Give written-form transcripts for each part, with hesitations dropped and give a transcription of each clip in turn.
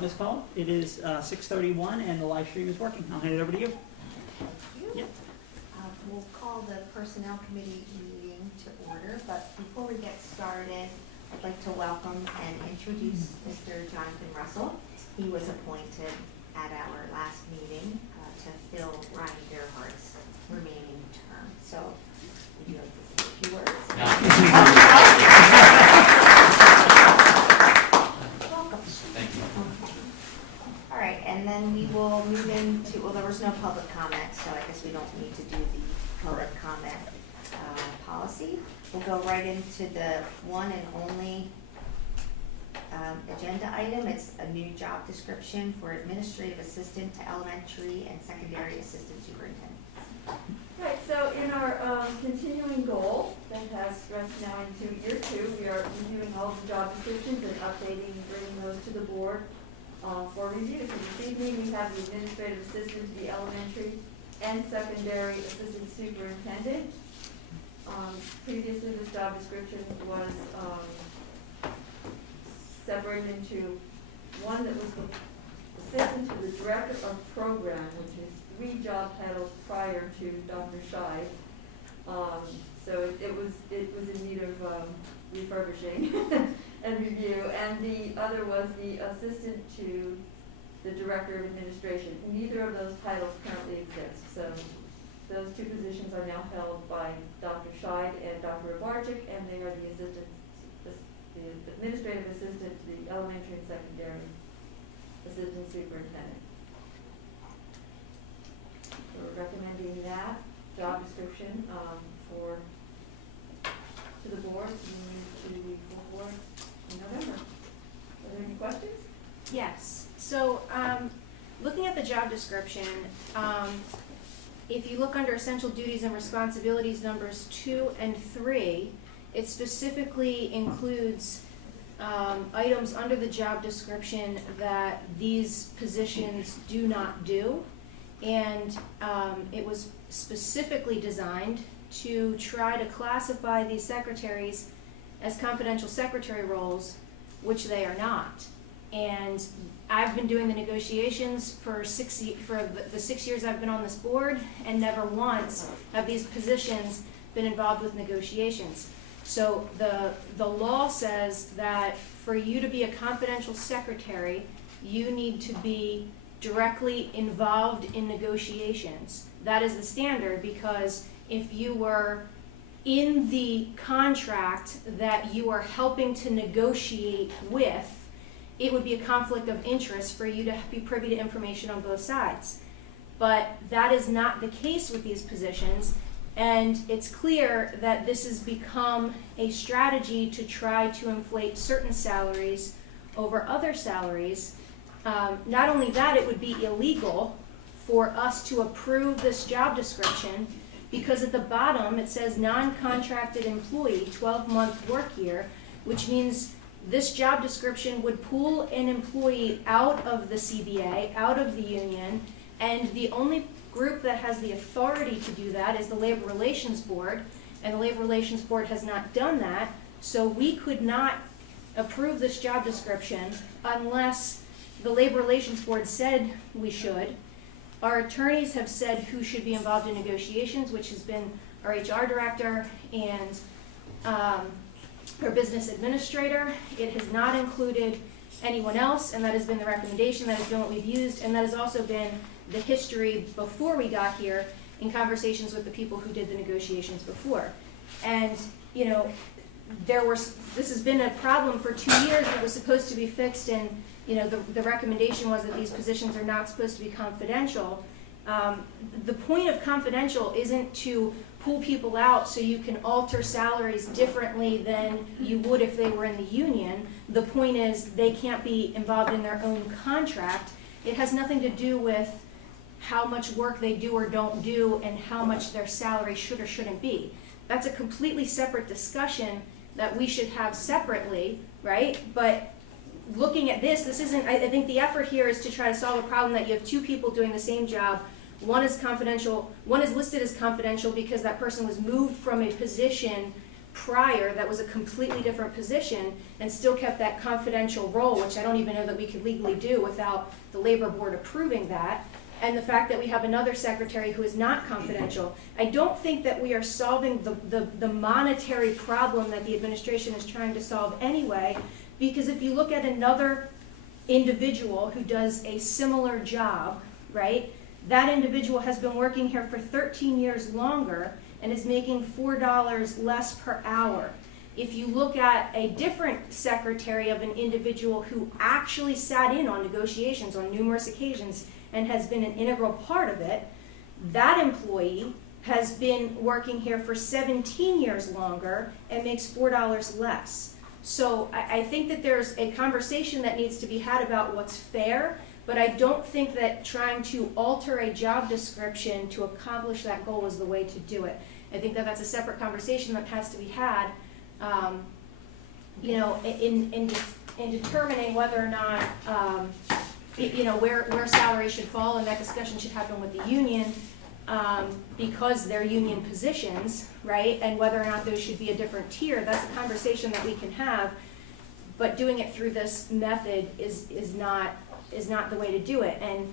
Ms. Call. It is 6:31 and the live stream is working. I'll hand it over to you. Thank you. Yep. We'll call the Personnel Committee meeting to order, but before we get started, I'd like to welcome and introduce Mr. Jonathan Russell. He was appointed at our last meeting to fill Ryan Gerhardt's remaining term. So, would you like to say a few words? Welcome. Thank you. All right, and then we will move into, well, there was no public comment, so I guess we don't need to do the public comment policy. We'll go right into the one and only agenda item. It's a new job description for administrative assistant to elementary and secondary assistant superintendent. Right, so in our continuing goal that has stretched now into year 2, we are reviewing all the job descriptions and updating and bringing those to the board for review. So this evening we have the administrative assistant to the elementary and secondary assistant superintendent. Previously this job description was separated into one that was the assistant to the director of program, which is 3 job titles prior to Dr. Scheid. So it was in need of refurbishing and review. And the other was the assistant to the director of administration. Neither of those titles currently exist. So those 2 positions are now held by Dr. Scheid and Dr. Abarczyk, and they are the assistants, the administrative assistant to the elementary and secondary assistant superintendent. So we're recommending that job description to the board, and to the full board in November. Are there any questions? Yes, so, looking at the job description, if you look under essential duties and responsibilities numbers 2 and 3, it specifically includes, items under the job description that these positions do not do. And, it was specifically designed to try to classify these secretaries as confidential secretary roles, which they are not. And I've been doing the negotiations for the 6 years I've been on this board, and never once have these positions been involved with negotiations. So the law says that for you to be a confidential secretary, you need to be directly involved in negotiations. That is the standard, because if you were in the contract that you are helping to negotiate with, it would be a conflict of interest for you to be privy to information on both sides. But that is not the case with these positions, and it's clear that this has become a strategy to try to inflate certain salaries over other salaries. Not only that, it would be illegal for us to approve this job description, because at the bottom it says non-contracted employee, 12-month work year, which means this job description would pull an employee out of the CBA, out of the union, and the only group that has the authority to do that is the Labor Relations Board, and the Labor Relations Board has not done that, so we could not approve this job description unless the Labor Relations Board said we should. Our attorneys have said who should be involved in negotiations, which has been our HR director and our business administrator. It has not included anyone else, and that has been the recommendation, that has been what we've used, and that has also been the history before we got here in conversations with the people who did the negotiations before. And, you know, this has been a problem for 2 years, and it was supposed to be fixed, and, you know, the recommendation was that these positions are not supposed to be confidential. The point of confidential isn't to pull people out so you can alter salaries differently than you would if they were in the union. The point is they can't be involved in their own contract. It has nothing to do with how much work they do or don't do and how much their salary should or shouldn't be. That's a completely separate discussion that we should have separately, right? But looking at this isn't, I think the effort here is to try to solve a problem that you have 2 people doing the same job. One is confidential, one is listed as confidential because that person was moved from a position prior that was a completely different position and still kept that confidential role, which I don't even know that we could legally do without the labor board approving that, and the fact that we have another secretary who is not confidential. I don't think that we are solving the monetary problem that the administration is trying to solve anyway, because if you look at another individual who does a similar job, right, that individual has been working here for 13 years longer and is making $4 less per hour. If you look at a different secretary of an individual who actually sat in on negotiations on numerous occasions and has been an integral part of it, that employee has been working here for 17 years longer and makes $4 less. So I think that there's a conversation that needs to be had about what's fair, but I don't think that trying to alter a job description to accomplish that goal is the way to do it. I think that that's a separate conversation that has to be had, in determining whether or not, where salary should fall, and that discussion should happen with the union, because they're union positions, right? And whether or not those should be a different tier, that's a conversation that we can have. But doing it through this method is not the way to do it. And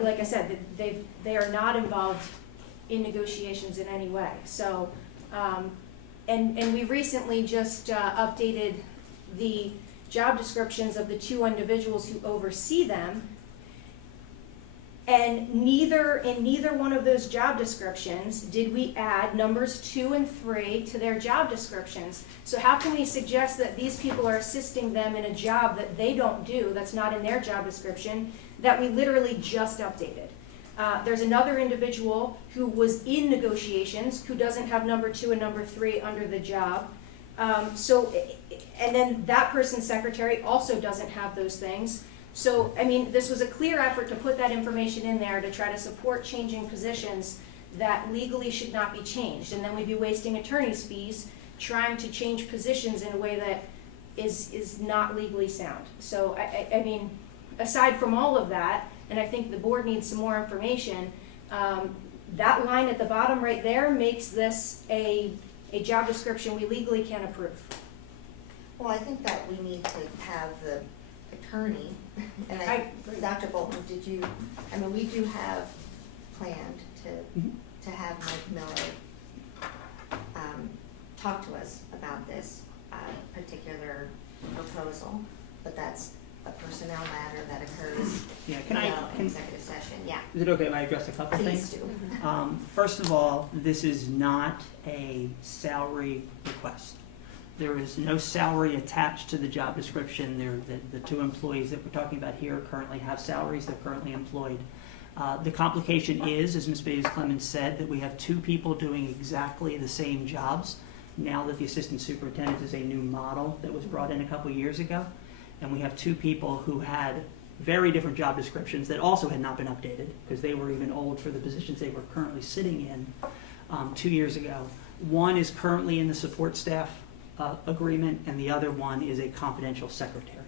like I said, they are not involved in negotiations in any way. So, and we recently just updated the job descriptions of the two individuals who oversee them. And in neither one of those job descriptions did we add numbers 2 and 3 to their job descriptions. So how can we suggest that these people are assisting them in a job that they don't do, that's not in their job description, that we literally just updated? There's another individual who was in negotiations who doesn't have number 2 and number 3 under the job. And then that person's secretary also doesn't have those things. So, I mean, this was a clear effort to put that information in there to try to support changing positions that legally should not be changed. And then we'd be wasting attorney's fees trying to change positions in a way that is not legally sound. So, I mean, aside from all of that, and I think the board needs some more information, that line at the bottom right there makes this a job description we legally can't approve. Well, I think that we need to have the attorney, and Dr. Bolton, we do have planned to have Mike Miller talk to us about this particular proposal, but that's a personnel matter that occurs in executive session. Yeah. Is it okay if I address a couple things? Please do. First of all, this is not a salary request. There is no salary attached to the job description. The two employees that we're talking about here currently have salaries. They're currently employed. The complication is, as Ms. Bates-Clemens said, that we have two people doing exactly the same jobs now that the assistant superintendent is a new model that was brought in a couple years ago. And we have two people who had very different job descriptions that also had not been updated because they were even old for the positions they were currently sitting in 2 years ago. One is currently in the support staff agreement, and the other one is a confidential secretary.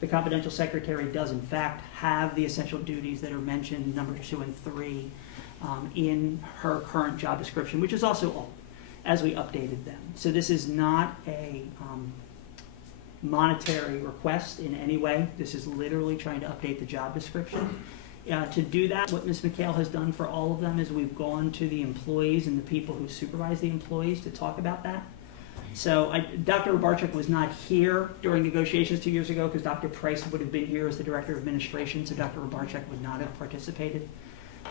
The confidential secretary does in fact have the essential duties that are mentioned, number 2 and 3, in her current job description, which is also old, as we updated them. So this is not a monetary request in any way. This is literally trying to update the job description. To do that, what Ms. McHale has done for all of them is we've gone to the employees and the people who supervise the employees to talk about that. So Dr. Robarchuk was not here during negotiations 2 years ago because Dr. Price would have been here as the Director of Administration, so Dr. Robarchuk would not have participated.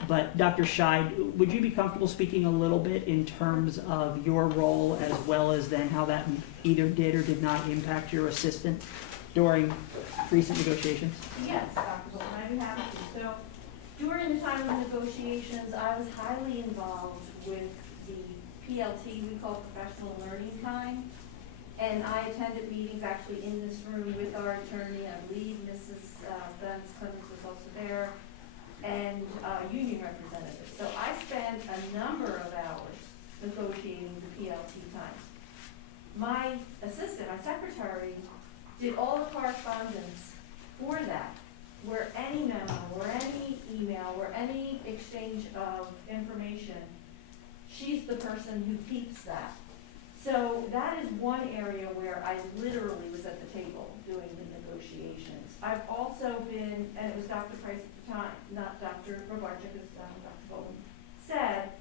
But Dr. Scheid, would you be comfortable speaking a little bit in terms of your role as well as then how that either did or did not impact your assistant during recent negotiations? Yes, Dr. Bolton, I'd be happy to. So during the time of negotiations, I was highly involved with the PLT, we call professional learning time. And I attended meetings actually in this room with our attorney. I believe Mrs. Bates-Clemens was also there, and union representatives. So I spent a number of hours negotiating the PLT time. My assistant, my secretary, did all the correspondence for that, where any memo, or any email, or any exchange of information, she's the person who keeps that. So that is one area where I literally was at the table doing the negotiations. I've also been, and it was Dr. Price at the time, not Dr. Robarczyk, as Dr. Bolton said,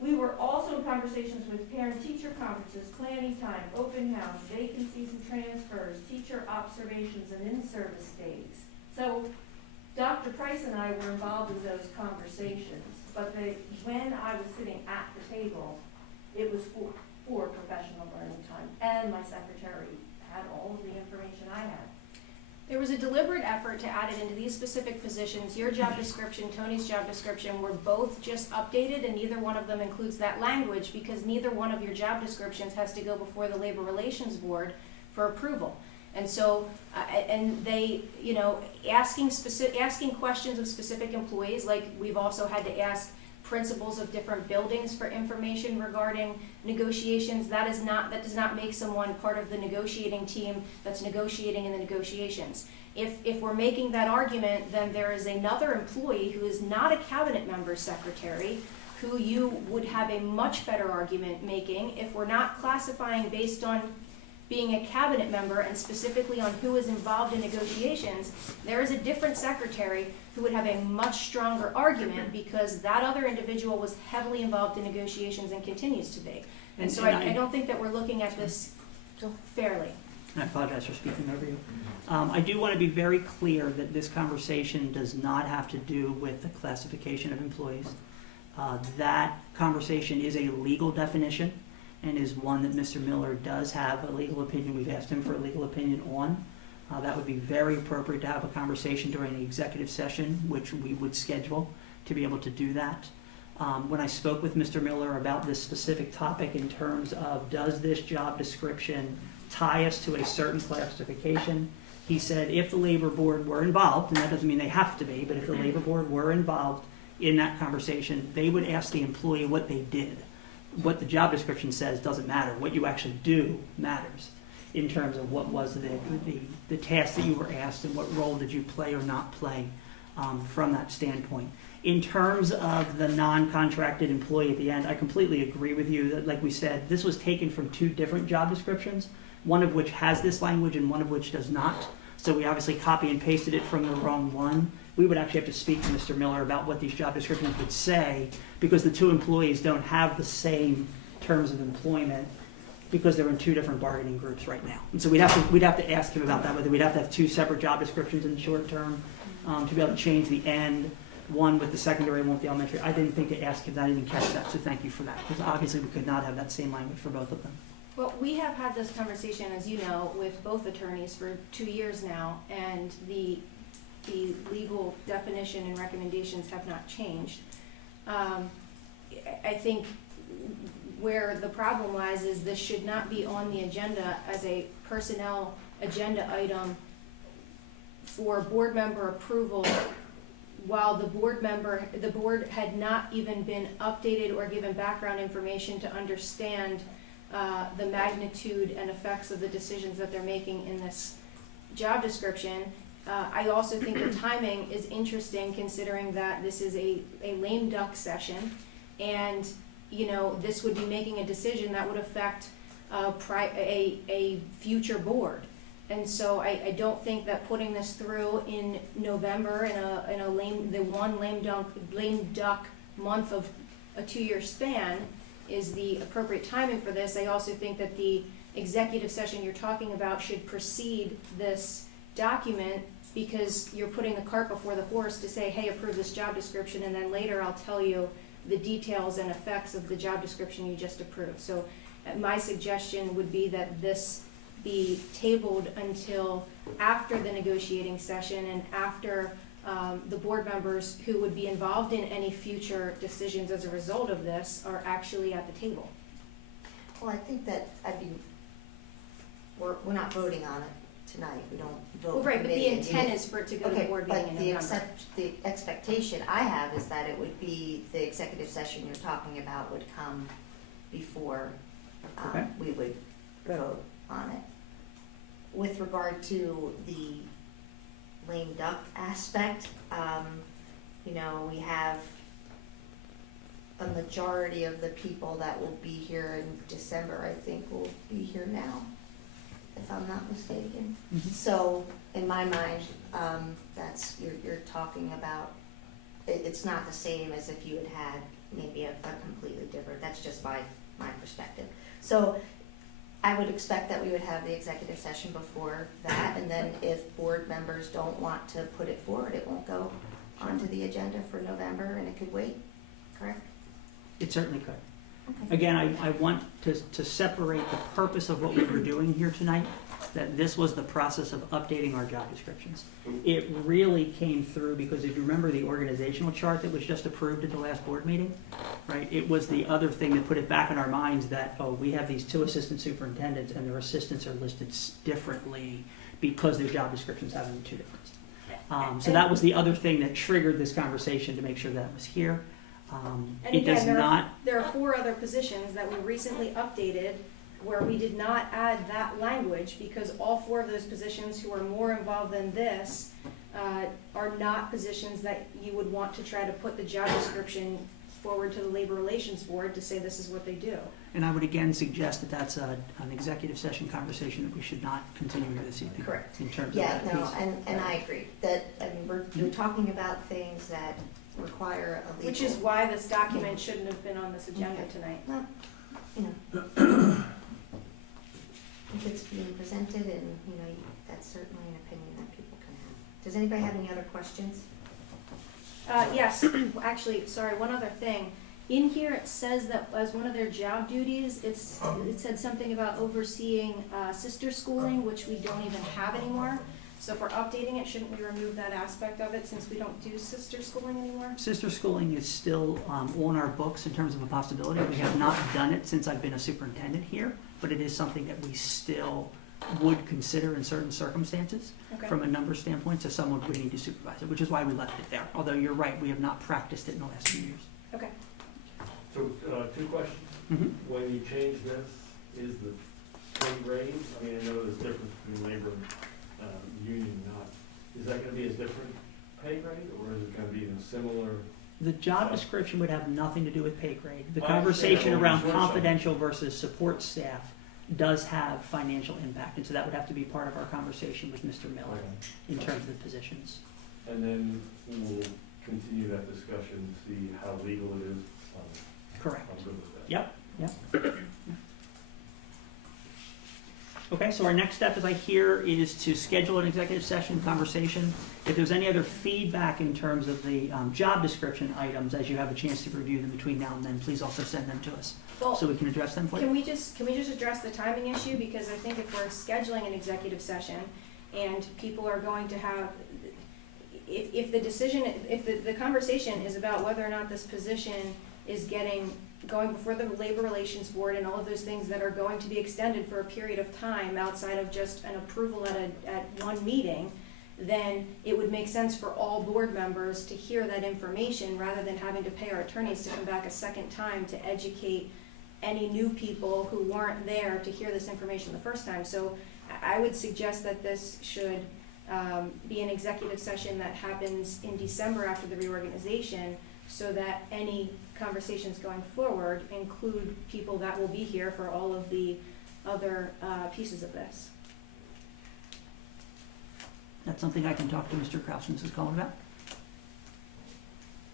we were also in conversations with parent-teacher conferences, planning time, open house, vacancies and transfers, teacher observations, and in-service days. So Dr. Price and I were involved in those conversations, but when I was sitting at the table, it was for professional learning time, and my secretary had all of the information I had. There was a deliberate effort to add it into these specific positions. Your job description, Tony's job description were both just updated, and neither one of them includes that language because neither one of your job descriptions has to go before the Labor Relations Board for approval. And so, and they, you know, asking questions of specific employees, like we've also had to ask principals of different buildings for information regarding negotiations. That does not make someone part of the negotiating team that's negotiating in the negotiations. If we're making that argument, then there is another employee who is not a cabinet member secretary who you would have a much better argument making if we're not classifying based on being a cabinet member and specifically on who is involved in negotiations. There is a different secretary who would have a much stronger argument because that other individual was heavily involved in negotiations and continues to be. And so I don't think that we're looking at this fairly. I apologize for speaking over you. I do want to be very clear that this conversation does not have to do with the classification of employees. That conversation is a legal definition and is one that Mr. Miller does have a legal opinion. We've asked him for a legal opinion on. That would be very appropriate to have a conversation during the executive session, which we would schedule to be able to do that. When I spoke with Mr. Miller about this specific topic in terms of does this job description tie us to a certain classification, he said if the labor board were involved, and that doesn't mean they have to be, but if the labor board were involved in that conversation, they would ask the employee what they did. What the job description says doesn't matter. What you actually do matters in terms of what was the task that you were asked and what role did you play or not play from that standpoint. In terms of the non-contracted employee at the end, I completely agree with you that, like we said, this was taken from two different job descriptions, one of which has this language and one of which does not. So we obviously copy and pasted it from the wrong one. We would actually have to speak to Mr. Miller about what these job descriptions would say because the two employees don't have the same terms of employment because they're in two different bargaining groups right now. And so we'd have to ask him about that, whether we'd have to have two separate job descriptions in the short term to be able to change the end, one with the secondary, one with the elementary. I didn't think to ask him that. I didn't catch that, so thank you for that, because obviously we could not have that same language for both of them. Well, we have had this conversation, as you know, with both attorneys for 2 years now, and the legal definition and recommendations have not changed. I think where the problem lies is this should not be on the agenda as a personnel agenda item for board member approval while the board had not even been updated or given background information to understand the magnitude and effects of the decisions that they're making in this job description. I also think the timing is interesting considering that this is a lame duck session and you know this would be making a decision that would affect a future board. And so I don't think that putting this through in November in a lame duck month of a 2-year span is the appropriate timing for this. I also think that the executive session you're talking about should precede this document because you're putting the cart before the horse to say, hey, approve this job description, and then later I'll tell you the details and effects of the job description you just approved. So my suggestion would be that this be tabled until after the negotiating session and after the board members who would be involved in any future decisions as a result of this are actually at the table. Well, I think that we're not voting on it tonight. We don't vote. Well, right, but the committee and intent you- is for it to go to the Okay, board meeting in but November. the expectation I have is that it would be the executive session you're talking about would come before Okay. we would vote on it. With regard to the lame duck aspect, you know, we have a majority of the people that will be here in December, I think, will be here now, if I'm not mistaken. Mhm. So, in my mind, you're talking about, it's not the same as if you had maybe a completely different, that's just my perspective. So, I would expect that we would have the executive session before that, and then if board members don't want to put it forward, it won't go onto the agenda for November, and it could wait, correct? It certainly could. Okay. Again, I want to separate the purpose of what we were doing here tonight, that this was the process of updating our job descriptions. It really came through because if you remember the organizational chart that was just approved at the last board meeting, right? It was the other thing that put it back in our minds that, oh, we have these 2 assistant superintendents and their assistants are listed differently because their job descriptions have them 2 different. So that was the other thing that triggered this conversation to make sure that was here. And It does again, not. there are 4 other positions that we recently updated where we did not add that language because all 4 of those positions who are more involved than this are not positions that you would want to try to put the job description forward to the Labor Relations Board to say this is what they do. And I would again suggest that that's an executive session conversation that we should not continue here this evening. Correct. In terms of Yeah, that no, piece. and I agree, that, I mean, we're talking about things that require a legal. Which is why this document shouldn't have been on this agenda tonight. Well, you know, if it's being presented and, you know, that's certainly an opinion that people can have. Does anybody have any other questions? Yes, actually, sorry, one other thing. In here, it says that as one of their job duties, it said something about overseeing sister schooling, which we don't even have anymore. So if we're updating it, shouldn't we remove that aspect of it since we don't do sister schooling anymore? Sister schooling is still on our books in terms of a possibility. We have not done it since I've been a superintendent here, but it is something that we still would consider in certain circumstances Okay. from a number standpoint, so someone would need to supervise it, which is why we left it there. Although you're right, we have not practiced it in the last few years. Okay. So, 2 questions. Mhm. When you change this, is the pay grade, I mean, I know there's difference between labor union and not. Is that gonna be a different pay grade, or is it gonna be in a similar? The job description would have nothing to do with pay grade. The I understand conversation that, but around it's workshop. confidential versus support staff does have financial impact, and so that would have to be part of our conversation with Mr. Miller in terms of the positions. And then we'll continue that discussion, see how legal it is. Correct. I'm good with that. Yep. Okay, so our next step, as I hear, is to schedule an executive session conversation. If there's any other feedback in terms of the job description items, as you have a chance to review them between now and then, please also send them to us Well, so we can address them for you. can we just address the timing issue? Because I think if we're scheduling an executive session and people are going to have, if the conversation is about whether or not this position is going before the Labor Relations Board and all of those things that are going to be extended for a period of time outside of just an approval at one meeting, then it would make sense for all board members to hear that information rather than having to pay our attorneys to come back a second time to educate any new people who weren't there to hear this information the first time. So I would suggest that this should be an executive session that happens in December after the reorganization, so that any conversations going forward include people that will be here for all of the other pieces of this. That's something I can talk to Mr. Kraus and Mrs. Cullen about.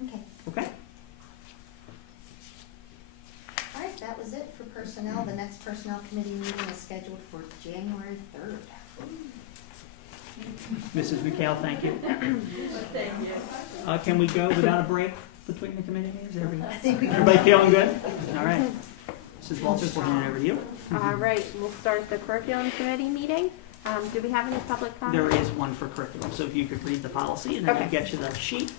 Okay, Okay? all right, that was it for personnel. The next personnel committee meeting is scheduled for January 3rd. Mrs. McHale, thank you. Thank you. Can we go without a break between the committee meetings? I think we can. Everybody feeling good? All right. Mrs. Walters, we'll hand it over to you. All right, we'll start the curriculum committee meeting. Do we have any public comment? There is one for curriculum, so if you could read the policy and then I'll Okay. get you the sheet.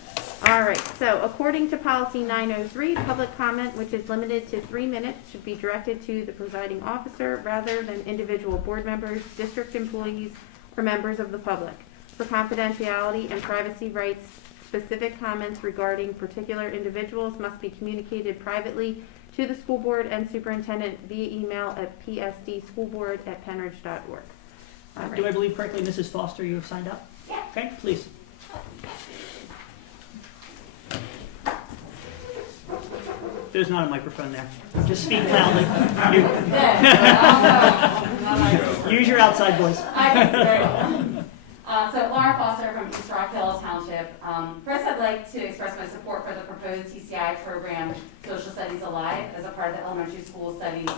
All right, so according to policy 903, public comment, which is limited to 3 minutes, should be directed to the presiding officer rather than individual board members, district employees, or members of the public. For confidentiality and privacy rights, specific comments regarding particular individuals must be communicated privately to the school board and superintendent via email at psdschoolboard@penridge.org. All Do I right. believe correctly, Mrs. Foster, you have signed up? Yeah. Okay, please. there's not a microphone there. Just speak loudly. Use your outside voice. So Laura Foster from East Rock Hill Township. First, I'd like to express my support for the proposed TCI program, Social Studies Alive, as a part of the elementary school studies,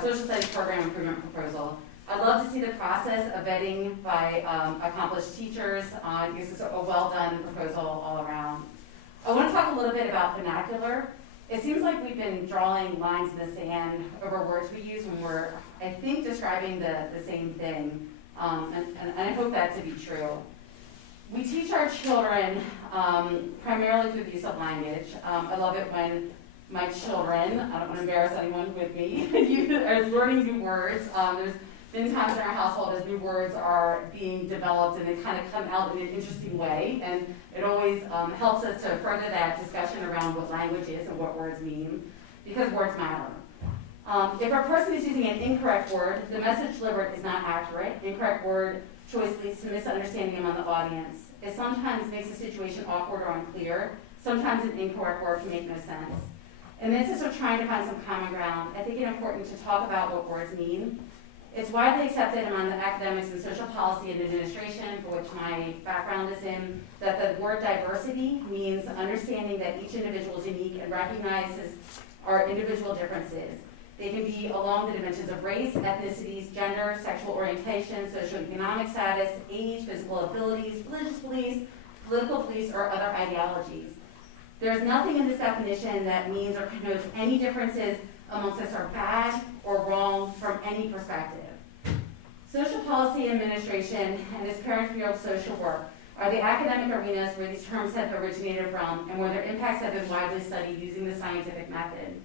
social studies program improvement proposal. I'd love to see the process of vetting by accomplished teachers. This is a well-done proposal all around. I want to talk a little bit about vernacular. It seems like we've been drawing lines in the sand over words we use when we're, I think, describing the same thing. And I hope that to be true. We teach our children primarily through the use of language. I love it when my children, I don't want to embarrass anyone with me, are learning new words. There's been times in our household as new words are being developed and they kind of come out in an interesting way. And it always helps us to further that discussion around what language is and what words mean, because words matter. If a person is using an incorrect word, the message delivered is not accurate. Incorrect word choice leads to misunderstanding among the audience. It sometimes makes the situation awkward or unclear. Sometimes an incorrect word can make no sense. In the instance of trying to find some common ground, I think it's important to talk about what words mean. It's widely accepted among the academics in social policy and administration, for which my background is in, that the word diversity means understanding that each individual is unique and recognizes our individual differences. They can be along the dimensions of race, ethnicities, gender, sexual orientation, socioeconomic status, age, physical abilities, religious beliefs, political beliefs, or other ideologies. There's nothing in this definition that means or connotes any differences amongst us are bad or wrong from any perspective. Social policy administration and its parent field social work are the academic arenas where these terms have originated from and where their impacts have been widely studied using the scientific method.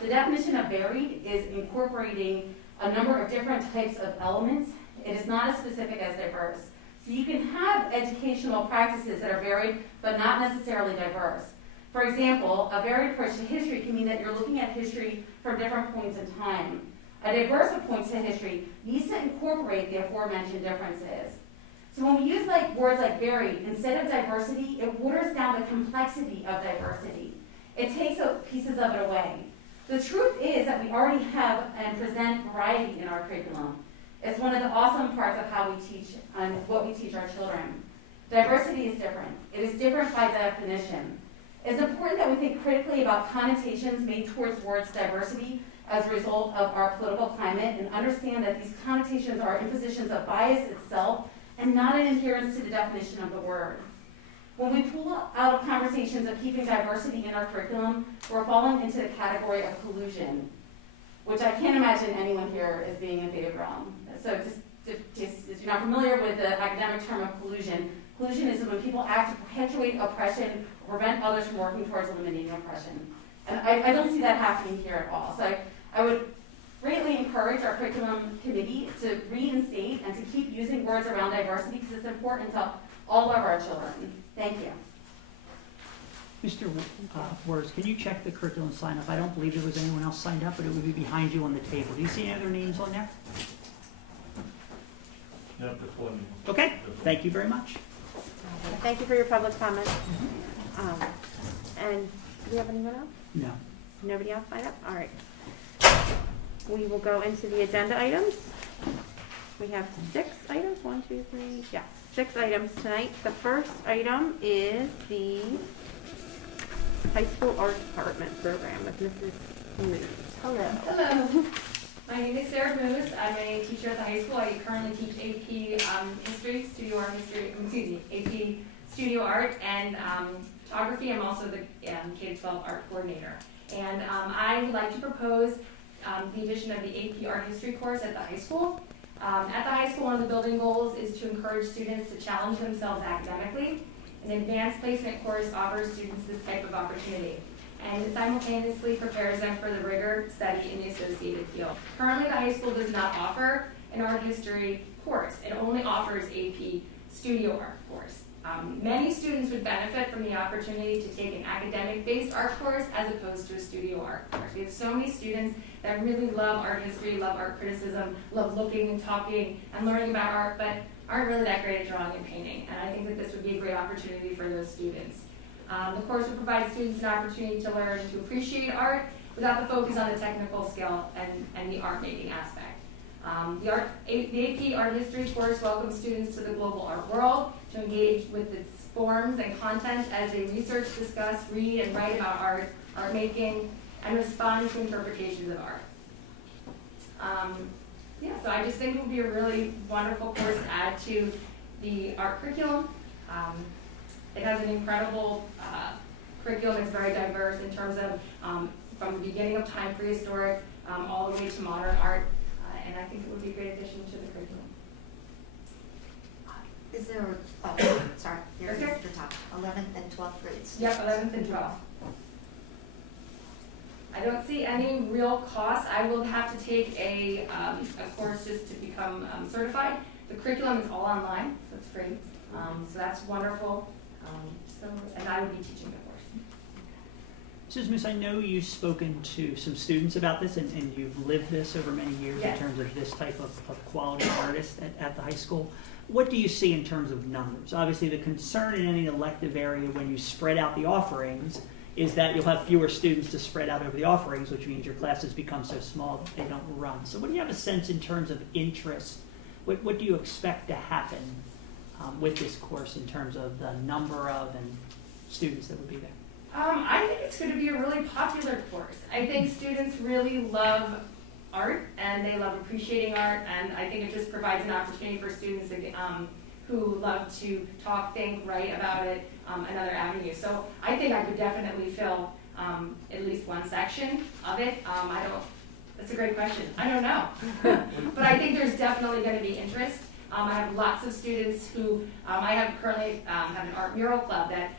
The definition of varied is incorporating a number of different types of elements. It is not as specific as diverse. So you can have educational practices that are varied, but not necessarily diverse. For example, a varied approach to history can mean that you're looking at history from different points in time. A diverse approach to history needs to incorporate the aforementioned differences. So when we use words like varied, instead of diversity, it waters down the complexity of diversity. It takes pieces of it away. The truth is that we already have and present variety in our curriculum. It's one of the awesome parts of how we teach and what we teach our children. Diversity is different. It is different by definition. It's important that we think critically about connotations made towards words diversity as a result of our political climate and understand that these connotations are impositions of bias itself and not an adherence to the definition of the word. When we pull out of conversations of keeping diversity in our curriculum, we're falling into the category of collusion, which I can't imagine anyone here is being in favor of. So just if you're not familiar with the academic term of collusion, collusion is when people act to perpetuate oppression or prevent others from working towards eliminating oppression. And I don't see that happening here at all. So I would greatly encourage our curriculum committee to reinstate and to keep using words around diversity because it's important to all of our children. Thank you. Mr. Wers, can you check the curriculum sign up? I don't believe there was anyone else signed up, but it would be behind you on the table. Do you see any other names on there? No, just one. Okay, thank you very much. Thank you for your public comment. And do we have anyone else? No. Nobody else signed up? All right. We will go into the agenda items. We have 6 items, 1, 2, 3, yes, 6 items tonight. The first item is the high school art department program with Mrs. Moose. Hello. Hello. My name is Sarah Moose. I'm a teacher at the high school. I currently teach AP history, studio art history, AP studio art and photography. I'm also the K-12 art coordinator. And I would like to propose the addition of the AP art history course at the high school. At the high school, one of the building goals is to encourage students to challenge themselves academically. An advanced placement course offers students this type of opportunity, and it simultaneously prepares them for the rigor study in the associated field. Currently, the high school does not offer an art history course. It only offers AP studio art course. Many students would benefit from the opportunity to take an academic-based art course as opposed to a studio art course. We have so many students that really love art history, love art criticism, love looking and talking and learning about art, but aren't really that great at drawing and painting. And I think that this would be a great opportunity for those students. The course will provide students an opportunity to learn to appreciate art without the focus on the technical skill and the art making aspect. The AP Art History course welcomes students to the global art world to engage with its forms and content as they research, discuss, read, and write about art, art making, and respond to interpretations of art. So I just think it would be a really wonderful course to add to the art curriculum. It has an incredible curriculum. It's very diverse in terms of from the beginning of time, prehistoric, all the way to modern art, and I think it would be a great addition to the curriculum. Is there, sorry, here's Okay. the top, 11th and 12th grades. Yep, 11th and 12th. I don't see any real cost. I will have to take a course just to become certified. The curriculum is all online, so it's free. So that's wonderful. And I will be teaching the course. Mrs. Moose, I know you've spoken to some students about this, and you've lived this over many years in Yes. terms of this type of quality artist at the high school. What do you see in terms of numbers? Obviously, the concern in any elective area when you spread out the offerings is that you'll have fewer students to spread out over the offerings, which means your classes become so small that they don't run. So what do you have a sense in terms of interest? What do you expect to happen with this course in terms of the number of and students that would be there? I think it's going to be a really popular course. I think students really love art and they love appreciating art, and I think it just provides an opportunity for students who love to talk, think, write about it, another avenue. So I think I could definitely fill at least one section of it. That's a great question. I don't know. But I think there's definitely going to be interest. I have lots of students who, I have currently have an art mural club that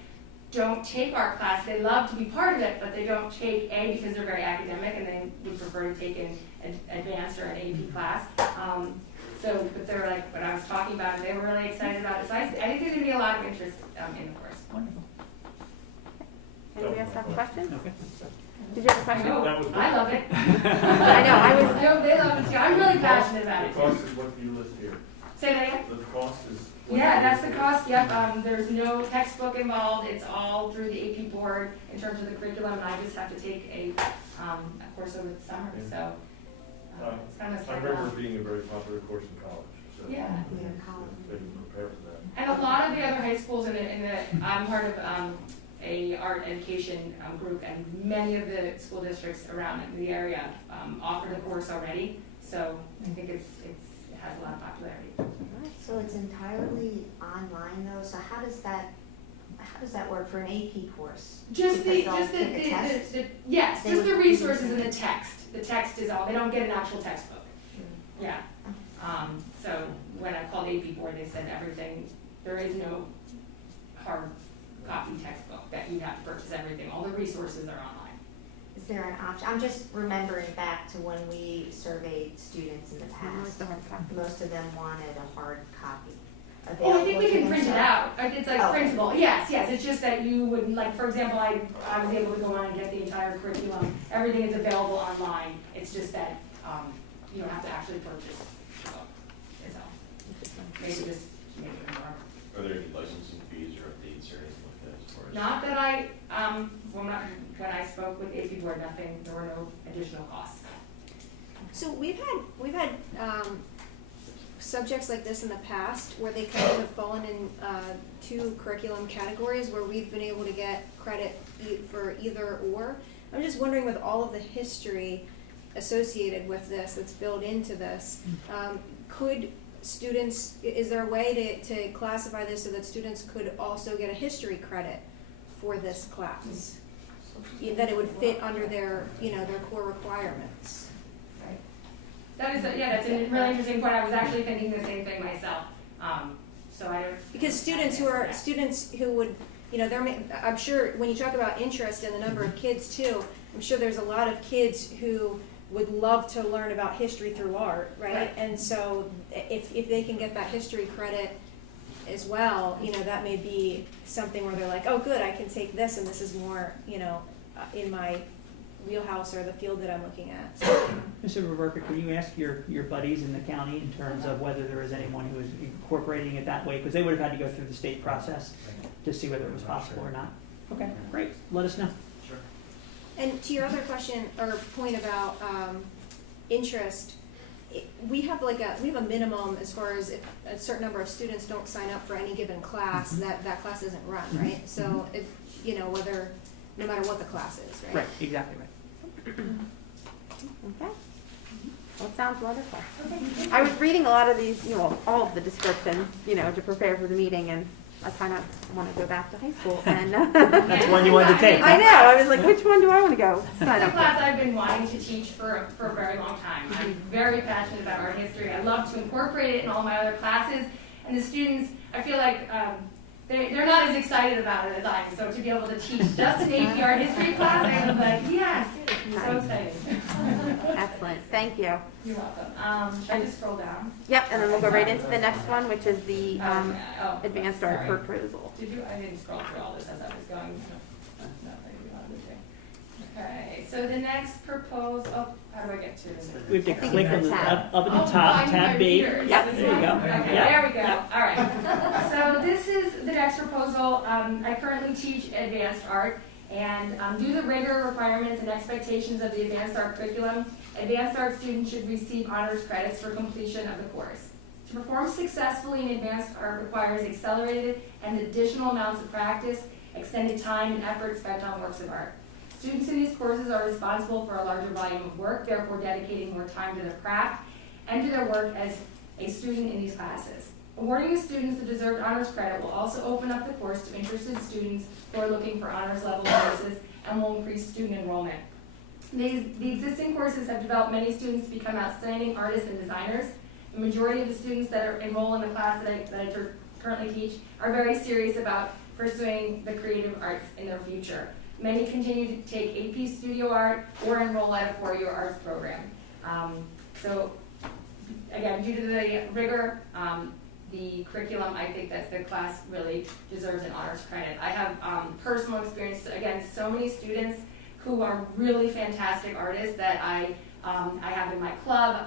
don't take art class. They love to be part of it, but they don't take A because they're very academic and they would prefer to take an advanced or an AP class. But they're like, when I was talking about it, they were really excited about it. So I think there's going to be a lot of interest in the course. Wonderful. Anybody else have a question? Okay. Did you have a I question? know, That was- I love it. I know, I was, No, they love it too. I'm really passionate about The it. cost is what you list here. Say that again? The cost is. what Yeah, you that's list the here. cost, yep, there's no textbook involved, it's all through the AP board in terms of the curriculum, and I just have to take a course over the summer, so, it's kind of a I step remember up. it being a very popular course in college, so. Yeah, We are calling. They can prepare for that. and a lot of the other high schools I'm part of, a art education, group, and many of the school districts around in the area, offer the course already, so I think it has a lot of popularity. So it's entirely online though, so how does that work for an AP course? Just Because they'll take a the, test? yes, They just the would- resources and the text. The text is all, they don't get an actual textbook. Yeah. So when I called AP board, they said everything, there is no hard copy textbook that you have to purchase everything. All the resources are online. Is there an option? I'm just remembering back to when we surveyed students in the where's past. the hard copy? Most of them wanted a hard copy Oh, I think we available to can print it themselves. out. It's like Oh. printable. Yes, it's just that you would, like, for example, I was able to go on and get the entire curriculum. Everything is available online. It's just that, you don't have to actually purchase the book itself. Maybe just make it more. Are there any licensing fees or updates or anything like that as far as? Not that when I spoke with AP board, there were no additional costs. so we've had subjects like this in the past where they kind of have fallen in two curriculum categories where we've been able to get credit for either or. I'm just wondering, with all of the history associated with this that's built into this, could students, is there a way to classify this so that students could also get a history credit for this class? That it would fit under their core requirements? Right. That's a really interesting point. I was actually thinking the same thing myself. So I don't. Because students who would, I'm sure when you talk about interest and the number of kids too, I'm sure there's a lot of kids who would love to learn about history through art, right? Right. And so if they can get that history credit as well, that may be something where they're like, oh, good, I can take this and this is more, in my wheelhouse or the field that I'm looking at. Mr. Roberta, can you ask your buddies in the county in terms of whether there is anyone who is incorporating it that way? Because they would have had to go through the state process to see whether it was possible or not. Okay, great, let us know. Sure. And to your other question or point about interest, we have a minimum as far as if a certain number of students don't sign up for any given class, that class isn't run, right? So, whether, no matter what the class is, right? Right, exactly right. Okay. Well, it sounds wonderful. I was reading a lot of these, all of the descriptions, to prepare for the meeting, and I kind of want to go back to high school. And That's one you wanted to take. I know. I was like, which one do I want to go sign It's a up for? class I've been wanting to teach for a very long time. I'm very passionate about art history. I love to incorporate it in all my other classes. And the students, I feel like they're not as excited about it as I am. So to be able to teach just an AP art history class, I'm like, yes, so Nice. excited. Excellent. Thank you. You're welcome. Should I just scroll down? Yep, and then we'll go right into the next one, which is the Oh, advanced art sorry. proposal. Did you? I didn't scroll through all this as I was going. No, maybe not the thing. Okay, so the next proposal, how do I get to it? We have to I think click it's on the the, tab. up at the Oh, top, find my tab B. readers. Yep, This there you one? go. Okay, Yep. there we go. All right. So this is the next proposal. I currently teach advanced art, and due to the rigor, requirements, and expectations of the advanced art curriculum, advanced art students should receive honors credits for completion of the course. To perform successfully in advanced art requires accelerated and additional amounts of practice, extended time, and effort spent on works of art. Students in these courses are responsible for a larger volume of work, therefore dedicating more time to their craft and to their work as a student in these classes. Awarding the students the deserved honors credit will also open up the course to interested students who are looking for honors level courses and will increase student enrollment. The existing courses have developed many students to become outstanding artists and designers. The majority of the students that are enrolled in the class that I currently teach are very serious about pursuing the creative arts in their future. Many continue to take AP Studio Art or enroll at a four-year arts program. So again, due to the rigor, the curriculum, I think that the class really deserves an honors credit. I have personal experience, again, so many students who are really fantastic artists that I have in my club,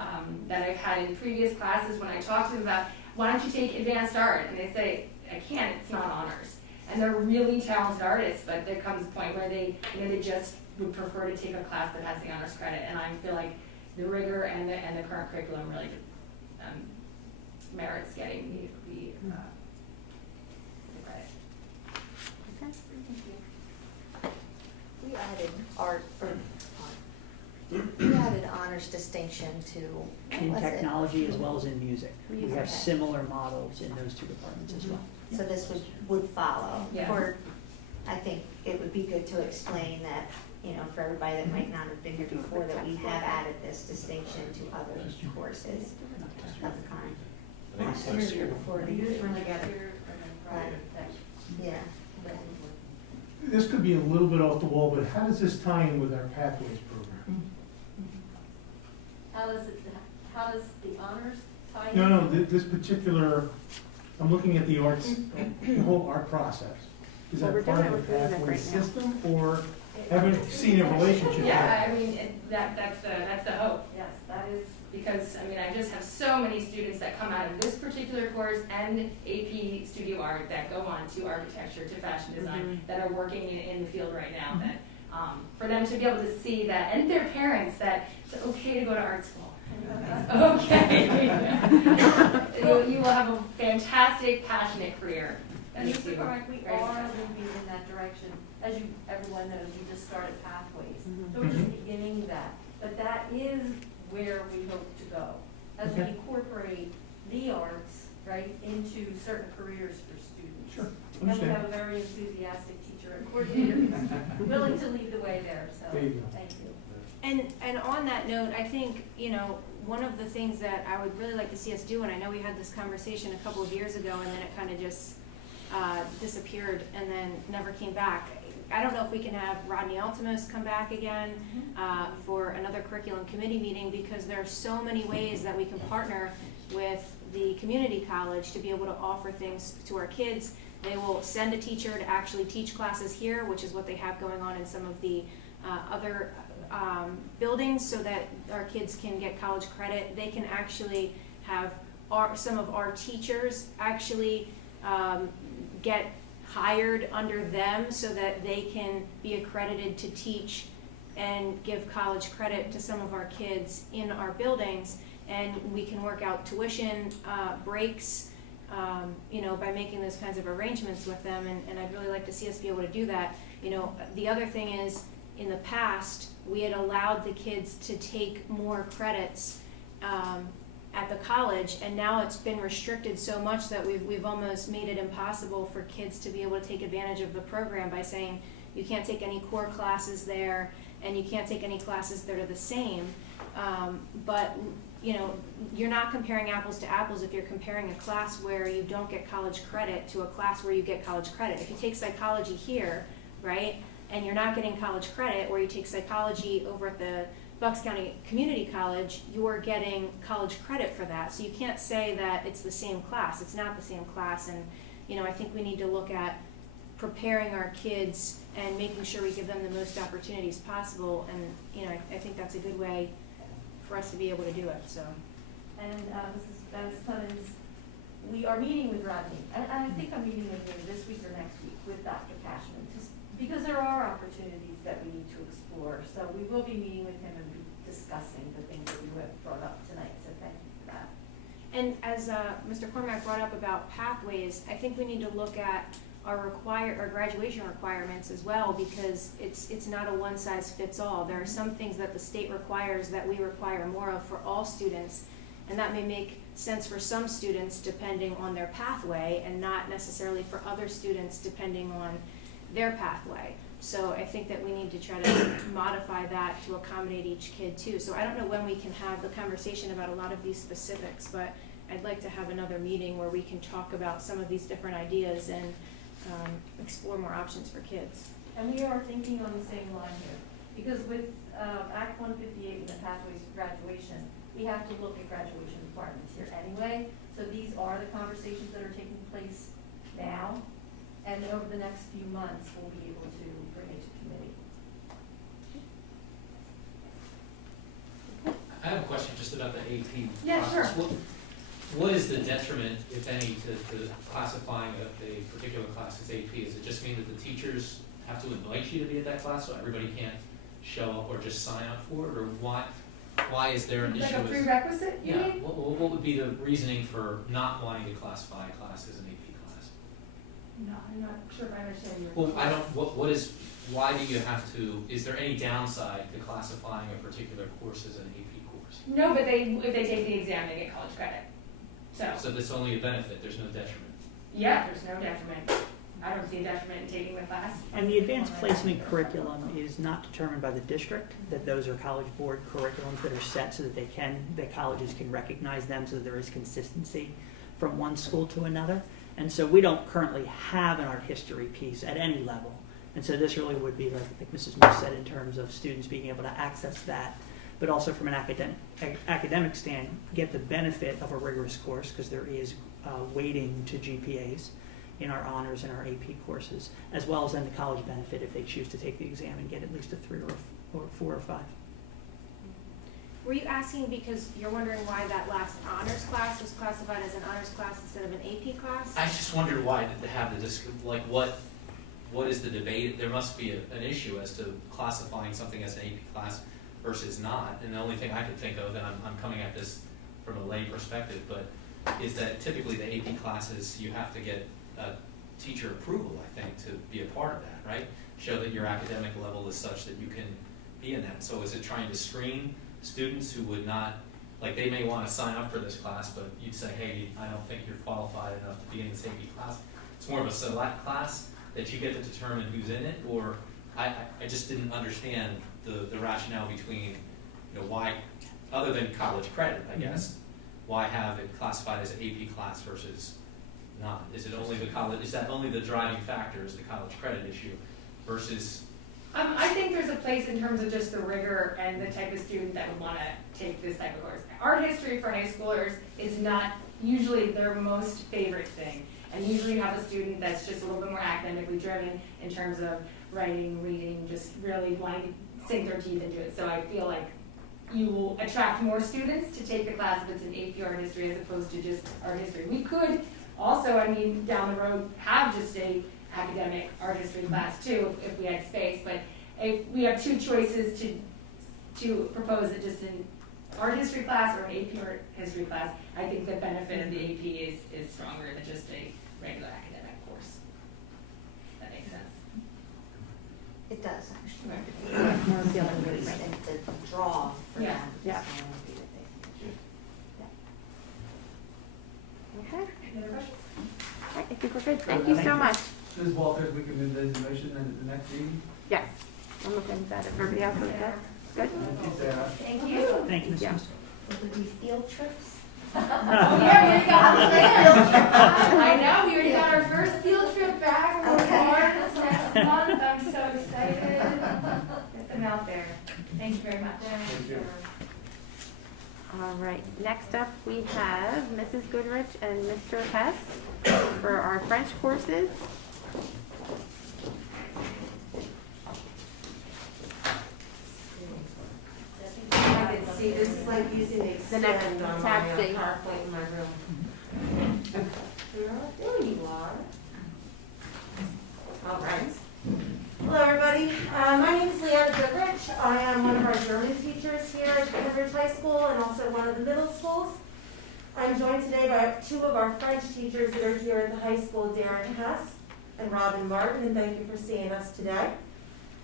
that I've had in previous classes when I talk to them about, why don't you take advanced art? And they say, I can't, it's not honors. And they're really talented artists, but there comes a point where they just would prefer to take a class that has the honors credit. And I feel like the rigor and the current curriculum really merits getting the credit. We added we added honors distinction to, In what was it? technology as well as in music. We have Okay. similar models in those two departments as well. So this would follow. Yeah. I think it would be good to explain that, for everybody that might not have been here before, that we have added this distinction to other courses of the kind. I think it's Last year next before, the years were together. Yeah. This could be a little bit off the wall, but how does this tie in with our Pathways program? How does the honors tie in? No, this particular, I'm looking at the arts, the whole art process. Is Well, we're that part doing of it the with music Pathways right now. system, or haven't seen a relationship there? Yeah, I mean, that's the hope, yes, that is, because, I just have so many students that come out of this particular course and AP Studio Art that go on to architecture, to fashion design, that are working in the field right now, that, for them to be able to see that, and their parents, that it's okay to go to art school. It's okay. You will have a fantastic, passionate career. And Thank Mr. you. Carmack, we Very are successful. moving in that direction. As everyone knows, we just started Pathways. Mhm. So we're just beginning that. But that is where we hope to go. As we Okay. incorporate the arts, right, into certain careers for students. Sure, And we understand. have a very enthusiastic teacher and coordinator who's willing to lead the way there, so, There you go. thank you. And on that note, I think, one of the things that I would really like to see us do, and I know we had this conversation a couple of years ago, and then it kind of just disappeared and then never came back. I don't know if we can have Rodney Altimos come back again for another curriculum committee meeting, because there are so many ways that we can partner with the community college to be able to offer things to our kids. They will send a teacher to actually teach classes here, which is what they have going on in some of the other buildings, so that our kids can get college credit. They can actually have some of our teachers actually get hired under them so that they can be accredited to teach and give college credit to some of our kids in our buildings. And we can work out tuition breaks, by making those kinds of arrangements with them. And I'd really like to see us be able to do that. The other thing is, in the past, we had allowed the kids to take more credits at the college, and now it's been restricted so much that we've almost made it impossible for kids to be able to take advantage of the program by saying you can't take any core classes there, and you can't take any classes that are the same. But you're not comparing apples to apples if you're comparing a class where you don't get college credit to a class where you get college credit. If you take psychology here, right, and you're not getting college credit, or you take psychology over at the Bucks County Community College, you're getting college credit for that. So you can't say that it's the same class. It's not the same class. And, I think we need to look at preparing our kids and making sure we give them the most opportunities possible. And, I think that's a good way for us to be able to do it, so. And Ms. Clemens, we are meeting with Rodney, and I think I'm meeting with him this week or next week with Dr. Cashman, because there are opportunities that we need to explore. So we will be meeting with him and be discussing the things that you have brought up tonight, so thank you for that. And as Mr. Cormack brought up about pathways, I think we need to look at our graduation requirements as well, because it's not a one-size-fits-all. There are some things that the state requires that we require more of for all students, and that may make sense for some students depending on their pathway, and not necessarily for other students depending on their pathway. So I think that we need to try to modify that to accommodate each kid too. So I don't know when we can have the conversation about a lot of these specifics, but I'd like to have another meeting where we can talk about some of these different ideas and explore more options for kids. And we are thinking on the same line here, because with Act 158 and the Pathways to Graduation, we have to look at graduation requirements here anyway. So these are the conversations that are taking place now, and over the next few months, we'll be able to bring it to committee. I have a question just about the AP Yeah, process. sure. What is the detriment, if any, to classifying a particular class as AP? Does it just mean that the teachers have to invite you to be at that class, so everybody can't show up or just sign up for it? Or why is there an issue? Like a with- prerequisite, you Yeah, mean? what would be the reasoning for not wanting to classify a class as an AP class? No, I'm not sure if I understand your Well, I question. don't, why do you have to, is there any downside to classifying a particular course as an AP course? No, but if they take the exam, they get college credit. So that's only a benefit, there's no detriment. Yeah, there's no detriment. I don't see a detriment in taking the class. And the advanced placement curriculum is not determined by the district, that those are College Board curriculums that are set so that colleges can recognize them, so that there is consistency from one school to another. And so we don't currently have an art history piece at any level. And so this really would be, like Mrs. Moose said, in terms of students being able to access that, but also from an academic stand, get the benefit of a rigorous course, because there is weighting to GPAs in our honors and our AP courses, as well as then the college benefit if they choose to take the exam and get at least a 3 or 4 or 5. Were you asking because you're wondering why that last honors class was classified as an honors class instead of an AP class? I just wondered why did they have what is the debate? There must be an issue as to classifying something as an AP class versus not. And the only thing I could think of, and I'm coming at this from a lay perspective, but is that typically the AP classes, you have to get teacher approval, I think, to be a part of that, right? Show that your academic level is such that you can be in that. So is it trying to screen students who would not, like they may want to sign up for this class, but you'd say, hey, I don't think you're qualified enough to be in this AP class. It's more of a select class that you get to determine who's in it, or I just didn't understand the rationale between, why, other than college credit, I guess, why have it classified as an AP class versus not? Is it only is that only the driving factor is the college credit issue versus? I think there's a place in terms of just the rigor and the type of student that would want to take this type of course. Art history for high schoolers is not usually their most favorite thing. And usually you have a student that's just a little bit more academically driven in terms of writing, reading, just really wanting to sink their teeth into it. So I feel like you will attract more students to take the class if it's an AP art history as opposed to just art history. We could also, down the road, have just a academic art history class too, if we had space, but if we have two choices to propose it just in art history class or an AP art history class, I think the benefit of the AP is stronger than just a regular academic course. That makes sense. It does, actually. Right. More appealing. Right, and the draw for Yeah. them. Yeah. is going to be the thing. Okay, Any other questions? all right, I think we're good. Thank you so much. Ms. Walters, we can move those motion and at the next meeting. Yes, I'm looking at that. Everybody else is good? Good? Thank you, Sarah. Thank you. Thank you, Ms. Yeah. Smith. Will there be field trips? Oh, yeah, we already got the plan. I know, we already got our first field trip back. We're Okay. going this next month. I'm so excited. Get them out there. Thank you very much. Thank you. All right, next up, we have Mrs. Goodrich and Mr. Hess for our French courses. I can see, this is like using the The next extend on tab my C. PowerPoint in my room. There you are. All right. Hello, everybody. My name is Leanna Goodrich. I am one of our German teachers here at Goodrich High School and also one of the middle schools. I'm joined today by two of our French teachers that are here at the high school, Darren Hess and Robin Martin, and thank you for seeing us today.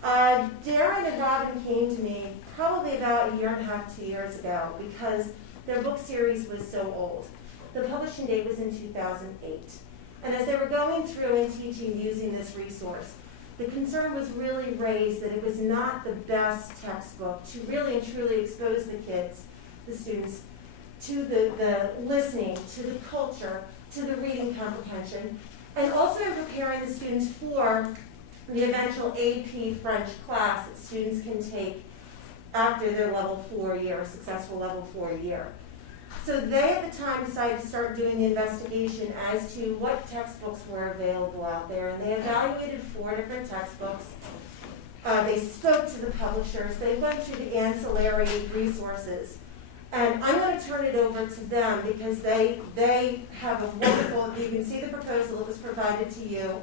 Darren and Robin came to me probably about a year and a half, 2 years ago, because their book series was so old. The publishing date was in 2008. And as they were going through and teaching using this resource, the concern was really raised that it was not the best textbook to really and truly expose the kids, the students, to the listening, to the culture, to the reading comprehension, and also preparing the students for the eventual AP French class that students can take after their level 4 year, successful level 4 year. So they at the time decided to start doing the investigation as to what textbooks were available out there, and they evaluated 4 different textbooks. They spoke to the publishers, they went through the ancillary resources. And I'm going to turn it over to them because they have a wonderful, you can see the proposal that was provided to you.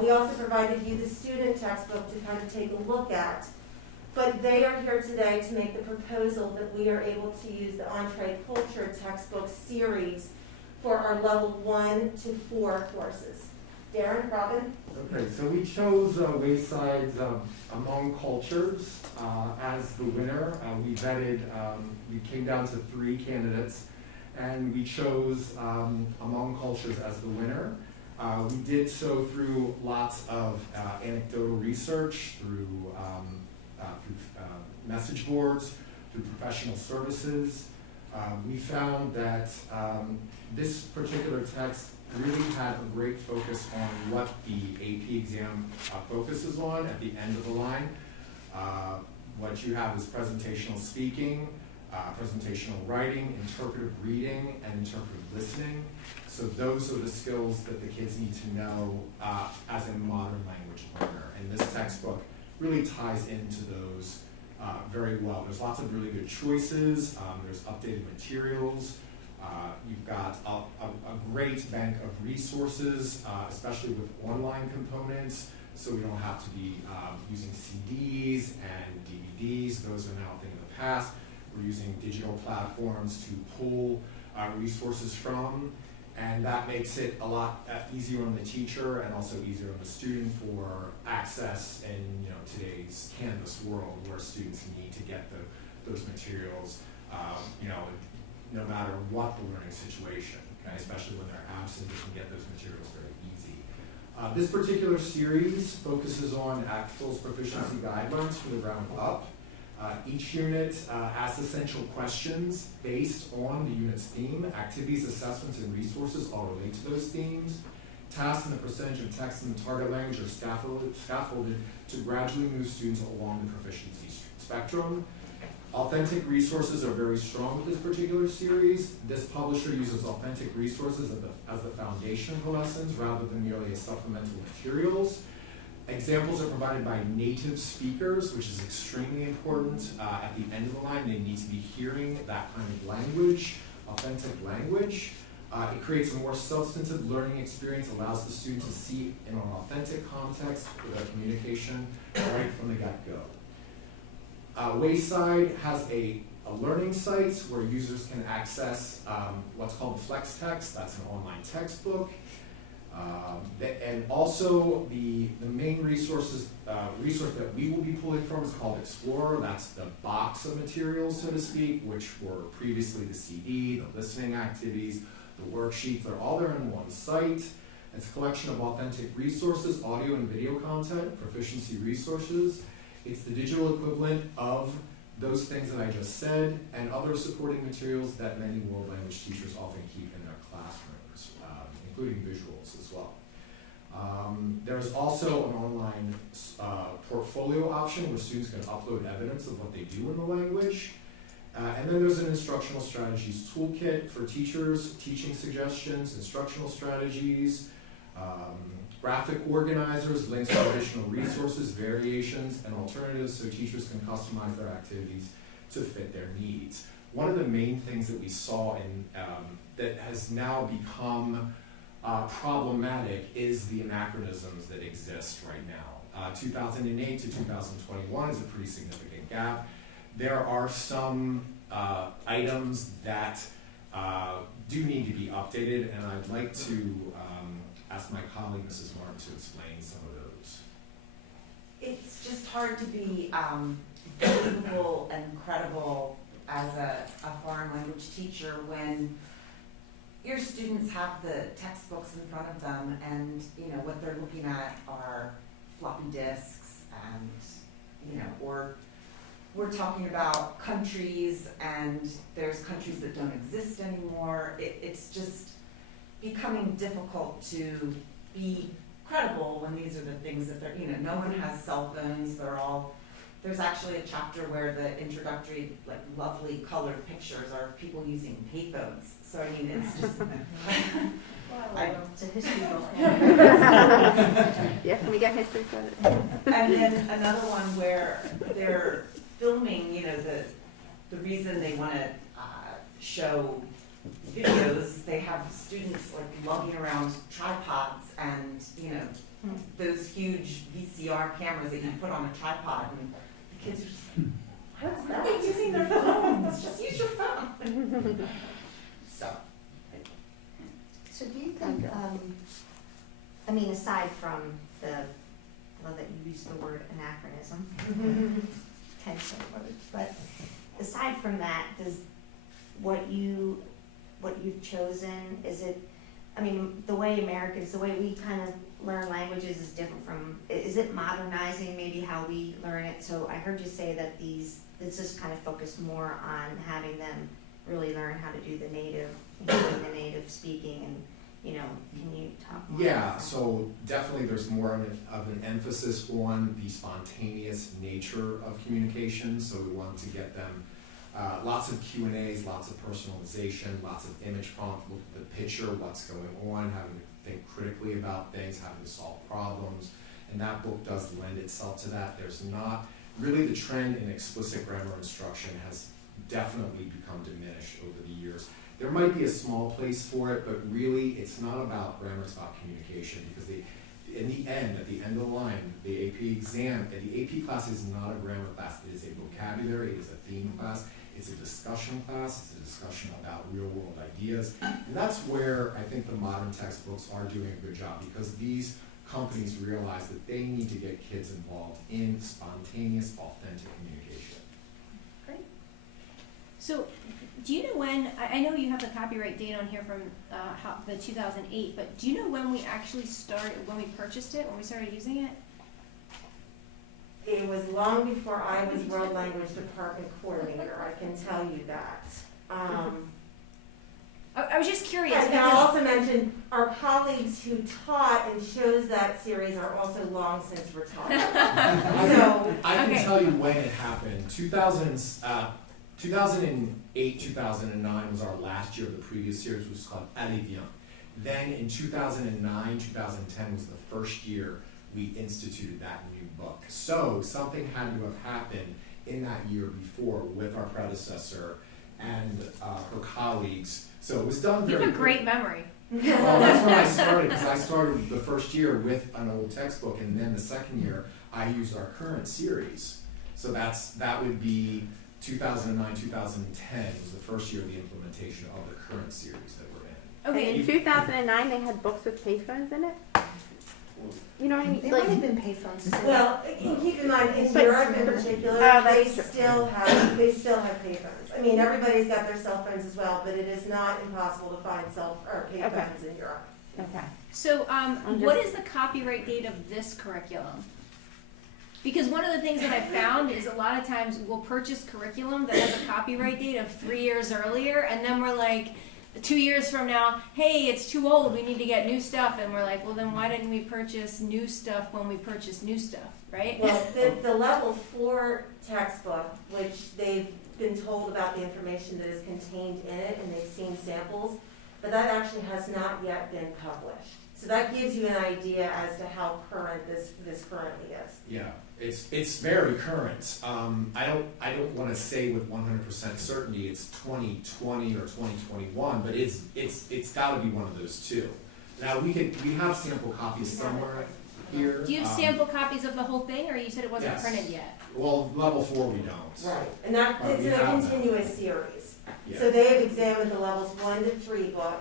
We also provided you the student textbook to kind of take a look at. But they are here today to make the proposal that we are able to use the Entree Culture textbook series for our level 1 to 4 courses. Darren, Robin? Okay, so we chose Wayside's Among Cultures as the winner. We vetted, we came down to 3 candidates, and we chose Among Cultures as the winner. We did so through lots of anecdotal research, through message boards, through professional services. We found that this particular text really had a great focus on what the AP exam focuses on at the end of the line. What you have is presentational speaking, presentational writing, interpretive reading, and interpretive listening. So those are the skills that the kids need to know as a modern language learner. And this textbook really ties into those very well. There's lots of really good choices. There's updated materials. You've got a great bank of resources, especially with online components, so we don't have to be using CDs and DVDs. Those are now a thing of the past. We're using digital platforms to pull resources from, and that makes it a lot easier on the teacher and also easier on the student for access in today's Canvas world, where students need to get those materials no matter what the learning situation, okay? Especially when they're absent, they can get those materials very easy. This particular series focuses on ACTFL's proficiency guidelines from the ground up. Each unit asks essential questions based on the unit's theme. Activities, assessments, and resources all relate to those themes. Tasks and the percentage of text in the target language are scaffolded to gradually move students along the proficiency spectrum. Authentic resources are very strong with this particular series. This publisher uses authentic resources as the foundation of the lessons rather than merely as supplemental materials. Examples are provided by native speakers, which is extremely important. At the end of the line, they need to be hearing that kind of language, authentic language. It creates a more substantive learning experience, allows the student to see in an authentic context for their communication right from the get-go. Wayside has a learning site where users can access what's called the Flex Text. That's an online textbook. And also the main resource that we will be pulling from is called Explorer. That's the box of materials, so to speak, which were previously the CD, the listening activities, the worksheets. They're all there in one site. It's a collection of authentic resources, audio and video content, proficiency resources. It's the digital equivalent of those things that I just said and other supporting materials that many world language teachers often keep in their classrooms, including visuals as well. There's also an online portfolio option where students can upload evidence of what they do in the language. And then there's an instructional strategies toolkit for teachers, teaching suggestions, instructional strategies, graphic organizers, links to additional resources, variations, and alternatives so teachers can customize their activities to fit their needs. One of the main things that we saw in that has now become problematic is the anachronisms that exist right now. 2008 to 2021 is a pretty significant gap. There are some items that do need to be updated, and I'd like to ask my colleague, Mrs. Martin, to explain some of those. It's just hard to be believable and credible as a foreign language teacher when your students have the textbooks in front of them and what they're looking at are floppy disks and or we're talking about countries and there's countries that don't exist anymore. It's just becoming difficult to be credible when these are the things that they're, no one has cell phones, there's actually a chapter where the introductory, lovely colored pictures are people using payphones. So it's just, It's a history book. Yeah, can we get history for it? and then another one where they're filming, the reason they want to show videos, they have students lugging around tripods and, those huge VCR cameras that you put on a tripod and the kids are just like, what's that? They're using their phones, just use your phone. So do you think, aside from the, I love that you use the word anachronism, tense words, but aside from that, does what you've chosen, is it, the way we kind of learn languages is different from, is it modernizing maybe how we learn it? So I heard you say that this is kind of focused more on having them really learn how to do the native speaking and, can you talk more Yeah, about that? so definitely there's more of an emphasis on the spontaneous nature of communication. So we want to get them lots of Q&As, lots of personalization, lots of image prompt, look at the picture, what's going on, having to think critically about things, having to solve problems. And that book does lend itself to that. There's not really the trend in explicit grammar instruction has definitely become diminished over the years. There might be a small place for it, but really it's not about grammar, it's about communication, because at the end of the line, the AP exam, the AP class is not a grammar class. It is a vocabulary, it is a theme class, it's a discussion class, it's a discussion about real world ideas. And that's where I think the modern textbooks are doing a good job, because these companies realize that they need to get kids involved in spontaneous, authentic communication. Great. So, do you know when, I know you have the copyright date on here from the 2008, but do you know when we actually when we purchased it, when we started using it? It was long before I was World Language Department Coordinator, I can tell you that. I was just curious. And I'll also mention, our colleagues who taught and chose that series are also long since retired. I can tell you when it happened. 2008, 2009 was our last year of the previous series, which was called Allez Viens. Then in 2009, 2010 was the first year we instituted that new book. So something had to have happened in that year before with our predecessor, and her colleagues. So it was done You very have a great quickly. memory. Well, that's when I started, because I started the first year with an old textbook, and then the second year, I used our current series. So that would be 2009, 2010 was the first year of the implementation of the current series that we're in. Okay, in 2009, they had books with payphones in it? You know what I mean? They Like- might have been payphones too. Well, you keep in mind, in But- Europe in particular, Oh, they that's true. still have payphones. I mean, everybody's got their cell phones as well, but it is not impossible to find payphones in Europe. Okay. So, I'm what just- is the copyright date of this curriculum? Because one of the things that I found is a lot of times we'll purchase curriculum that has a copyright date of 3 years earlier, and then we're like, 2 years from now, hey, it's too old, we need to get new stuff, and we're like, well, then why didn't we purchase new stuff when we purchased new stuff, right? Well, the level 4 textbook, which they've been told about the information that is contained in it, and they've seen samples, but that actually has not yet been published. So that gives you an idea as to how current this currently is. Yeah, it's very current. I don't want to say with 100% certainty it's 2020 or 2021, but it's got to be one of those two. Now we have sample copies somewhere here. Do you have sample copies of the whole thing, or you said it wasn't yes. printed yet? Well, level 4 we don't. Right, and that, But it's we in a have that. continuous series. Yeah. So they have examined the levels 1 to 3 book.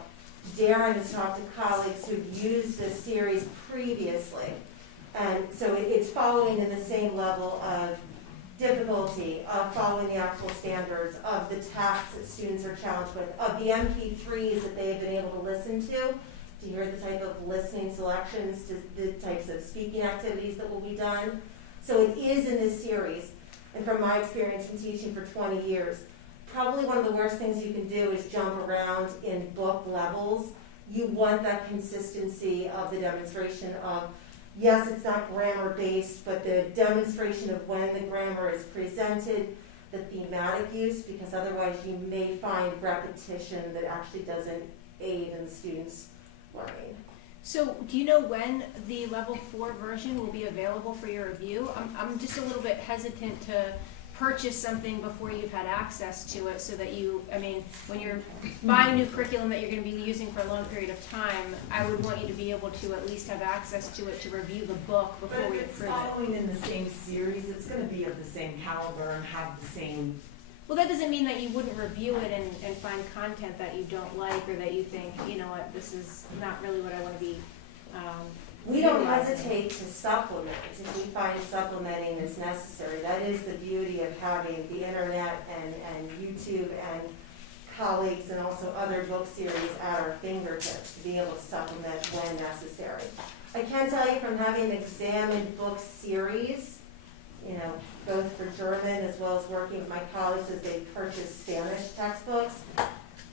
Darren has talked to colleagues who've used this series previously. And so it's following in the same level of difficulty, of following the actual standards, of the tasks that students are challenged with, of the MP3s that they've been able to listen to hear the type of listening selections, to the types of speaking activities that will be done. So it is in this series. And from my experience in teaching for 20 years, probably one of the worst things you can do is jump around in book levels. You want that consistency of the demonstration of, yes, it's not grammar-based, but the demonstration of when the grammar is presented, the thematic use, because otherwise you may find repetition that actually doesn't aid in the students' learning. So, do you know when the level 4 version will be available for your review? I'm just a little bit hesitant to purchase something before you've had access to it, so that you, I mean, when you're buying new curriculum that you're going to be using for a long period of time, I would want you to be able to at least have access to it to review the book before we approve it. But if it's following in the same series, it's gonna be of the same caliber and have the same. Well, that doesn't mean that you wouldn't review it and find content that you don't like, or that you think, you know what, this is not really what I want to be. We don't utilizing. hesitate to supplement if we find supplementing is necessary. That is the beauty of having the internet and YouTube and colleagues and also other book series at our fingertips to be able to supplement when necessary. I can tell you from having examined book series, you know, both for German as well as working with my colleagues as they purchase Spanish textbooks,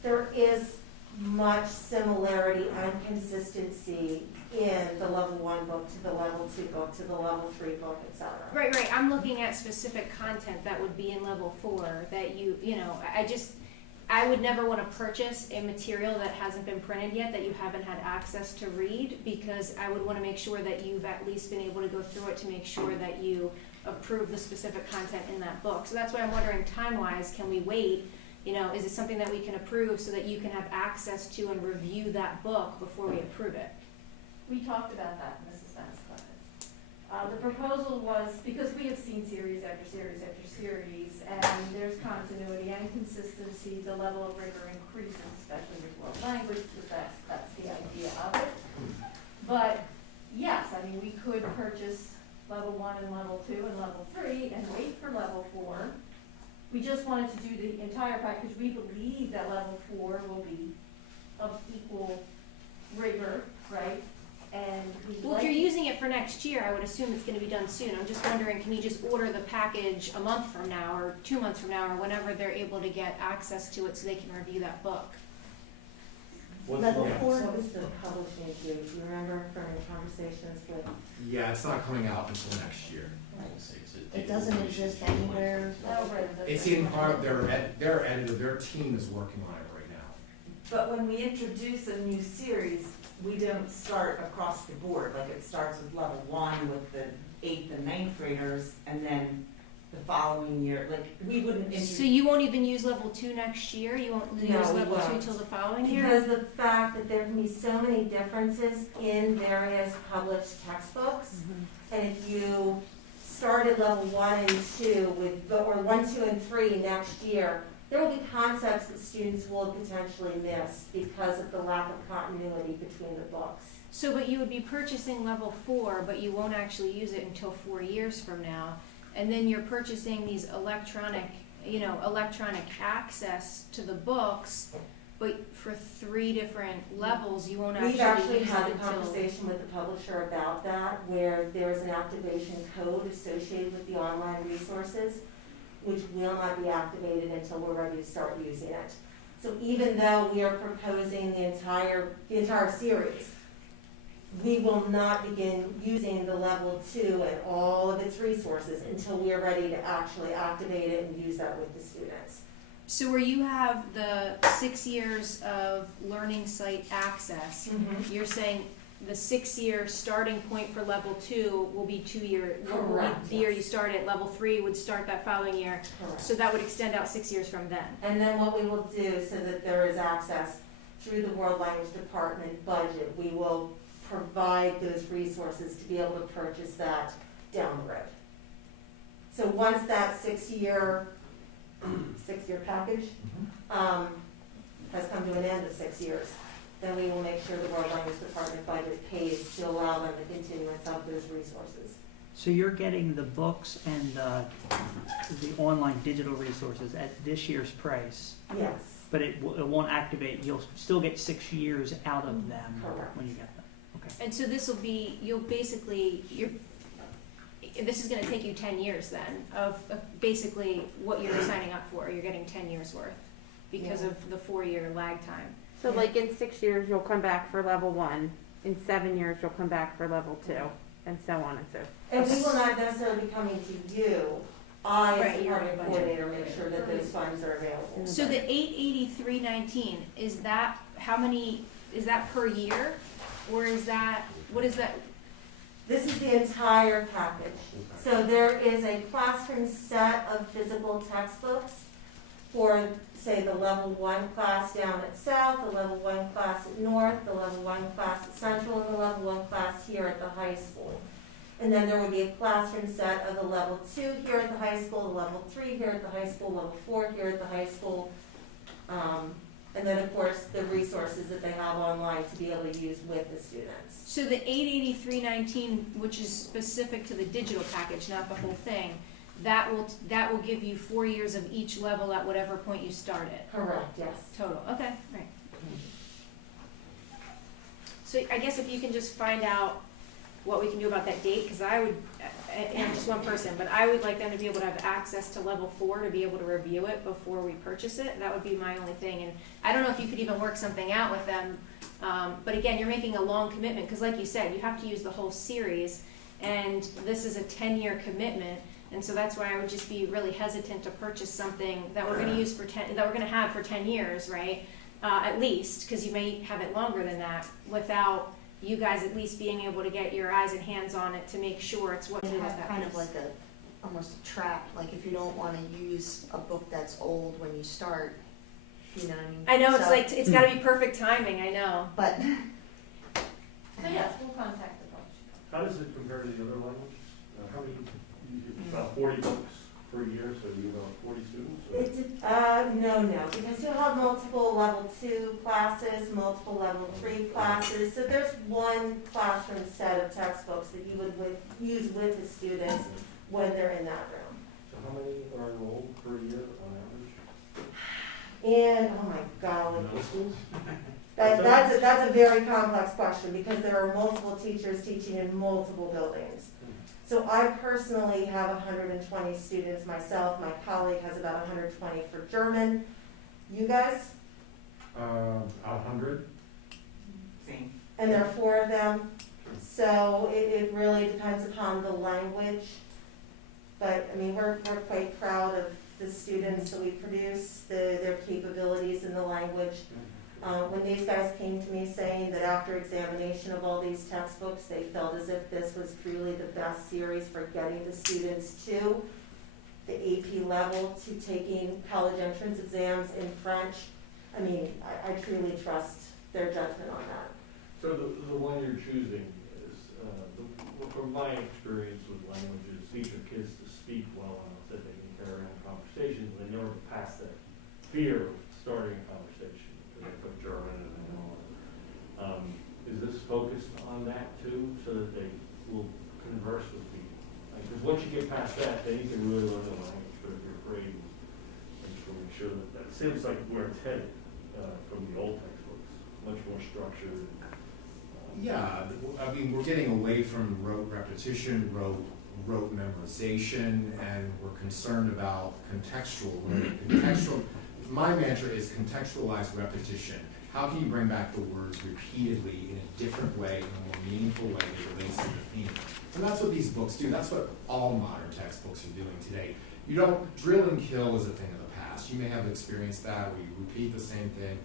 there is much similarity and consistency in the level 1 book to the level 2 book to the level 3 book, etc. Right, right. I'm looking at specific content that would be in level 4 that you know, I would never want to purchase a material that hasn't been printed yet, that you haven't had access to read, because I would want to make sure that you've at least been able to go through it to make sure that you approve the specific content in that book. So that's why I'm wondering, time-wise, can we wait? You know, is it something that we can approve so that you can have access to and review that book before we approve it? We talked about that in Mrs. Ben's comments. The proposal was, because we have seen series after series after series, and there's continuity and consistency, the level of rigor increases, especially with world language, because that's the idea of it. But, yes, I mean, we could purchase level 1 and level 2 and level 3 and wait for level 4. We just wanted to do the entire package. We believe that level 4 will be of equal rigor, right? And Well, if you're using it for next year, I would assume it's going to be done soon. I'm just wondering, can you just order the package a month from now or 2 months from now or whenever they're able to get access to it so they can review that book? Level 4 was the publishing date. Do you remember from your conversations with? Yeah, it's not coming out until next year. It doesn't exist anywhere. It's in part, their editor, their team is working on it right now. But when we introduce a new series, we don't start across the board, like it starts with level 1 with the 8th and 9th graders, and then the following year, like, we wouldn't So you won't even use level 2 next year? You won't use No, we level 2 won't. till the following year? Because the fact that there can be so many differences in various published textbooks, and if you started level 1 and 2 with, or 1, 2, and 3 next year, there will be concepts that students will potentially miss because of the lack of continuity between the books. So, but you would be purchasing level 4, but you won't actually use it until 4 years from now. And then you're purchasing these electronic access to the books, but for 3 different levels, you won't We've actually actually use it had a until. conversation with the publisher about that, where there's an activation code associated with the online resources, which will not be activated until we're ready to start using it. So even though we are proposing the entire series, we will not begin using the level 2 and all of its resources until we are ready to actually activate it and use that with the students. So where you have the 6 years of learning site access, you're saying the 6-year starting point for level 2 will be 2 years. Correct, The year yes. you started, level 3 would start that following year. Correct. So that would extend out 6 years from then. And then what we will do, so that there is access through the World Language Department budget, we will provide those resources to be able to purchase that down the road. So once that 6-year package has come to an end of 6 years, then we will make sure the World Language Department budget pays to allow them the continuance of those resources. So you're getting the books and the online digital resources at this year's price, Yes, but it won't activate, you'll still get 6 years out of them Correct. when you get them. Okay. And so this will be, this is gonna take you 10 years then of basically what you're signing up for. You're getting 10 years worth because Yeah. of the 4-year lag time. So like in 6 years, you'll come back for level 1. In 7 years, you'll come back for level 2, and so on and so forth. and we will not necessarily be coming to you. I, as Right, the you're department right, budget. coordinator, make sure that those funds are available. So the 883.19, is that, how many, is that per year? Or is that, what is that? This is the entire package. So there is a classroom set of physical textbooks for, say, the level 1 class down at South, the level 1 class at North, the level 1 class at Central, and the level 1 class here at the high school. And then there would be a classroom set of the level 2 here at the high school, the level 3 here at the high school, level 4 here at the high school. And then, of course, the resources that they have online to be able to use with the students. So the 883.19, which is specific to the digital package, not the whole thing, that will give you 4 years of each level at whatever point you start it. Correct, yes. Total, okay, right. So I guess if you can just find out what we can do about that date, because I would, and I'm just one person, but I would like them to be able to have access to level 4 to be able to review it before we purchase it. That would be my only thing, and I don't know if you could even work something out with them. But again, you're making a long commitment, because like you said, you have to use the whole series, and this is a 10-year commitment. And so that's why I would just be really hesitant to purchase something that we're gonna use for that we're gonna have for 10 years, right? At least, because you may have it longer than that, without you guys at least being able to get your eyes and hands on it to make sure it's what And you have have that kind of piece. like almost a trap, like if you don't wanna use a book that's old when you start, you know what I mean? I know, it's So- like, it's gotta be perfect timing, I know. But, So yes, we'll contact the publisher. How does it compare to the other languages? How many, about 40 books per year, so you have about 40 students? or- No, because you'll have multiple level 2 classes, multiple level 3 classes. So there's one classroom set of textbooks that you would use with the students when they're in that room. So how many are enrolled per year on average? And, oh my golly, Middle schools? that's a very complex question, because there are multiple teachers teaching in multiple buildings. So I personally have 120 students myself, my colleague has about 120 for German. You guys? 100. Same. And there are 4 of them, so it really depends upon the language. But, I mean, we're quite proud of the students that we produce, their capabilities in the language. When these guys came to me saying that after examination of all these textbooks, they felt as if this was truly the best series for getting the students to the AP level to taking college entrance exams in French. I mean, I truly trust their judgment on that. So the one you're choosing is, from my experience with languages, teach your kids to speak well enough that they can carry on conversations, and they never get past that fear of starting a conversation, because they put German and all that. Is this focused on that too, so that they will converse with people? Because once you get past that, then you can really learn the language, but if you're afraid, I just want to make sure that seems like where it's headed from the old textbooks, much more structured. Yeah, I mean, we're getting away from rote repetition, rote memorization, and we're concerned about contextual learning. My mantra is contextualized repetition. How can you bring back the words repeatedly in a different way, in a more meaningful way that relates to the theme? And that's what these books do. That's what all modern textbooks are doing today. You don't, drill and kill is a thing of the past. You may have experienced that where you repeat the same thing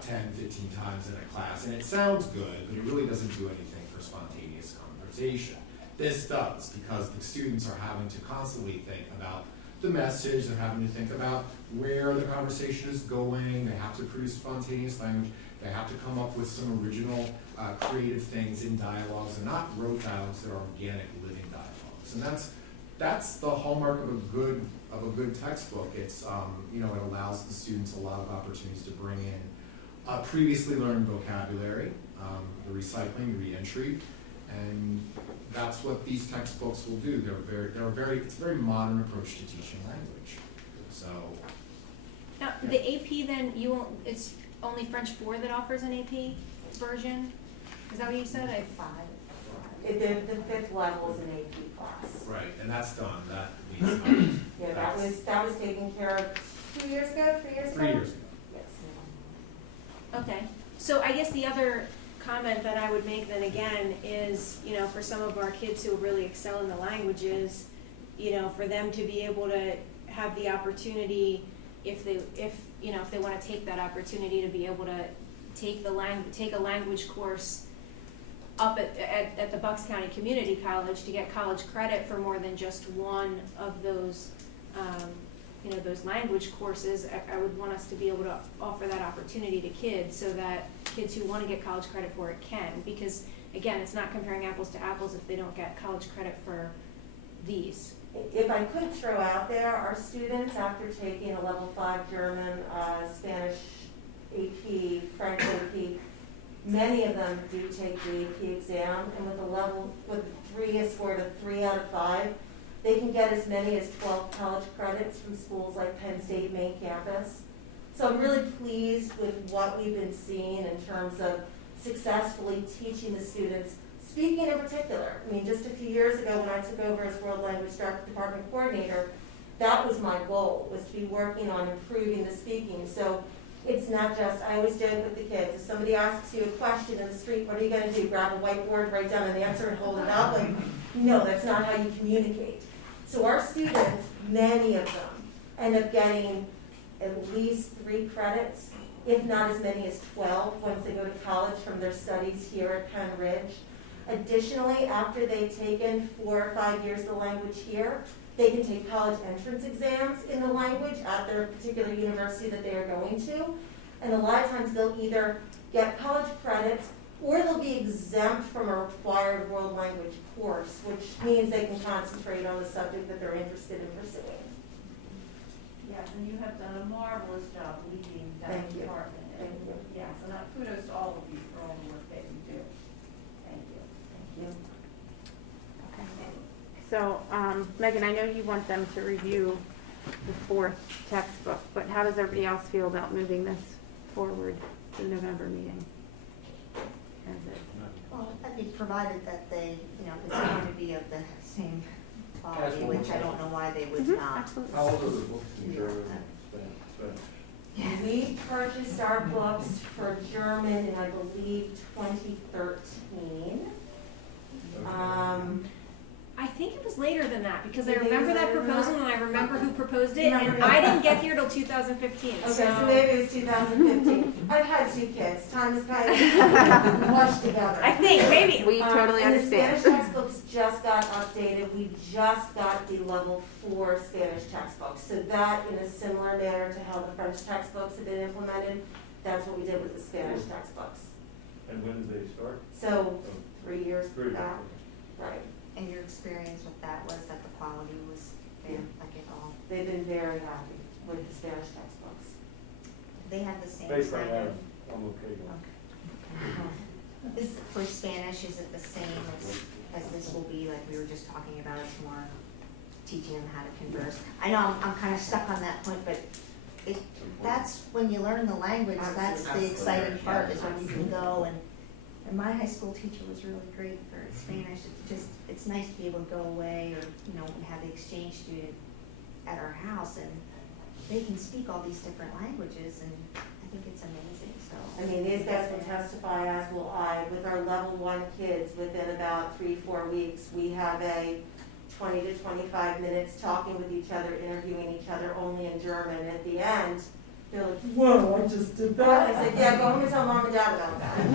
10, 15 times in a class, and it sounds good, but it really doesn't do anything for spontaneous conversation. This does, because the students are having to constantly think about the message, they're having to think about where the conversation is going, they have to produce spontaneous language, they have to come up with some original creative things in dialogues, and not rote dialogues, they're organic living dialogues. And that's the hallmark of a good textbook. It's it allows the students a lot of opportunities to bring in previously learned vocabulary, the recycling, re-entry, and that's what these textbooks will do. It's a very modern approach to teaching language. So Now, the AP then, it's only French 4 that offers an AP version? Is that what you said? The fifth level is an AP class. right, and that's done. That means Yeah, that was taken care of 2 years ago, 3 years ago? 3 years ago. Yes. Okay, so I guess the other comment that I would make then again is, for some of our kids who really excel in the languages, for them to be able to have the opportunity, if they want to take that opportunity to be able to take a language course up at the Bucks County Community College to get college credit for more than just one of those those language courses. I would want us to be able to offer that opportunity to kids, so that kids who want to get college credit for it can, because again, it's not comparing apples to apples if they don't get college credit for these. If I could throw out there, our students, after taking a level 5 German, Spanish AP, French AP, many of them do take the AP exam, and with a score of 3 out of 5, they can get as many as 12 college credits from schools like Penn State main campus. So I'm really pleased with what we've been seeing in terms of successfully teaching the students, speaking in particular. I mean, just a few years ago when I took over as World Language Department Coordinator, that was my goal, was to be working on improving the speaking. So it's not just, I always joke with the kids, if somebody asks you a question in the street, what are you going to do? Grab a whiteboard, write down an answer, and hold it up? Like, no, that's not how you communicate. So our students, many of them, end up getting at least 3 credits, if not as many as 12, once they go to college from their studies here at Penn Ridge. Additionally, after they've taken 4 or 5 years of the language here, they can take college entrance exams in the language at their particular university that they are going to. And a lot of times they'll either get college credits or they'll be exempt from a required world language course, which means they can concentrate on the subject that they're interested in pursuing. Yes, and you have done a marvelous job leading that Thank you. department. Thank you. Yes, and kudos to all of you for all the work that you do. Thank you. Thank you. So, Megan, I know you want them to review the 4th textbook, but how does everybody else feel about moving this forward to the November meeting? Well, I mean, provided that they, if it's going to be of the same quality, which I don't know why they would not. Absolutely. How old are the books in German and Spanish? We purchased our books for German in, I believe, 2013. I think it was later than that, because I You think it remember was that later than proposal that? and I remember who proposed it, Remember and who? I didn't get here till 2015, Okay, so maybe it was 2015. I've had 2 kids. Time is kind of mushed together. I think, maybe. We totally and understand. the Spanish textbooks just got updated. We just got the level 4 Spanish textbooks. So that, in a similar manner to how the French textbooks have been implemented, that's what we did with the Spanish textbooks. And when did they start? So 3 years Three. back, right? And your experience with that was that the quality was there, like it all, They've been very happy with the Spanish textbooks. they have the same Based on kind that, of. I'm okay with it. This, for Spanish, is it the same as this will be, like we were just talking about, it's more teaching them how to converse? I know I'm kind of stuck on that point, but that's when you learn the language, that's the exciting part, is when you can go and my high school teacher was really great for Spanish. It's nice to be able to go away, or, you know, we have the exchange student at our house, and they can speak all these different languages, and I think it's amazing, so. I mean, these guys will testify, as will I, with our level 1 kids, within about 3-4 weeks, we have a 20 to 25 minutes talking with each other, interviewing each other only in German. And at the end, they're like, whoa, I just did that. I said, yeah, go home and tell mom and dad about that. So,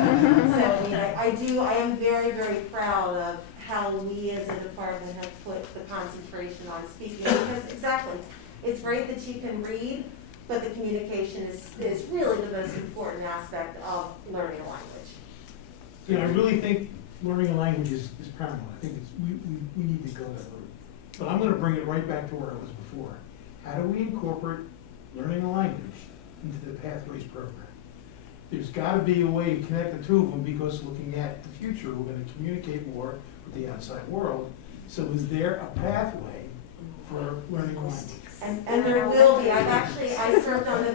I mean, I am very, very proud of how we as a department have put the concentration on speaking. Because exactly, it's great that you can read, but the communication is really the most important aspect of learning a language. You know, I really think learning a language is paramount. I think we need to go that route. But I'm gonna bring it right back to where I was before. How do we incorporate learning a language into the Pathways program? There's gotta be a way to connect the two of them, because looking at the future, we're gonna communicate more with the outside world. So is there a pathway for learning a language? And there will be. I served on the,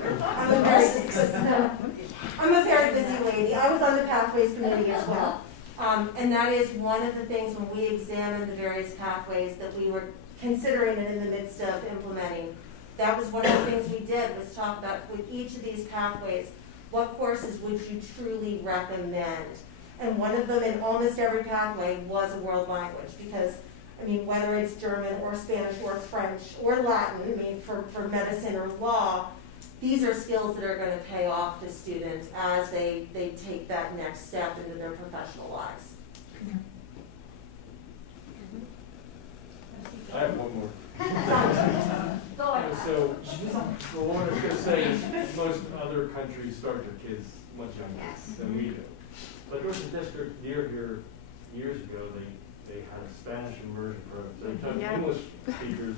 I'm a very busy lady. I was on the Pathways Committee as well. And that is one of the things when we examined the various pathways that we were considering and in the midst of implementing. That was one of the things we did, was talk about with each of these pathways, what courses would you truly recommend? And one of them in almost every pathway was a world language, because I mean, whether it's German or Spanish or French or Latin, I mean, for medicine or law, these are skills that are going to pay off to students as they take that next step into their professional lives. I have one more. Go ahead. So, what I was gonna say is, most other countries start their kids much younger Yes. than we do. But there was a district near here, years ago, they had a Spanish immersion program. So they took Yeah. English speakers.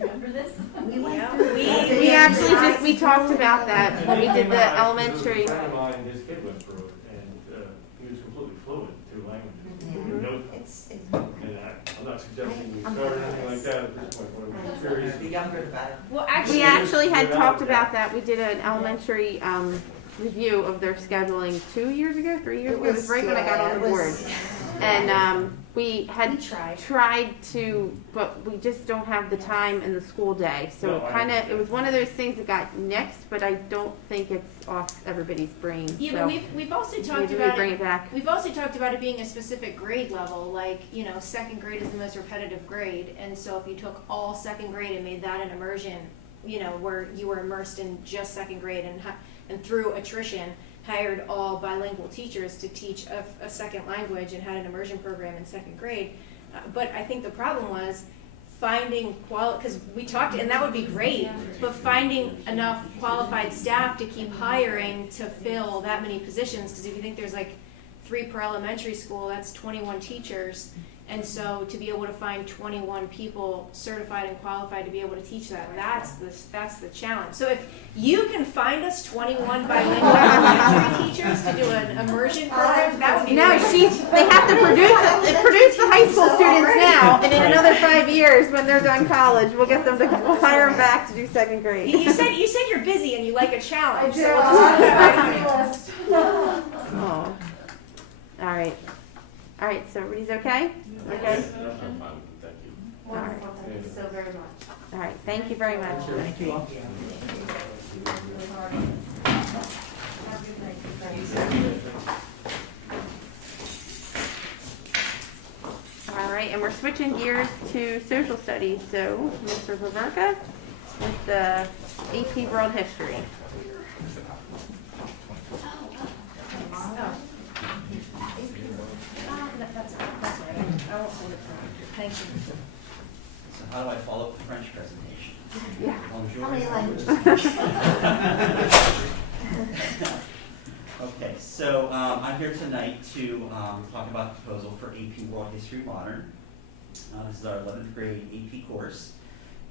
Remember this? We went Yeah. through. We actually we talked about that when we did the elementary. A friend of mine, his kid went through it, and he was completely fluent in 2 languages. Mhm. No, It's and I'm not suggesting we start anything like that at this point, but I'm curious. The younger the better. Well, We actually, actually had Without talked doubt. about that. We did an elementary review of their scheduling 2 years ago, 3 years ago. It was right when I got on the board. And we had We tried. tried to, but we just don't have the time in the school day. So No, I kind of, it understand. was one of those things that got nixed, but I don't think it's off everybody's brain. yeah, So but we've also talked maybe we about bring it. it back. We've also talked about it being a specific grade level, like, you know, 2nd grade is the most repetitive grade, and so if you took all 2nd grade and made that an immersion, you know, where you were immersed in just 2nd grade and through attrition, hired all bilingual teachers to teach a second language and had an immersion program in 2nd grade. But I think the problem was finding because we talked, and that would be great, but finding enough qualified staff to keep hiring to fill that many positions, because if you think there's like 3 per elementary school, that's 21 teachers. And so to be able to find 21 people certified and qualified to be able to teach that, that's the challenge. So if you can find us 21 bilingual elementary teachers to do an immersion program, that would be No, great. they have to produce the high school students now, and in another 5 years, when they're done college, we'll get them to, we'll hire them back to do 2nd grade. You said you're busy and you like a challenge. So we'll just Oh. All right, so everybody's okay? Okay? I'm fine with it, thank you. Wonderful, thank you so very much. All right, thank you very much. Thank you all. Have a good night. All right, tonight, and we're switching gears to social studies. So, Mr. Laverca with the AP World History. Thank you. So how do I follow up the French presentation? Yeah. Bonjour. How many languages? Okay, so I'm here tonight to talk about the proposal for AP World History Modern. This is our 11th grade AP course,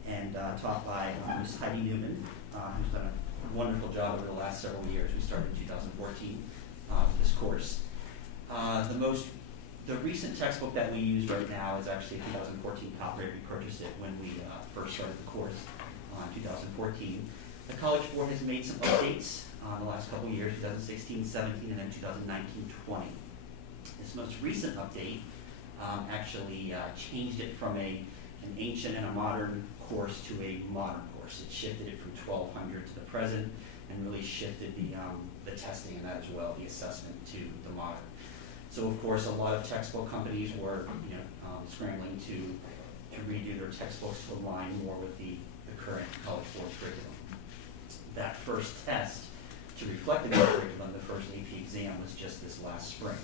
and taught by Ms. Heidi Newman, who's done a wonderful job over the last several years. We started in 2014 with this course. The recent textbook that we use right now is actually a 2014 copyright. We purchased it when we first started the course in 2014. The College Board has made some updates the last couple of years, 2016, 17, and then 2019, 20. This most recent update actually changed it from an ancient and a modern course to a modern course. It shifted it from 1200 to the present, and really shifted the testing and that as well, the assessment to the modern. So of course, a lot of textbook companies were scrambling to redo their textbooks to align more with the current College Board curriculum. That first test to reflect the new curriculum, the first AP exam, was just this last spring.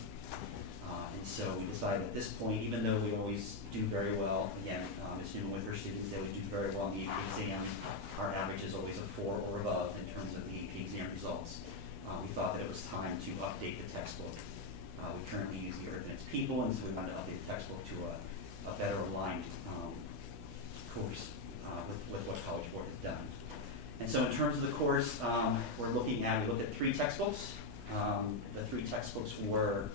And so we decided at this point, even though we always do very well, again, Ms. Newman with her students, they always do very well in the AP exam. Our average is always a 4 or above in terms of the AP exam results. We thought that it was time to update the textbook. We currently use the Earth and Its People, and so we wanted to update the textbook to a better aligned course with what College Board has done. And so in terms of the course, we looked at 3 textbooks. The 3 textbooks were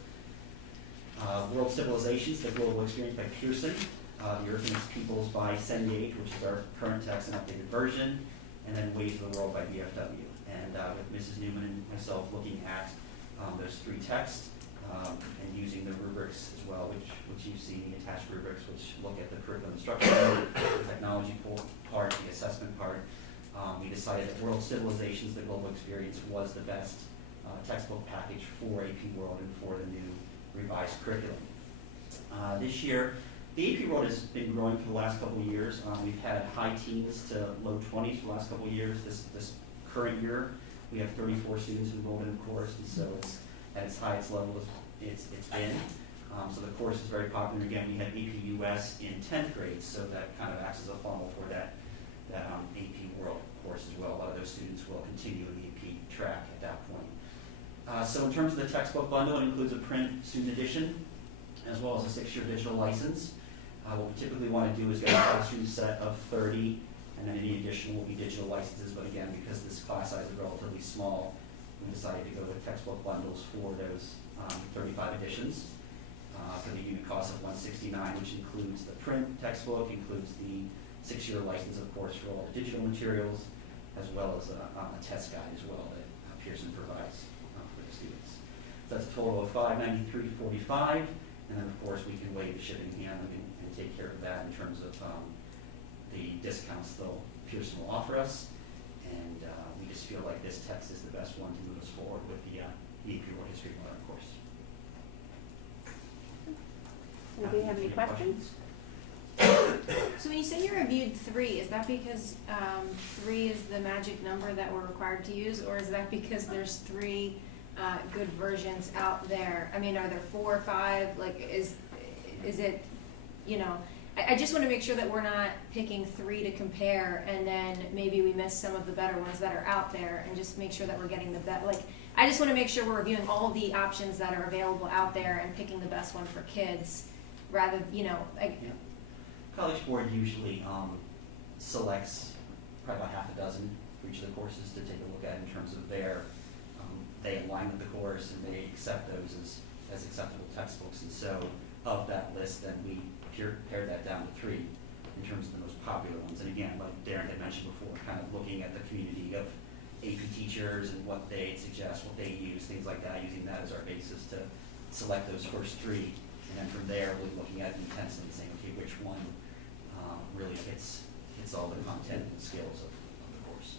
World Civilizations, The Global Experience by Pearson, The Earth and Its Peoples by Cengage, which is our current text and updated version, and then Ways of the World by BFW. And with Mrs. Newman and myself looking at those 3 texts, and using the rubrics as well, which you see, the attached rubrics, which look at the curriculum structure, the technology part, the assessment part. We decided that World Civilizations, The Global Experience was the best textbook package for AP World and for the new revised curriculum. This year, the AP World has been growing for the last couple of years. We've had high teens to low 20s for the last couple of years. This current year, we have 34 students enrolled in the course, and so it's at its highest level it's been. So the course is very popular. Again, we had AP US in 10th grade, so that kind of acts as a funnel for that AP World course as well. A lot of those students will continue in the AP track at that point. So in terms of the textbook bundle, it includes a print student edition, as well as a 6-year digital license. What we typically want to do is get a classroom set of 30, and then any additional will be digital licenses. But again, because this class size is relatively small, we decided to go with textbook bundles for those 35 editions. For the unit cost of $169, which includes the print textbook, includes the 6-year license, of course, for all the digital materials, as well as a test guide as well that Pearson provides for the students. So that's a total of $593.45, and then of course we can waive the shipping and handling and take care of that in terms of the discounts Pearson will offer us. And we just feel like this text is the best one to move us forward with the AP World History Modern course. Anybody have any questions? So when you say you reviewed 3, is that because 3 is the magic number that we're required to use, or is that because there's 3 good versions out there? I mean, are there 4 or 5? Like, is it, I just want to make sure that we're not picking 3 to compare, and then maybe we miss some of the better ones that are out there, and just make sure that we're getting the best. Like, I just want to make sure we're reviewing all the options that are available out there and picking the best one for kids, rather, College Board usually selects probably about half a dozen for each of the courses to take a look at in terms of they align with the course and they accept those as acceptable textbooks. And so of that list, then we pared that down to 3 in terms of the most popular ones. And again, like Darren had mentioned before, kind of looking at the community of AP teachers and what they suggest, what they use, things like that, using that as our basis to select those first 3. And then from there, really looking at it intensely and saying, okay, which one really hits all the content and skills of the course.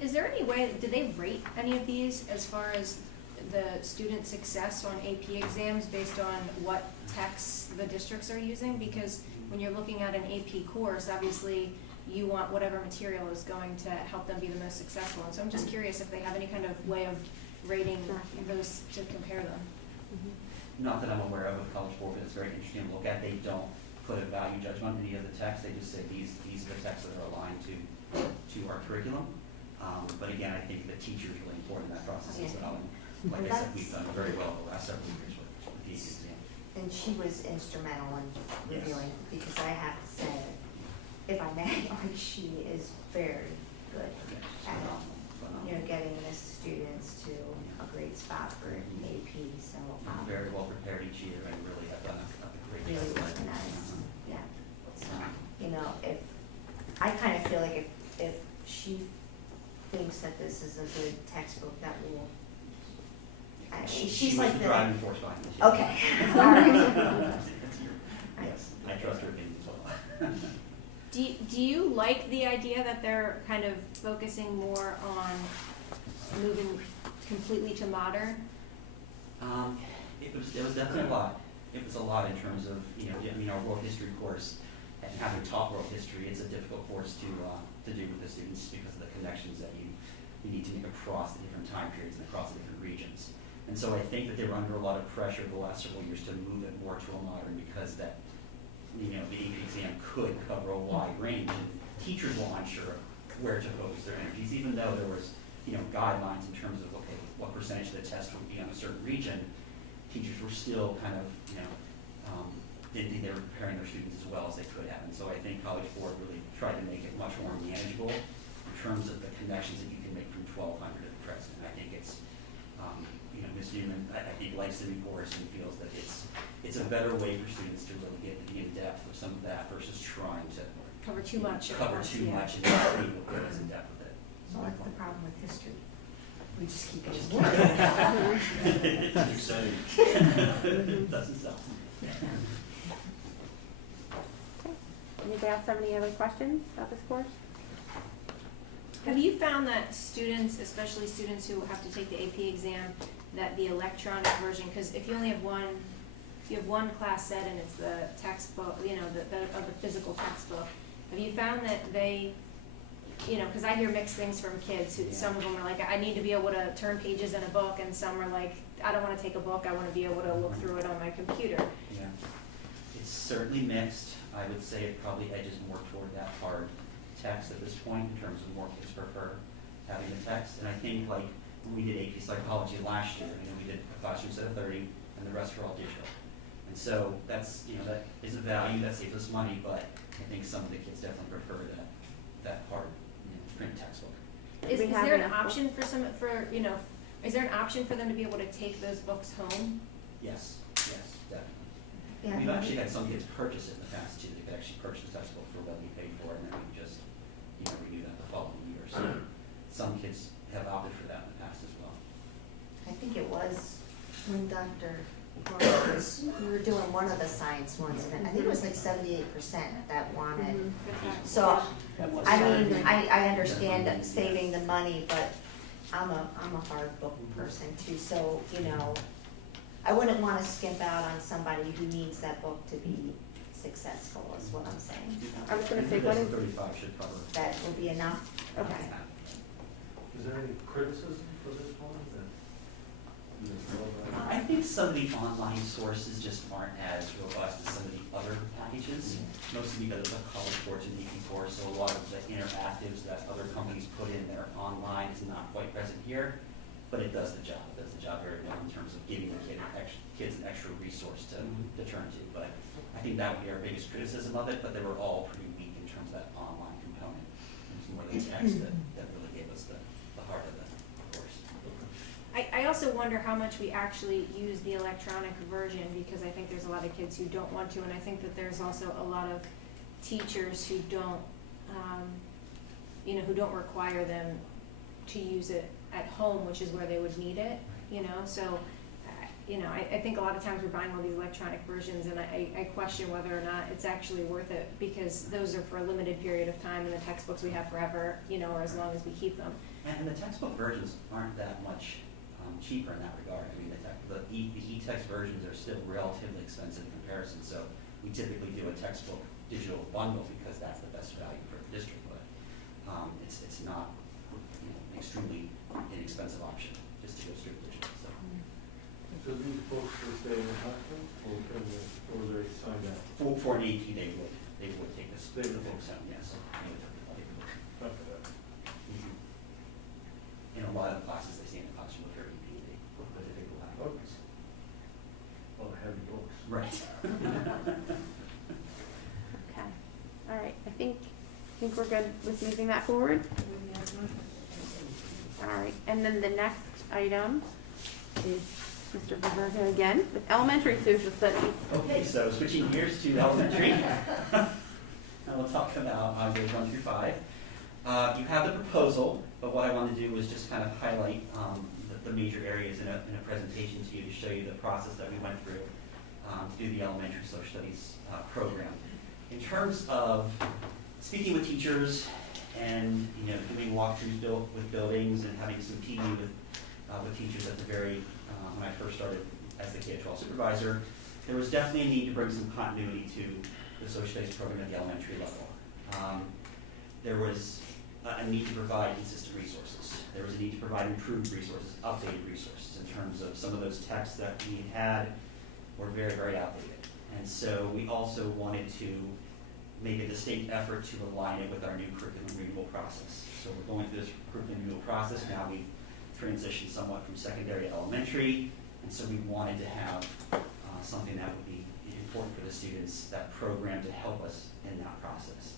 Is there any way, do they rate any of these as far as the student success on AP exams based on what texts the districts are using? Because when you're looking at an AP course, obviously you want whatever material is going to help them be the most successful. And so I'm just curious if they have any kind of way of rating those to compare them. Not that I'm aware of College Board, but it's very interesting to look at. They don't put a value judgment on any of the texts. They just say these are the texts that are aligned to our curriculum. But again, I think the teacher is really important in that process as well. And like I said, we've done very well the last several years with the exam. And she was instrumental in reviewing, because I have to say, if I may, like, she is very good at, you know, getting the students to a great spot for AP, so. Very well prepared each year and really have done a great job. Really organized, yeah. So, you know, if, I kind of feel like if she thinks that this is a good textbook, that will, she's like the. She was the driving force behind this. Okay, all right. Yes, I trust her opinion as well. Do you like the idea that they're kind of focusing more on moving completely to modern? It was definitely a lot. It was a lot in terms of, you know, I mean, our world history course, and having taught world history, it's a difficult course to do with the students because of the connections that you need to make across the different time periods and across the different regions. And so I think that they were under a lot of pressure the last several years to move it more to a modern, because that, you know, the AP exam could cover a wide range, and teachers were unsure of where to focus their energies, even though there was, you know, guidelines in terms of, okay, what percentage of the test would be on a certain region. Teachers were still kind of, you know, didn't think they were preparing their students as well as they could have. And so I think College Board really tried to make it much more manageable in terms of the connections that you can make from 1200 to the present. I think it's, you know, Ms. Newman, I think likes the new course and feels that it's a better way for students to really get in depth of some of that versus trying to Cover too much. cover too much and not really go as in depth with it. So that's the problem with history. We just keep It's it. exciting. Doesn't stop. Anybody else have any other questions about this course? Have you found that students, especially students who have to take the AP exam, that the electronic version, because if you only have one, if you have one class set and it's the textbook, you know, of the physical textbook, have you found that they, you know, because I hear mixed things from kids, who, some of them are like, I need to be able to turn pages in a book, and some are like, I don't want to take a book, I want to be able to look through it on my computer. Yeah, it's certainly mixed. I would say it probably edges more toward that hard text at this point in terms of more kids prefer having the text. And I think like when we did AP psychology last year, you know, we did a classroom set of 30 and the rest are all digital. And so that's, you know, that is a value, that saves us money, but I think some of the kids definitely prefer that hard, you know, print textbook. Is we have there an enough option for some, for, you know, is there an option for them to be able to take those books home? Yes, definitely. Yeah. We've actually had some kids purchase it in the past too. They could actually purchase the textbook for what we paid for it, and then we just, you know, renew that the following year. So some kids have opted for that in the past as well. I think it was when Dr. Roy was, we were doing one of the science ones, and I think it was like 78% that wanted. So, I mean, I understand saving the money, but I'm a hard book person too, so, you know, I wouldn't wanna skimp out on somebody who needs that book to be successful, is what I'm saying. I was gonna say, I what think is, 35 should cover. That will be enough? Okay. Is there any criticism for this one that you know about? I think some of the online sources just aren't as robust as some of the other packages, mostly because of the College Board and AP course, so a lot of the interactives that other companies put in there online is not quite present here, but it does the job. It does the job very well in terms of giving the kids an extra resource to turn to. But I think that would be our biggest criticism of it, but they were all pretty weak in terms of that online component. It's more the text that really gave us the heart of the course. I also wonder how much we actually use the electronic version, because I think there's a lot of kids who don't want to, and I think that there's also a lot of teachers who don't, you know, who don't require them to use it at home, which is where they would need it, you know, so, you know, I think a lot of times we're buying all these electronic versions, and I question whether or not it's actually worth it, because those are for a limited period of time, and the textbooks we have forever, you know, or as long as we keep them. And the textbook versions aren't that much cheaper in that regard. I mean, the e-text versions are still relatively expensive in comparison, so we typically do a textbook digital bundle because that's the best value for the district, but it's not, you know, an extremely inexpensive option just to go straight digital, so. So these folks will stay in the hospital, or they sign up? For an AP, they would take this, They the would. books out, yes. They would take the books. Okay. In a lot of the classes, they stay in the classroom with their AP, they will have books. Well, heavy books. Right. Okay, all right, I think we're good with moving that forward. All right, and then the next item is Mr. Ververga again with elementary social studies. Okay, so switching gears to elementary. Now we'll talk about grades 1 through 5. You have the proposal, but what I want to do is just kind of highlight the major areas in a presentation to you to show you the process that we went through to do the elementary social studies program. In terms of speaking with teachers and, you know, doing walkthroughs with buildings and having some PD with teachers at the very, when I first started as the K-12 supervisor, there was definitely a need to bring some continuity to the social studies program at the elementary level. There was a need to provide consistent resources. There was a need to provide improved resources, updated resources in terms of some of those texts that we had were very, very outdated. And so we also wanted to make a distinct effort to align it with our new curriculum renewal process. So we're going through this curriculum renewal process. Now we've transitioned somewhat from secondary to elementary, and so we wanted to have something that would be important for the students, that program to help us in that process.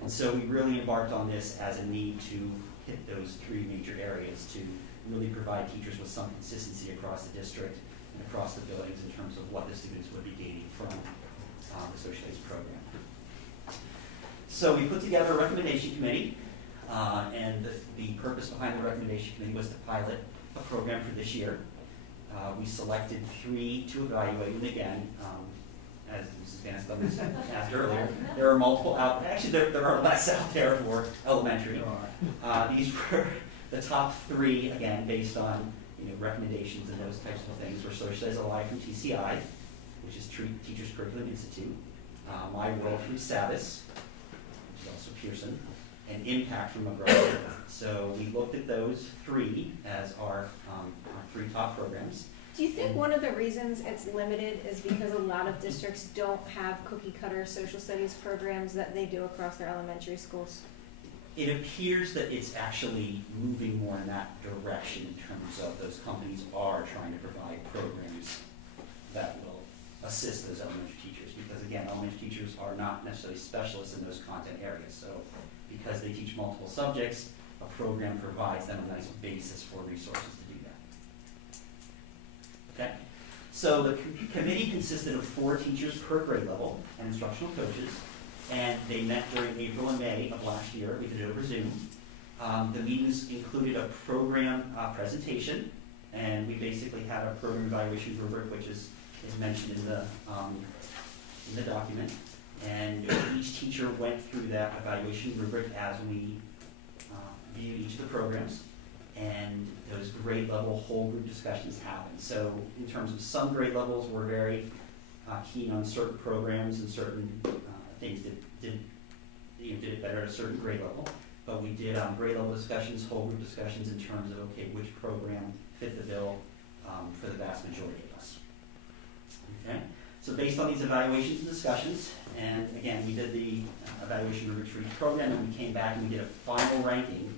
And so we really embarked on this as a need to hit those three major areas to really provide teachers with some consistency across the district and across the buildings in terms of what the students would be gaining from the social studies program. So we put together a recommendation committee, and the purpose behind the recommendation committee was to pilot a program for this year. We selected 3 to evaluate, and again, as Mrs. Van Clemens asked earlier, there are multiple out, actually there are less out there for elementary. These were the top 3, again, based on, you know, recommendations and those types of things, were Social Studies Alive from TCI, which is Teachers Curriculum Institute, My World from SAVIS, which is also Pearson, and Impact from McGraw. So we looked at those 3 as our 3 top programs. Do you think one of the reasons it's limited is because a lot of districts don't have cookie cutter social studies programs that they do across their elementary schools? It appears that it's actually moving more in that direction in terms of those companies are trying to provide programs that will assist those elementary teachers. Because again, elementary teachers are not necessarily specialists in those content areas. So because they teach multiple subjects, a program provides them a nice basis for resources to do that. Okay? So the committee consisted of 4 teachers per grade level and instructional coaches. And they met during April and May of last year. We did it over Zoom. The meetings included a program presentation, and we basically had a program evaluation rubric, which is mentioned in the document. And each teacher went through that evaluation rubric as we viewed each of the programs. And those grade level whole group discussions happened. So in terms of some grade levels, we're very keen on certain programs and certain things did it better at a certain grade level. But we did grade level discussions, whole group discussions in terms of, okay, which program fit the bill for the vast majority of us. Okay? So based on these evaluations and discussions, and again, we did the evaluation rubric for each program, and we came back and we did a final ranking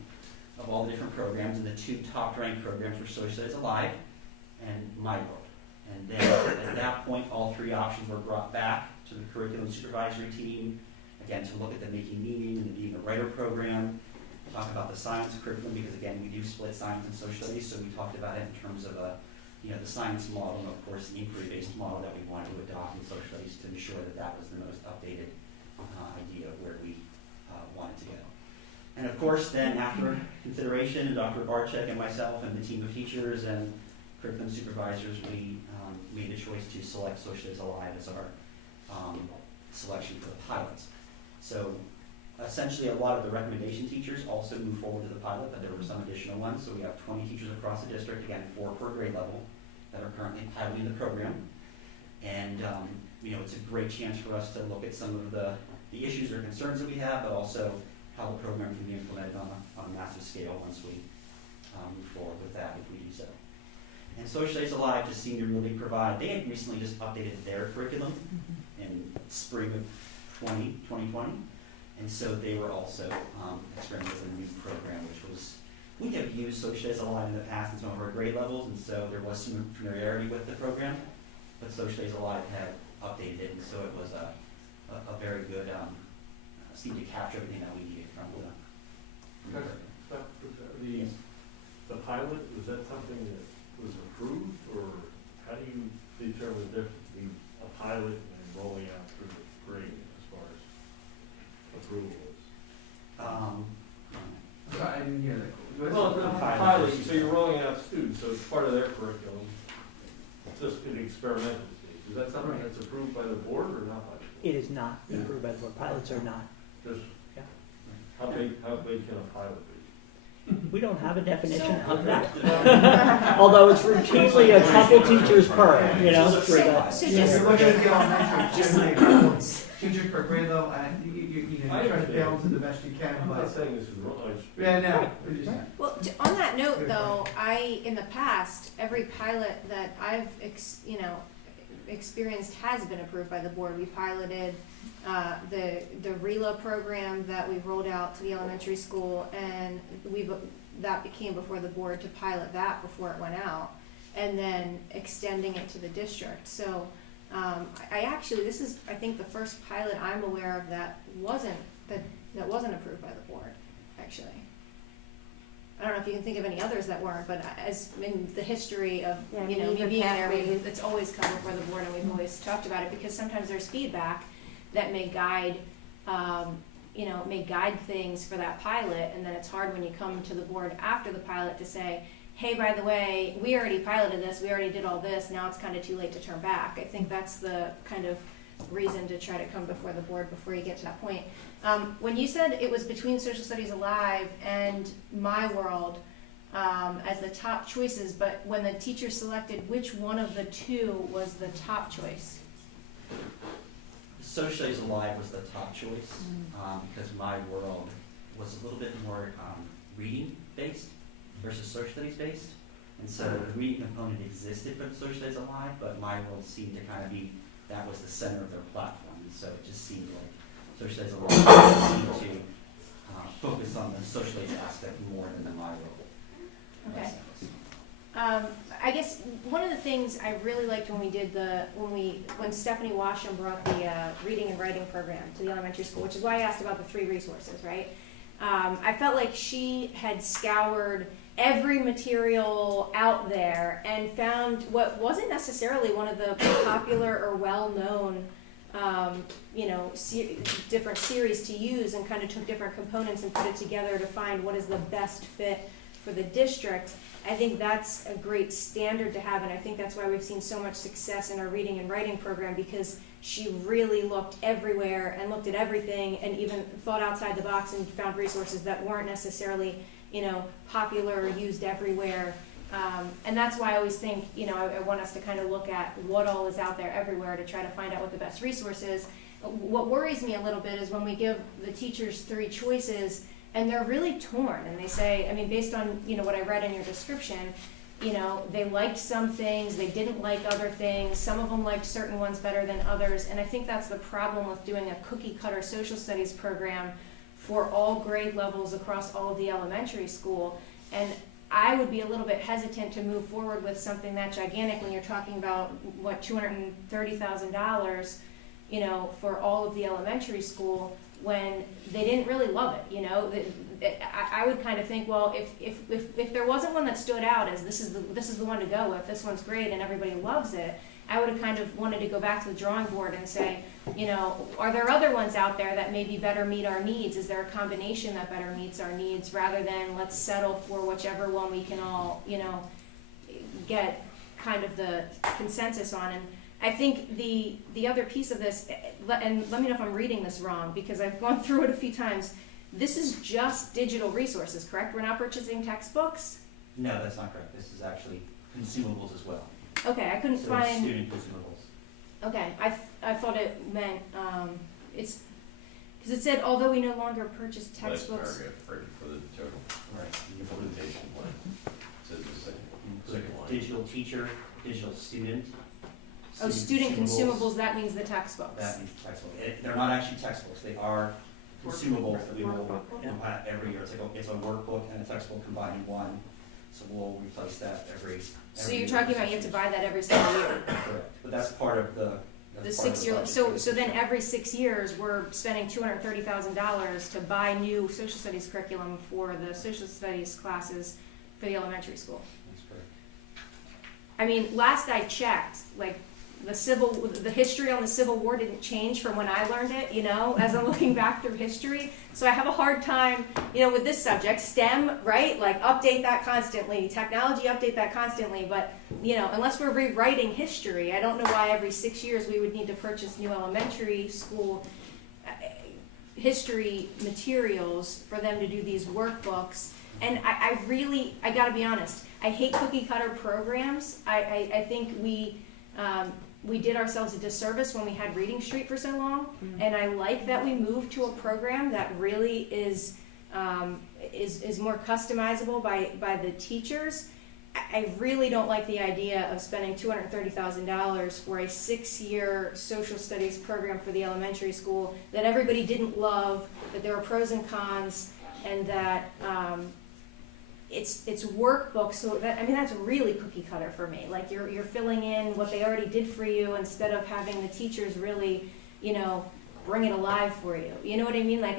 of all the different programs, and the 2 top ranked programs were Social Studies Alive and My World. And then at that point, all 3 options were brought back to the curriculum supervisory team, again, to look at the Making Meaning and the Being a Writer program, talk about the science curriculum, because again, we do split science and social studies, so we talked about it in terms of the science model, and of course the inquiry-based model that we wanted to adopt in social studies to ensure that that was the most updated idea of where we wanted to go. And of course, then after consideration, and Dr. Barczyk and myself and the team of teachers and curriculum supervisors, we made the choice to select Social Studies Alive as our selection for the pilots. So Essentially, a lot of the recommendation teachers also moved forward to the pilot, but there were some additional ones. So we have 20 teachers across the district, again, 4 per grade level, that are currently piloting the program. And, it's a great chance for us to look at some of the issues or concerns that we have, but also how the program can be implemented on a massive scale once we move forward with that, if we do so. And Social Studies Alive just seemed to really provide, they had recently just updated their curriculum in spring of 2020. And so they were also experimenting with a new program, which was, we have used Social Studies Alive in the past in some of our grade levels, and so there was some familiarity with the program, but Social Studies Alive had updated it, and so it was a very good, seemed to capture everything that we needed from the program. The pilot, was that something that was approved, or how do you determine the difference between a pilot and rolling out through the grade as far as approval is? Sorry, I didn't hear that. Well, the pilot, so you're rolling out students, so it's part of their curriculum, it's just an experimental stage. Is that something that's approved by the board or not by the board? It is not approved by the board. Pilots are not. Just, Yeah. how big can a pilot be? We don't have a definition of that. Although it's routinely a couple teachers per, So just, You're looking at the elementary, teachers per grade level, and you try to balance it the best you can, I'm not but. saying this is wrong, I just. Yeah, no, we're just. Well, on that note, though, in the past, every pilot that I've, experienced has been approved by the board. We piloted the RELA program that we rolled out to the elementary school, and that became before the board to pilot that before it went out, and then extending it to the district. So this is, I think, the first pilot I'm aware of that wasn't approved by the board, actually. I don't know if you can think of any others that weren't, but as in the history of, me being there, it's always come before the board, and we've always talked about it, because sometimes there's feedback that may guide, things for that pilot, and then it's hard when you come to the board after the pilot to say, hey, by the way, we already piloted this, we already did all this, now it's kind of too late to turn back. I think that's the kind of reason to try to come before the board before you get to that point. When you said it was between Social Studies Alive and My World as the top choices, but when the teacher selected, which one of the two was the top choice? Social Studies Alive was the top choice, because My World was a little bit more reading-based versus social studies based. And so the reading component existed for the Social Studies Alive, but My World seemed to kind of be, that was the center of their platform. And so it just seemed like Social Studies Alive seemed to focus on the social studies aspect more than the My World. Okay. I guess one of the things I really liked when Stephanie Washam brought the reading and writing program to the elementary school, which is why I asked about the 3 resources, right? I felt like she had scoured every material out there and found what wasn't necessarily one of the popular or well-known different series to use, and kind of took different components and put it together to find what is the best fit for the district. I think that's a great standard to have, and I think that's why we've seen so much success in our reading and writing program, because she really looked everywhere and looked at everything and even thought outside the box and found resources that weren't necessarily, popular or used everywhere. And that's why I always think, I want us to kind of look at what all is out there everywhere to try to find out what the best resource is. What worries me a little bit is when we give the teachers 3 choices and they're really torn, and they say, based on, what I read in your description, they liked some things, they didn't like other things, some of them liked certain ones better than others, and I think that's the problem with doing a cookie cutter social studies program for all grade levels across all of the elementary school. And I would be a little bit hesitant to move forward with something that gigantic when you're talking about, $230,000, for all of the elementary school, when they didn't really love it. I would kind of think, well, if there wasn't one that stood out as this is the one to go with, this one's great and everybody loves it, I would have kind of wanted to go back to the drawing board and say, are there other ones out there that maybe better meet our needs? Is there a combination that better meets our needs, rather than let's settle for whichever one we can all, get kind of the consensus on? And I think the other piece of this, and let me know if I'm reading this wrong, because I've gone through it a few times. This is just digital resources, correct? We're not purchasing textbooks? No, that's not correct. This is actually consumables as well. Okay, I couldn't So it's find, student consumables. okay, I thought it meant, it's, because it said, although we no longer purchase textbooks. Last paragraph, right for the total Right. implementation plan. Says the second line. Digital teacher, digital student. Oh, student consumables, that means the textbooks. That means textbook. They're not actually textbooks, they are consumables that we will implement every year. It's a workbook and a textbook combined in one, so we'll replace that every So you're year. talking about you have to buy that every single year? Correct, but that's part of the. The that's part of 6 year, budget so, for so this then year. every 6 years, we're spending $230,000 to buy new social studies curriculum for the social studies classes for the elementary school. That's correct. I mean, last I checked, like, the history on the Civil War didn't change from when I learned it, you know, as I'm looking back through history. So I have a hard time, you know, with this subject, STEM, right? Like, update that constantly, technology, update that constantly, but, you know, unless we're rewriting history, I don't know why every 6 years we would need to purchase new elementary school history materials for them to do these workbooks. And I really, I gotta be honest, I hate cookie cutter programs. I think we did ourselves a disservice when we had Reading Street for so long, and I like that we moved to a program that really is more customizable by the teachers. I really don't like the idea of spending $230,000 for a 6-year social studies program for the elementary school that everybody didn't love, that there were pros and cons, and that it's workbooks. So that, I mean, that's really cookie cutter for me. Like you're filling in what they already did for you instead of having the teachers really, you know, bring it alive for you. You know what I mean? Like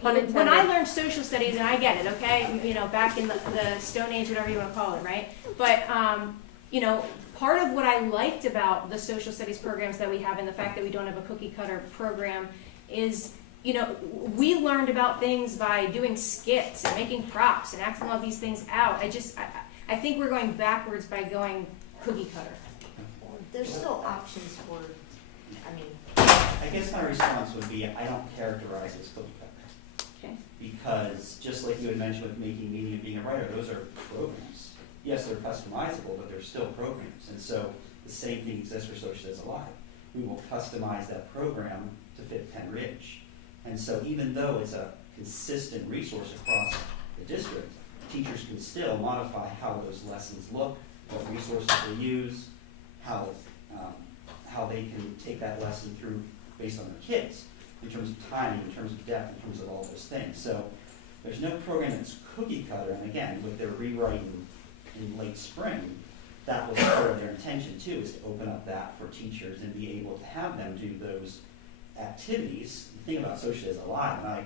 when I learned social studies, and I get it, okay, you know, back in the Stone Age, whatever you want to call it, right? But you know, part of what I liked about the social studies programs that we have and the fact that we don't have a cookie cutter program is, you know, we learned about things by doing skits and making props and acting all these things out. I think we're going backwards by going cookie cutter. There's still options for, I mean. I guess my response would be, I don't characterize it as cookie cutter. Okay. Because just like you had mentioned with making media and being a writer, those are programs. Yes, they're customizable, but they're still programs. And so the same thing exists for Social Studies Alive. We will customize that program to fit Penn Ridge. And so even though it's a consistent resource across the district, teachers can still modify how those lessons look, what resources they use, how they can take that lesson through based on their kids, in terms of timing, in terms of depth, in terms of all those things. So there's no program that's cookie cutter, and again, with their rewriting in late spring, that was part of their intention too, is to open up that for teachers and be able to have them do those activities. The thing about Social Days Alive, and I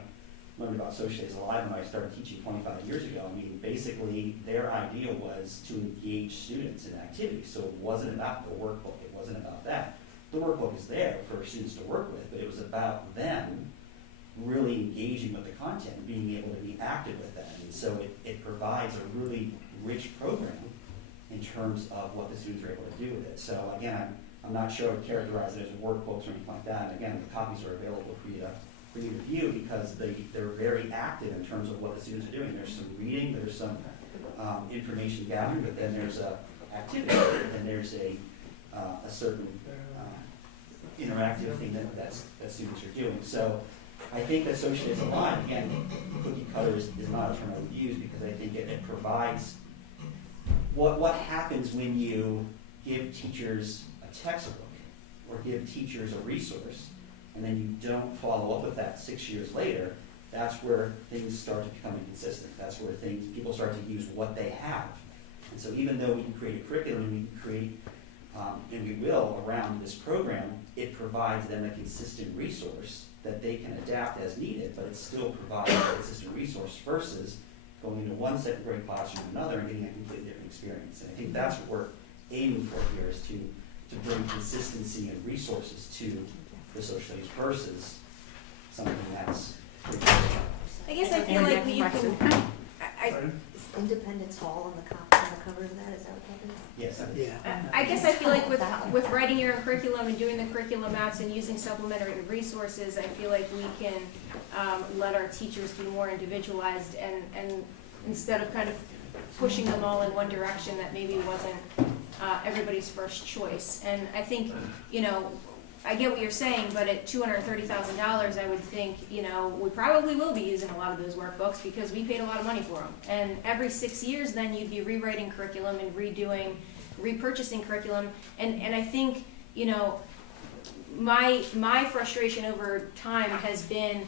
learned about Social Days Alive when I started teaching 25 years ago. I mean, basically their idea was to engage students in activities. So it wasn't about the workbook, it wasn't about that. The workbook is there for students to work with, but it was about them really engaging with the content and being able to be active with that. And so it provides a really rich program in terms of what the students are able to do with it. So again, I'm not sure I would characterize it as workbooks or anything like that. And again, the copies are available for you to view because they're very active in terms of what the students are doing. There's some reading, there's some information gathering, but then there's a activity, and there's a certain interactive thing that students are doing. So I think that Social Days Alive, again, cookie cutter is not a term I would use because I think it provides what happens when you give teachers a textbook or give teachers a resource and then you don't follow up with that 6 years later. That's where things start to become inconsistent. That's where people start to use what they have. And so even though we can create a curriculum and we can create and we will around this program, it provides them a consistent resource that they can adapt as needed, but it still provides a consistent resource versus going into one second grade classroom and another and getting a completely different experience. And I think that's what we're aiming for here, is to bring consistency and resources to the social studies versus something that's I guess I feel like you can. Is Independence Hall on the cover of that? Is that what that is? Yes. I guess I feel like with writing your own curriculum and doing the curriculum maps and using supplementary resources, I feel like we can let our teachers be more individualized and instead of kind of pushing them all in one direction that maybe wasn't everybody's first choice. And I think, you know, I get what you're saying, but at $230,000, I would think, you know, we probably will be using a lot of those workbooks because we paid a lot of money for them. And every 6 years, then you'd be rewriting curriculum and repurchasing curriculum. And I think, you know, my frustration over time has been,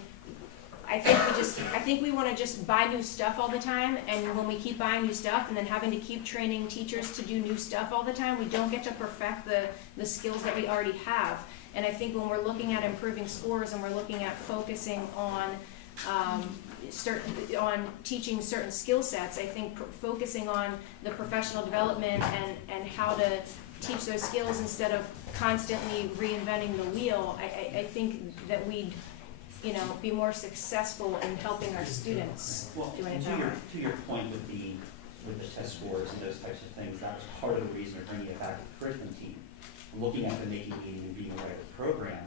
I think we want to just buy new stuff all the time, and when we keep buying new stuff and then having to keep training teachers to do new stuff all the time, we don't get to perfect the skills that we already have. And I think when we're looking at improving scores and we're looking at focusing on teaching certain skill sets, I think focusing on the professional development and how to teach those skills instead of constantly reinventing the wheel, I think that we'd, you know, be more successful in helping our students doing it that way. To your point with the test scores and those types of things, that was part of the reason of bringing it back to the curriculum team, looking at the Making Meaning and Being Right program.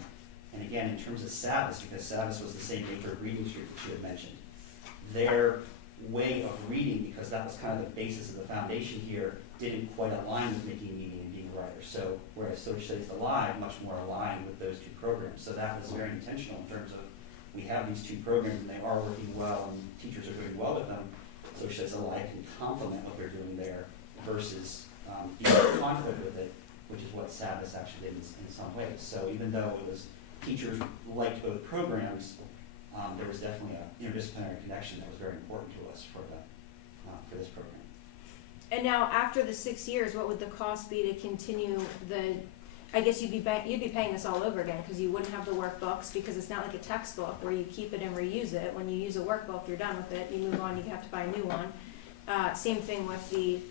And again, in terms of SAVIS, because SAVIS was the same maker of Reading Street that you had mentioned, their way of reading, because that was kind of the basis of the foundation here, didn't quite align with Making Meaning and Being a Writer. So whereas Social Studies Alive much more aligned with those two programs. So that was very intentional in terms of we have these two programs and they are working well and teachers are doing well with them. Social Studies Alive can complement what they're doing there versus being in conflict with it, which is what SAVIS actually did in some ways. So even though it was teachers liked both programs, there was definitely an interdisciplinary connection that was very important to us for this program. And now, after the 6 years, what would the cost be to continue I guess you'd be paying this all over again because you wouldn't have the workbooks because it's not like a textbook where you keep it and reuse it. When you use a workbook, you're done with it. You move on, you have to buy a new one. Same thing with the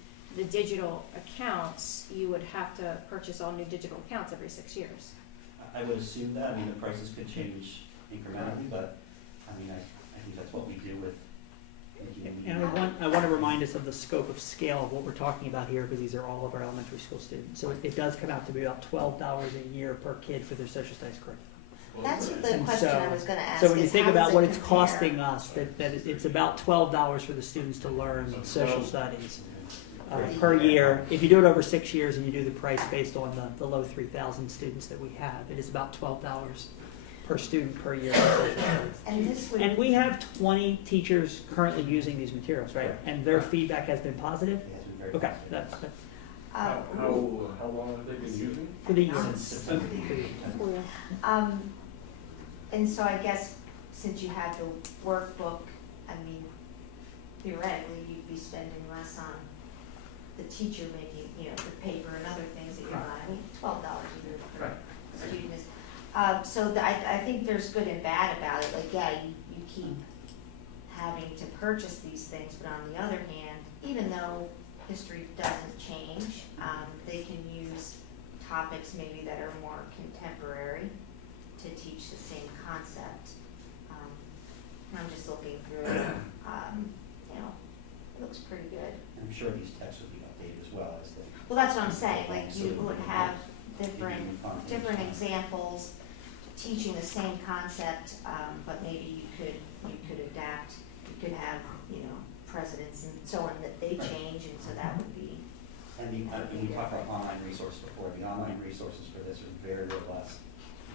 digital accounts. You would have to purchase all new digital accounts every 6 years. I would assume that. I mean, the prices could change incrementally, but I mean, I think that's what we do with Making Meaning. And I want to remind us of the scope of scale of what we're talking about here, because these are all of our elementary school students. So it does come out to be about $12 a year per kid for their social studies curriculum. That's the question I was gonna ask. So when you is think how about does what it it's compare? costing us, that it's about $12 for the students to learn social studies per year. If you do it over 6 years and you do the price based on the low 3,000 students that we have, it is about $12 per student per year. And this would. And we have 20 teachers currently using these materials, right? Correct. And their feedback has been positive? It has been very Okay, positive. that's How long have they been using? for the year. Since September. And so I guess since you had the workbook, I mean, theoretically, you'd be spending less on the teacher making, you know, the paper and other things that you're buying. I mean, $12 a year per student is. So I think there's good and bad about it. Like, yeah, you keep having to purchase these things, but on the other hand, even though history doesn't change, they can use topics maybe that are more contemporary to teach the same concept. I'm just looking through it, you know, it looks pretty good. I'm sure these texts will be updated as well as the. Well, that's what I'm saying, like you would have different examples teaching the same concept, but maybe you could adapt, you could have, you know, presidents and so on that they change, and so that would be. And we talked about online resources before. The online resources for this are very robust,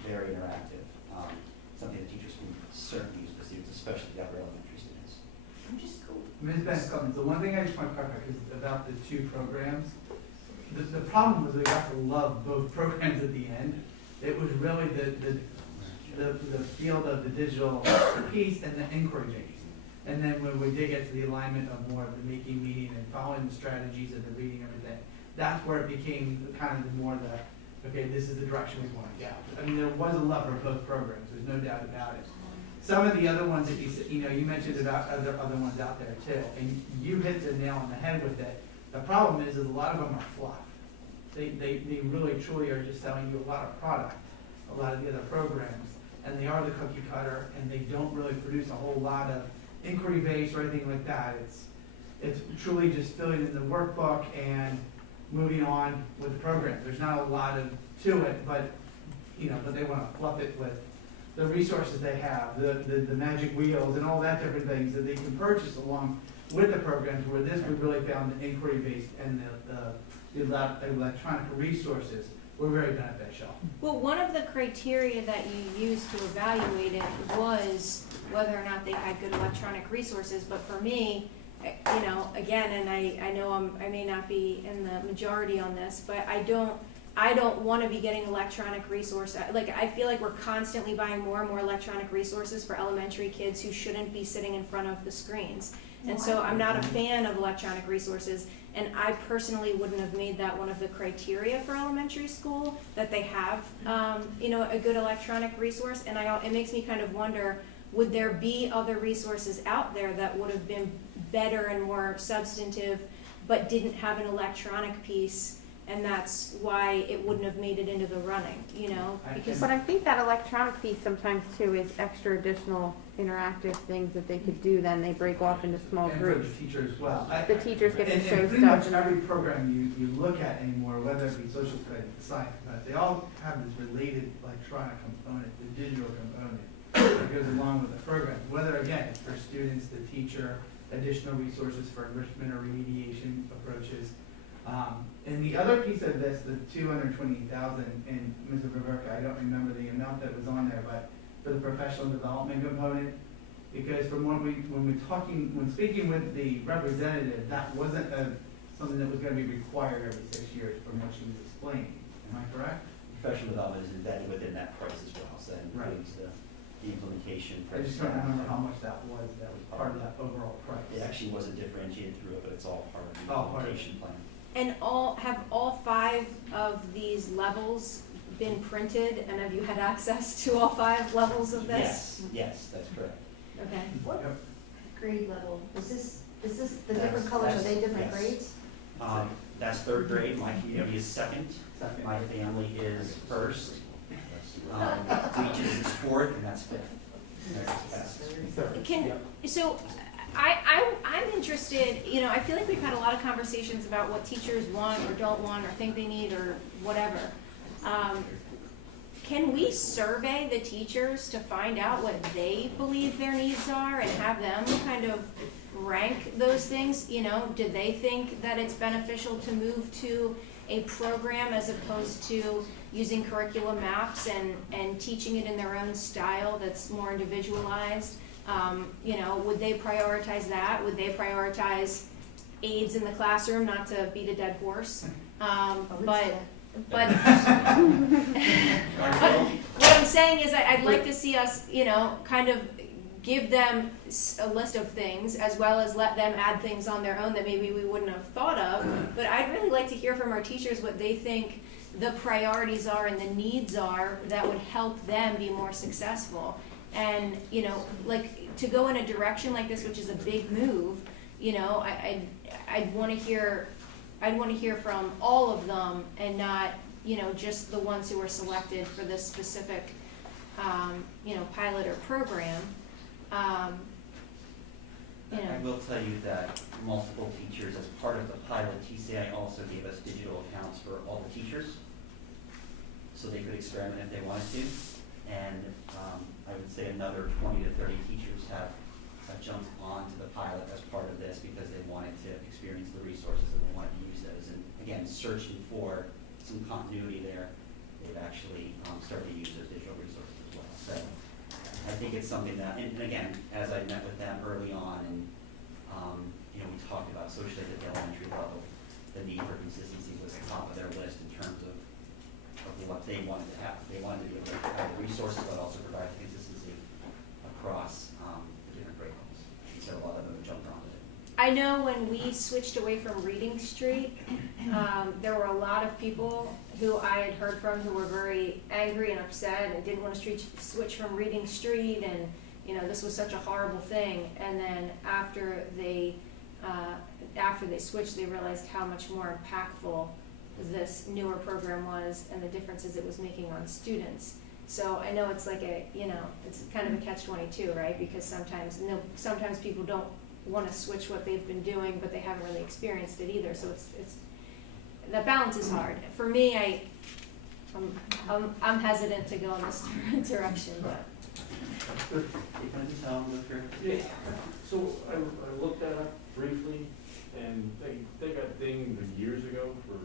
very interactive. Something that teachers can certainly use with students, especially the upper elementary students. Which is cool. Ms. Bennett, the one thing I just want to clarify is about the two programs. The problem was we got to love both programs at the end. It was really the field of the digital piece and the inquiry base. And then when we did get to the alignment of more of the Making Meaning and following the strategies of the reading everything, that's where it became kind of more okay, this is the direction we want to go. I mean, there was a love for both programs, there's no doubt about it. Some of the other ones that you mentioned about other ones out there too, and you hit the nail on the head with it. The problem is a lot of them are fluff. They really truly are just selling you a lot of product, a lot of the other programs, and they are the cookie cutter, and they don't really produce a whole lot of inquiry base or anything like that. It's truly just filling in the workbook and moving on with the program. There's not a lot to it, but, but they wanna fluff it with the resources they have, the magic wheels and all that different things that they can purchase along with the programs, where this we really found the inquiry-based and the electronic resources were very beneficial. Well, one of the criteria that you used to evaluate it was whether or not they had good electronic resources, but for me, again, and I know I may not be in the majority on this, but I don't want to be getting electronic resources. Like, I feel like we're constantly buying more and more electronic resources for elementary kids who shouldn't be sitting in front of the screens. And so I'm not a fan of electronic resources, and I personally wouldn't have made that one of the criteria for elementary school, that they have, a good electronic resource. And it makes me kind of wonder, would there be other resources out there that would have been better and more substantive, but didn't have an electronic piece? And that's why it wouldn't have made it into the running, because. But I think that electronic piece sometimes too is extra additional interactive things that they could do, then they break off into small And groups. for the teacher as well. The teachers get to And show pretty much stuff. every program you look at anymore, whether it be social studies, science, they all have this related electronic component, the digital component that goes along with the program. Whether, again, it's for students, the teacher, additional resources for enrichment or remediation approaches. And the other piece of this, the 220,000, and Mrs. Roberta, I don't remember the amount that was on there, but for the professional development component, because from when speaking with the representative, that wasn't something that was going to be required every 6 years from what she was explaining. Am I correct? Professional development is embedded within that price as well, so that includes the implementation. I just don't remember how much that was part of that overall price. It actually wasn't differentiated through it, but it's all part of the All part of it. implementation plan. And have all 5 of these levels been printed, and have you had access to all 5 levels of this? Yes, that's correct. Okay. What Yep. grade level? Is this the different That's- colors, are they that's- different yes. grades? That's 3rd grade, my community is 2nd, my family is 1st, Beaches is 4th, and that's 5th. I'm interested, I feel like we've had a lot of conversations about what teachers want or don't want or think they need or whatever. Can we survey the teachers to find out what they believe their needs are and have them kind of rank those things? Do they think that it's beneficial to move to a program as opposed to using curriculum maps and teaching it in their own style that's more individualized? Would they prioritize that? Would they prioritize aids in the classroom, not to beat a dead horse? But what I'm saying is I'd like to see us, kind of give them a list of things as well as let them add things on their own that maybe we wouldn't have thought of. But I'd really like to hear from our teachers what they think the priorities are and the needs are that would help them be more successful. And, to go in a direction like this, which is a big move, I'd want to hear from all of them and not, just the ones who were selected for this specific, pilot or program. I will tell you that multiple teachers, as part of the pilot, TCI also gave us digital accounts for all the teachers, so they could experiment if they wanted to. And I would say another 20 to 30 teachers have jumped onto the pilot as part of this because they wanted to experience the resources and they wanted to use those. And again, searching for some continuity there, they've actually started to use those digital resources as well. So I think it's something that, and again, as I met with them early on, and we talked about socially at the elementary level, the need for consistency was at the top of their list in terms of what they wanted to have. They wanted to be able to provide the resources, but also provide the consistency across the different grade levels. And so a lot of them jumped onto it. I know when we switched away from Reading Street, there were a lot of people who I had heard from who were very angry and upset and didn't want to switch from Reading Street, and this was such a horrible thing. And then after they switched, they realized how much more impactful this newer program was and the differences it was making on students. So I know it's like it's kind of a catch-22, right? Because sometimes people don't want to switch what they've been doing, but they haven't really experienced it either. So it's the balance is hard. For me, I'm hesitant to go in this direction, but. Yeah, so I looked that up briefly, and they got dinged years ago for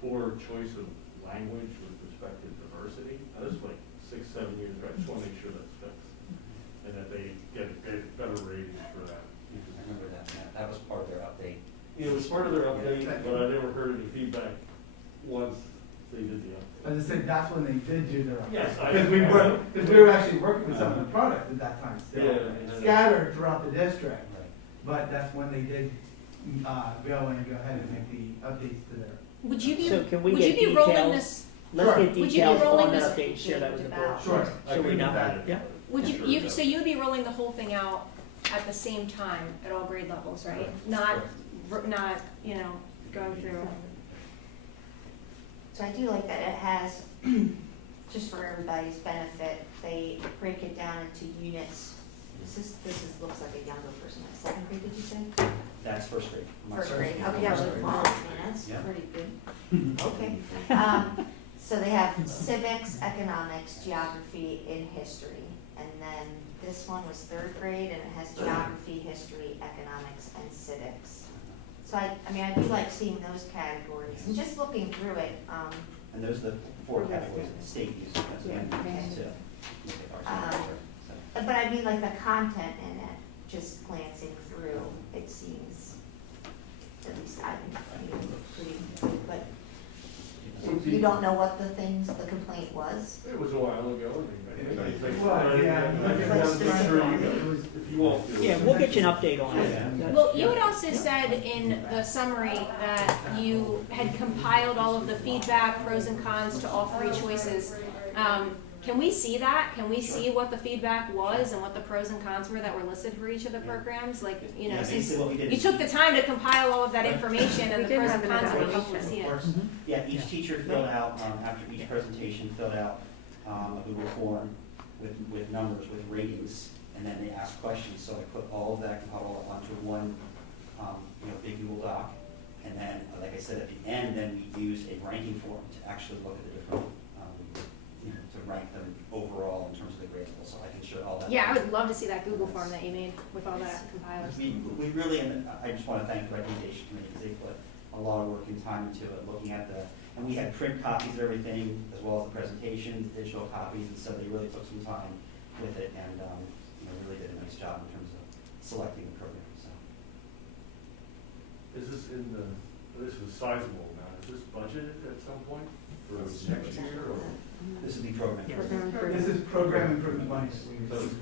poor choice of language with respect to diversity. Now, this is like 6-7 years ago. I just want to make sure that's fixed, and that they get better ratings for that. I remember that, that was part of their update. It was part of their update, but I never heard any feedback once they did the update. As I said, that's when they did do their update. Yes, Because we were actually working with some of the product at that time still. Yeah. Scattered throughout the district. But that's when they did, go in and go ahead and make the updates to their. Would you be, So can we would you get be rolling details? this, Let's Sure. get Would you be details rolling on that this- update, share that with the board. Sure. So we know. that. Yeah. would you, so you would be rolling the whole thing out at the same time at all grade levels, right? Not, going through. So I do like that it has, just for everybody's benefit, they break it down into units. Looks like a younger person, like 7th grade, did you say? That's first grade. My First first grade, grade. okay, I was like, wow, man, that's Yeah. pretty good. Okay. So they have civics, economics, geography, and history. And then this one was 3rd grade, and it has geography, history, economics, and civics. So I do like seeing those categories, and just looking through it, And those are the 4 categories that the state uses, that's what I uses too. Look at our standards, so. but I mean, like the content in it, just glancing through, it seems, at least I think, pretty good, but you don't know what the complaint was? It was a while ago. Well, yeah. I'm sure if you won't do it. Yeah, we'll get you an update on it. Well, you had also said in the summary that you had compiled all of the feedback, pros and cons to all 3 choices. Can we see that? Can we see what the feedback was and what the pros and cons were that were listed for each of the programs? Like, Yeah, since basically what we did you is- took the time to compile all of that information and We the did pros have and an cons, it would help us evaluation. see it. Mhm. Yeah, each teacher filled out, after each presentation, filled out a Google form with numbers, with ratings, and then they asked questions. So I put all of that, compiled all onto one, big Google Doc. And then, like I said, at the end, then we used a ranking form to actually look at the different, to rank them overall in terms of the grade level. So I can share all that. Yeah, I would love to see that Google form that you made with all that compiled. We really, and I just want to thank the recommendation committee because they put a lot of work and time into it, looking at and we had print copies of everything as well as the presentations, digital copies, and so they really took some time with it and, really did a nice job in terms of selecting the program, so. Is this this is sizable now, is this budgeted at some point for next year or? This is the program. Yes. This is program improvement money that we So use.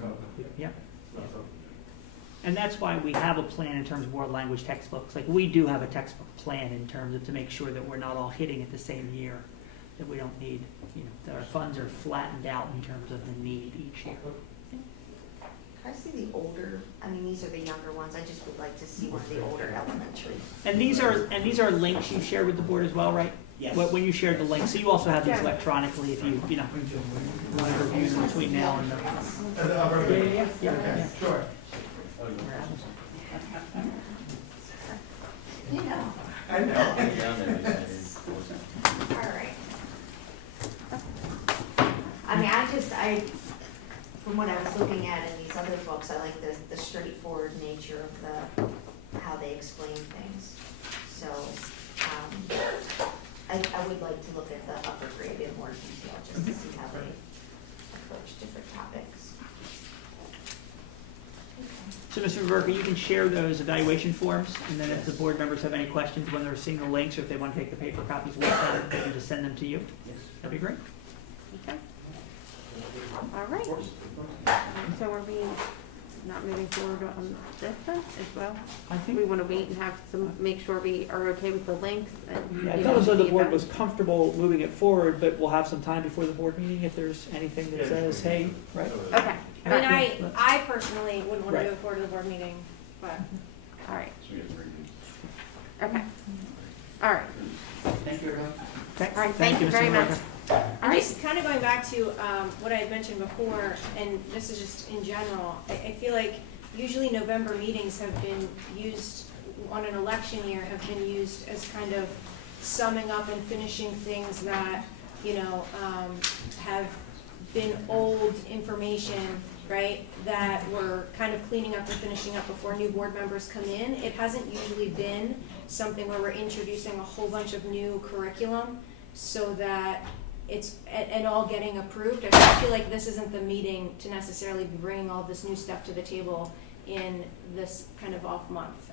Yeah. it's not something. And that's why we have a plan in terms of world language textbooks. Like, we do have a textbook plan in terms of to make sure that we're not all hitting it the same year, that we don't need, that our funds are flattened out in terms of the need each year. Can I see the older, these are the younger ones, I just would like to see one of the older elementary. And these are links you shared with the board as well, right? Yes. When you shared the links, so you also have these Yeah. electronically if you, want to review them between now and then. The upper grade. Yeah. Okay, sure. You know. I know. All right. From what I was looking at in these other books, I like the straightforward nature of how they explain things. So, I would like to look at the upper grade in more detail, just to see how they approach different topics. So, Mr. Verka, you can share those evaluation forms, and then if the board members have any questions when they're seeing the links, or if they want to take the paper copies with them, they can just send them to you. Yes. That'd be great. Okay. All right. So are we not moving forward on this then as well? I think We want to wait and have make sure we are okay with the links and. Yeah, I felt as though the board was comfortable moving it forward, but we'll have some time before the board meeting if there's anything that says, hey, right? Okay. I personally wouldn't want to Right. move it forward to the board meeting, but. All right. So we have 3 meetings. Okay. All right. Thank you, everyone. Okay. All right, thank you very Mr. much. Verka. And just kind of going back to what I had mentioned before, and this is just in general, I feel like usually November meetings have been used, on an election year, have been used as kind of summing up and finishing things that, have been old information, right, that we're kind of cleaning up and finishing up before new board members come in. It hasn't usually been something where we're introducing a whole bunch of new curriculum so that it's, and all getting approved. I feel like this isn't the meeting to necessarily be bringing all this new stuff to the table in this kind of off month.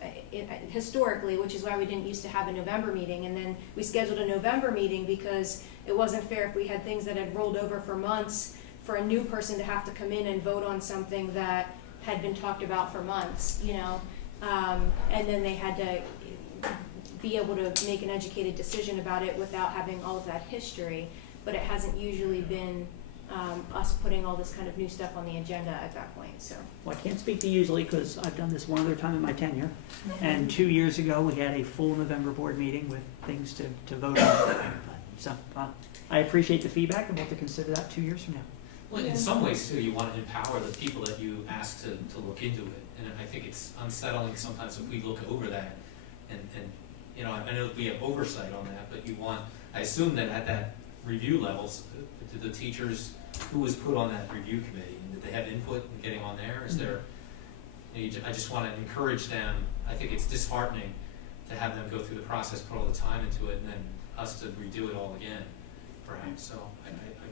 Historically, which is why we didn't used to have a November meeting, and then we scheduled a November meeting because it wasn't fair if we had things that had rolled over for months for a new person to have to come in and vote on something that had been talked about for months, and then they had to be able to make an educated decision about it without having all of that history. But it hasn't usually been us putting all this kind of new stuff on the agenda at that point, so. Well, I can't speak to usually because I've done this one other time in my tenure. And 2 years ago, we had a full November board meeting with things to vote on. So I appreciate the feedback and we'll have to consider that 2 years from now. Well, in some ways too, you want to empower the people that you ask to look into it. And I think it's unsettling sometimes if we look over that and I know we have oversight on that, but I assume that at that review levels, the teachers, who was put on that review committee, and did they have input in getting on there? Is there, I just want to encourage them. I think it's disheartening to have them go through the process, put all the time into it, and then us to redo it all again, perhaps. So I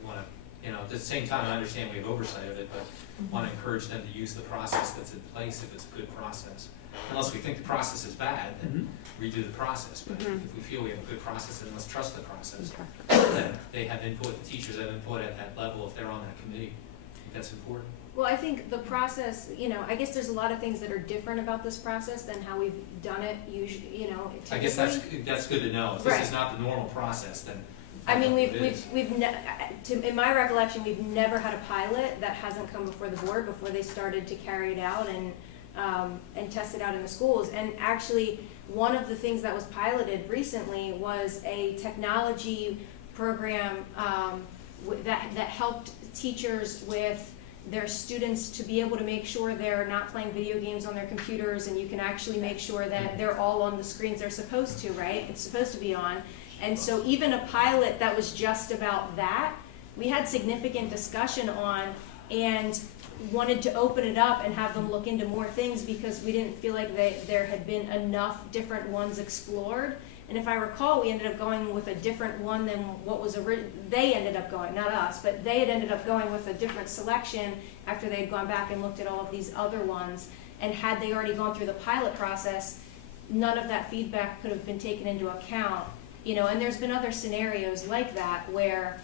want to, at the same time, I understand we have oversight of it, but want to encourage them to use the process that's in place if it's a good process. Unless we think the process is bad, then redo the process. But if we feel we have a good process, then let's trust the process. That they have input, the teachers have input at that level if they're on that committee. I think that's important. Well, I think the process, I guess there's a lot of things that are different about this process than how we've done it usually, typically. I guess that's good to know. If this is not the normal process, then in my recollection, we've never had a pilot that hasn't come before the board before they started to carry it out and test it out in the schools. And actually, one of the things that was piloted recently was a technology program that helped teachers with their students to be able to make sure they're not playing video games on their computers, and you can actually make sure that they're all on the screens they're supposed to, right? It's supposed to be on. And so even a pilot that was just about that, we had significant discussion on and wanted to open it up and have them look into more things because we didn't feel like there had been enough different ones explored. And if I recall, we ended up going with a different one than what was they ended up going, not us, but they had ended up going with a different selection after they had gone back and looked at all of these other ones. And had they already gone through the pilot process, none of that feedback could have been taken into account. And there's been other scenarios like that where,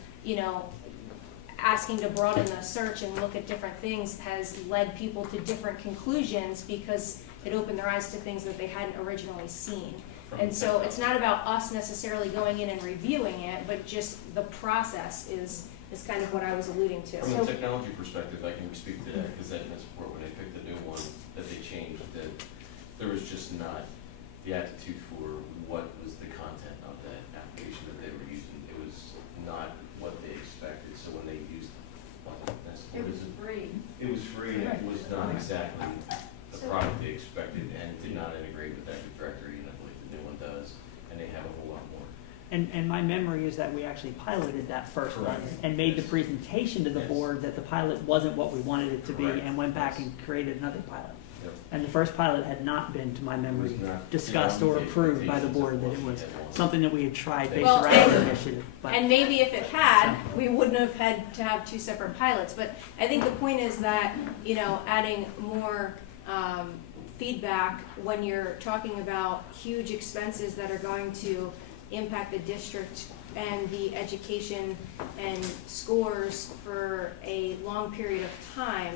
asking to broaden the search and look at different things has led people to different conclusions because it opened their eyes to things that they hadn't originally seen. And so it's not about us necessarily going in and reviewing it, but just the process is kind of what I was alluding to. From a technology perspective, I can speak to that because that support when they picked the new one that they changed, that there was just not the attitude for what was the content of that application that they were using. It was not what they expected. So when they used It was free. It was free and it was not exactly the product they expected and did not integrate with Active Directory, and I believe the new one does, and they have a whole lot more. And my memory is that we actually piloted that first one and made the presentation to the board that the pilot wasn't what we wanted it to be and went back and created another pilot. Yep. And the first pilot had not been, to my memory, discussed or approved by the board, that it was something that we had tried based around our initiative. And maybe if it had, we wouldn't have had to have two separate pilots. But I think the point is that, adding more feedback when you're talking about huge expenses that are going to impact the district and the education and scores for a long period of time,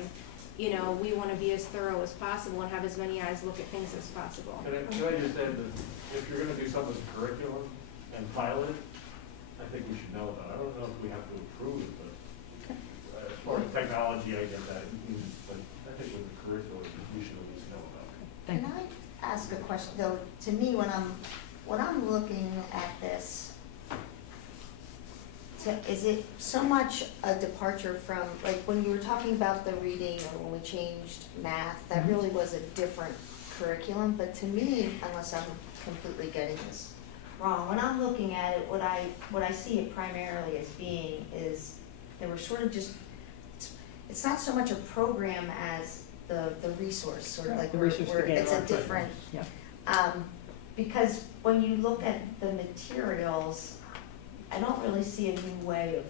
we want to be as thorough as possible and have as many eyes look at things as possible. Can I just add that if you're going to do something with curriculum and pilot, I think we should know about it. I don't know if we have to approve it, but as far as technology, I get that. But I think with the curriculum, we should at least know about it. Can I ask a question, though? To me, when I'm looking at this, is it so much a departure from, like, when you were talking about the reading or when we changed math, that really was a different curriculum, but to me, unless I'm completely getting this wrong. When I'm looking at it, what I see it primarily as being is, they were sort of just, it's not so much a program as the resource, sort of like The where resource to get it's our a different, Yep. because when you look at the materials, I don't really see a new way of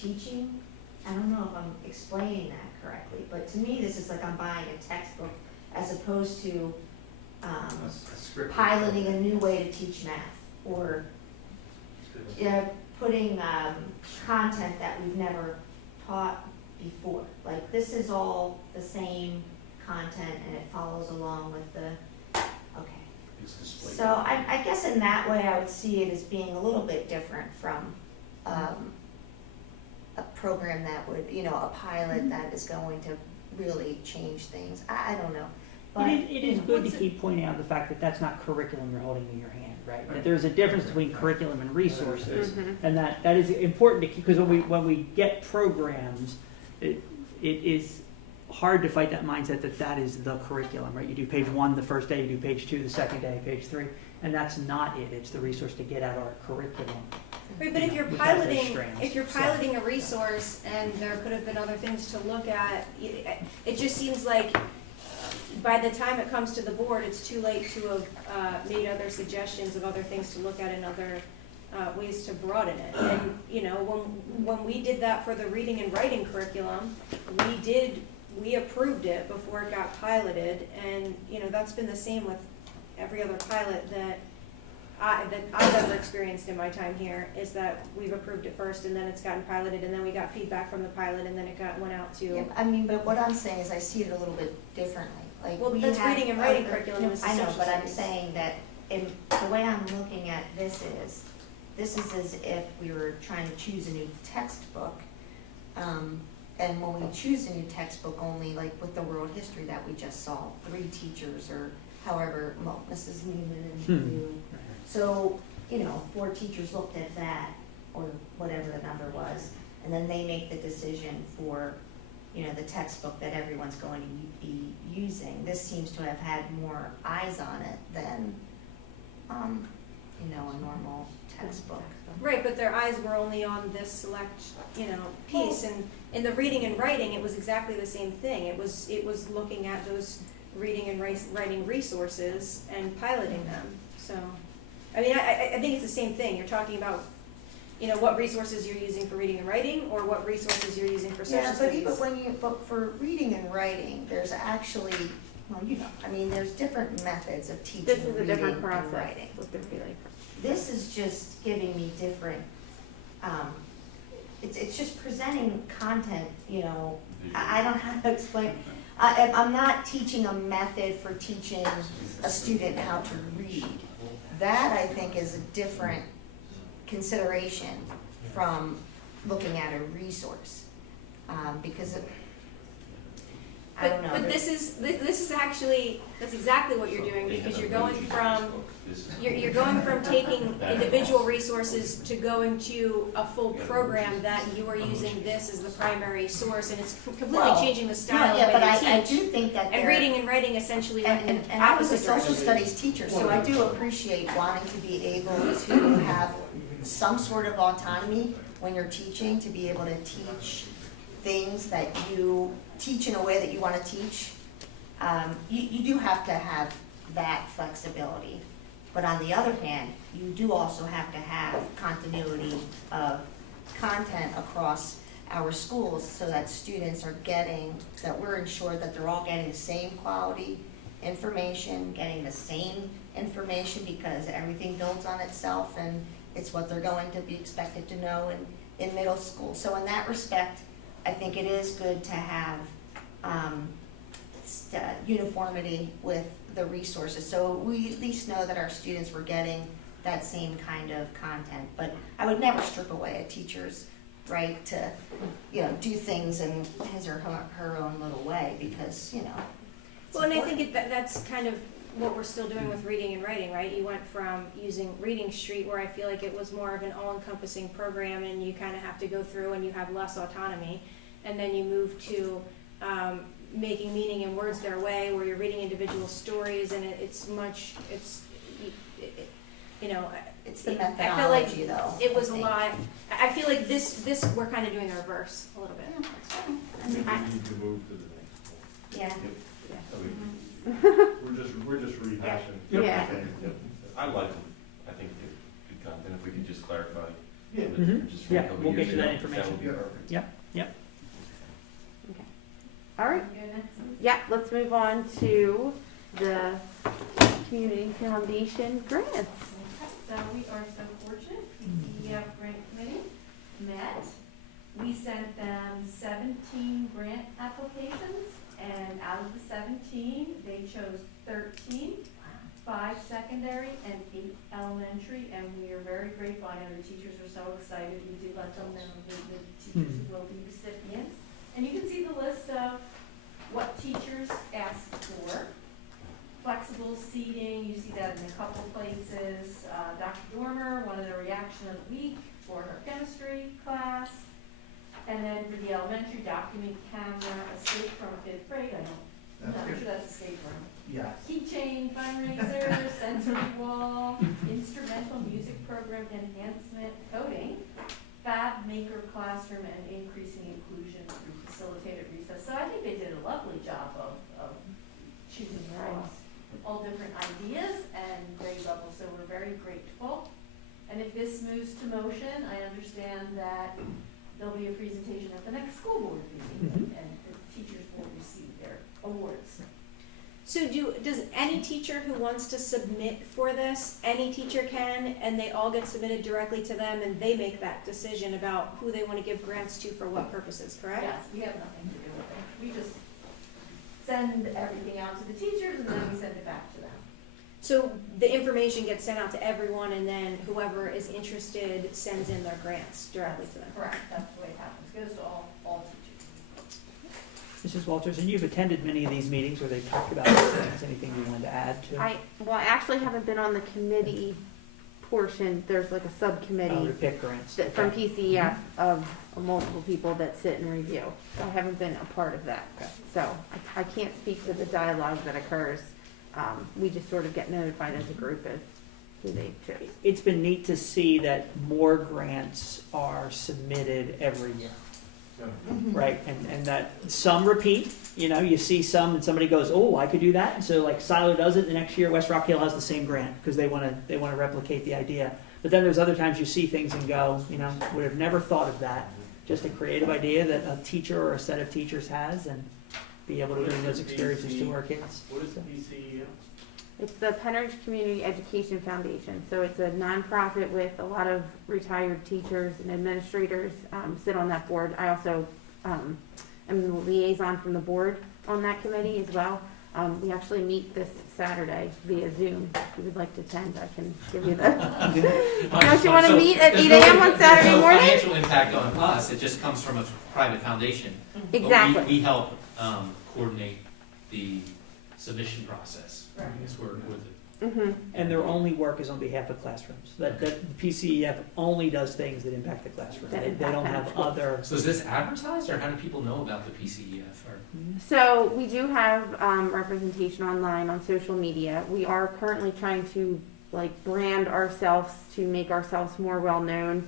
teaching. I don't know if I'm explaining that correctly, but to me, this is like I'm buying a textbook as opposed to piloting a new way to teach math, or putting content that we've never taught before. Like, this is all the same content and it follows along with the, okay. It's displayed. So I guess in that way, I would see it as being a little bit different from a program that would, a pilot that is going to really change things. I don't know. But It is good to keep pointing out the fact that that's not curriculum you're holding in your hand, right? That there's a difference between curriculum and resources, and that is important to keep, because when we get programs, it is hard to fight that mindset that is the curriculum, right? You do page 1 the first day, you do page 2 the second day, page 3, and that's not it. It's the resource to get at our curriculum. Right, but if you're which has those piloting, strands. if you're piloting a resource and there could have been other things to look at, it just seems like by the time it comes to the board, it's too late to have made other suggestions of other things to look at and other ways to broaden it. And, when we did that for the reading and writing curriculum, we approved it before it got piloted, and, that's been the same with every other pilot that I've ever experienced in my time here, is that we've approved it first, and then it's gotten piloted, and then we got feedback from the pilot, and then it went out to. Yeah, but what I'm saying is I see it a little bit differently. Like, Well, we that's have reading and writing other- curriculum is I know, social but I'm studies. saying that the way I'm looking at this is as if we were trying to choose a new textbook. And when we choose a new textbook, only like with the world history that we just saw, 3 teachers or however, Mrs. Neiman and you. So, 4 teachers looked at that, or whatever the number was, and then they make the decision for, the textbook that everyone's going to be using. This seems to have had more eyes on it than, a normal textbook. Right, but their eyes were only on this select, piece, and in the reading and writing, it was exactly the same thing. It was looking at those reading and writing resources and piloting them. So, I think it's the same thing. You're talking about, what resources you're using for reading and writing, or what resources you're using for social studies. But for reading and writing, there's actually, there's different methods of teaching This is a reading different and process. writing. What they're feeling. This is just giving me different, it's just presenting content, I don't know how to explain. I'm not teaching a method for teaching a student how to read. That, I think, is a different consideration from looking at a resource. Because I don't know. But this is actually, that's exactly what you're doing, because you're going from taking individual resources to going to a full program that you are using this as the primary source, and it's completely changing the style of but way you I teach. do think that And reading and writing essentially went in And I was a opposite social direction. studies teacher, so I do appreciate wanting to be able to have some sort of autonomy when you're teaching, to be able to teach things that you teach in a way that you want to teach. You do have to have that flexibility. But on the other hand, you do also have to have continuity of content across our schools, so that students are that we're ensured that they're all getting the same quality information, getting the same information, because everything builds on itself, and it's what they're going to be expected to know in middle school. So in that respect, I think it is good to have uniformity with the resources, so we at least know that our students were getting that same kind of content. But I would never strip away a teacher's right to, do things in his or her own little way, because, it's Well, and I important. think that's kind of what we're still doing with reading and writing, right? You went from using Reading Street, where I feel like it was more of an all-encompassing program, and you kind of have to go through and you have less autonomy, and then you move to making meaning in words their way, where you're reading individual stories, and you know, It's the I feel like methodology though. it was I a think. lot, I feel like this, we're kind of doing the reverse a little bit. I think we need to move to the next one. Yeah. So we're just rehashing. Yeah. Okay. Yep. I like them. I think they're good content. If we could just clarify. Yeah. the differences from a Yeah, couple we'll years get you that ago, information. would be perfect. Yep. All right, Go next. yeah, let's move on to the Community Foundation grants. So we are so fortunate, PCEF Grant Committee met. We sent them 17 grant applications, and out of the 17, they chose 13, 5 secondary and 8 elementary, and we are very grateful. I know the teachers are so excited. We do let them know the teachers who will be recipients. And you can see the list of what teachers asked for. Flexible seating, you see that in a couple places. Dr. Dormer wanted a reaction of the week for her chemistry class. And then for the elementary, document camera, escape from 5th grade, I'm not sure that's escape room. Yes. Keychain fundraiser, sensory wall, instrumental music program enhancement, coding, fab maker classroom, and increasing inclusion through facilitated recess. So I think they did a lovely job of choosing across all different ideas and grade levels, so we're very grateful. And if this moves to motion, I understand that there'll be a presentation at the next school board meeting, and the teachers will receive their awards. So does any teacher who wants to submit for this, any teacher can, and they all get submitted directly to them, and they make that decision about who they want to give grants to for what purposes, correct? Yes, we have nothing to do with it. We just send everything out to the teachers, and then we send it back to them. So the information gets sent out to everyone, and then whoever is interested sends in their grants directly to them. Correct, that's the way it happens. It goes to all teachers. Mrs. Walters, and you've attended many of these meetings where they've talked about these things. Anything you wanted to add to? I actually haven't been on the committee portion. There's like a Oh, subcommittee to pick grants. that, from Okay. PCEF of multiple people that sit and review. I haven't been a part of that. Okay. So I can't speak to the dialogue that occurs. We just sort of get notified as a group as who they choose. It's been neat to see that more grants are submitted every year. Right, and that some repeat, you see some and somebody goes, oh, I could do that, and so like Silo does it, the next year West Rock Hill has the same grant, because they wanna replicate the idea. But then there's other times you see things and go, would have never thought of that, just a creative idea that a teacher or a set of teachers has, and be able to bring those experiences to our kids. What is the PCEF? It's the Penridge Community Education Foundation. So it's a nonprofit with a lot of retired teachers and administrators sit on that board. I also am the liaison from the board on that committee as well. We actually meet this Saturday via Zoom. If you would like to attend, I can give you the. Don't you want to meet at 8 a.m. on Saturday morning? There's no financial impact on us, it just comes from a private foundation. But Exactly. we help coordinate the submission process. Right. I guess we're with it. Mm-hmm. And their only work is on behalf of classrooms. That the PCEF only does things that impact the classroom. That They impact don't them. have other. So is this advertised, or how do people know about the PCEF? Or So we do have representation online on social media. We are currently trying to brand ourselves to make ourselves more well known.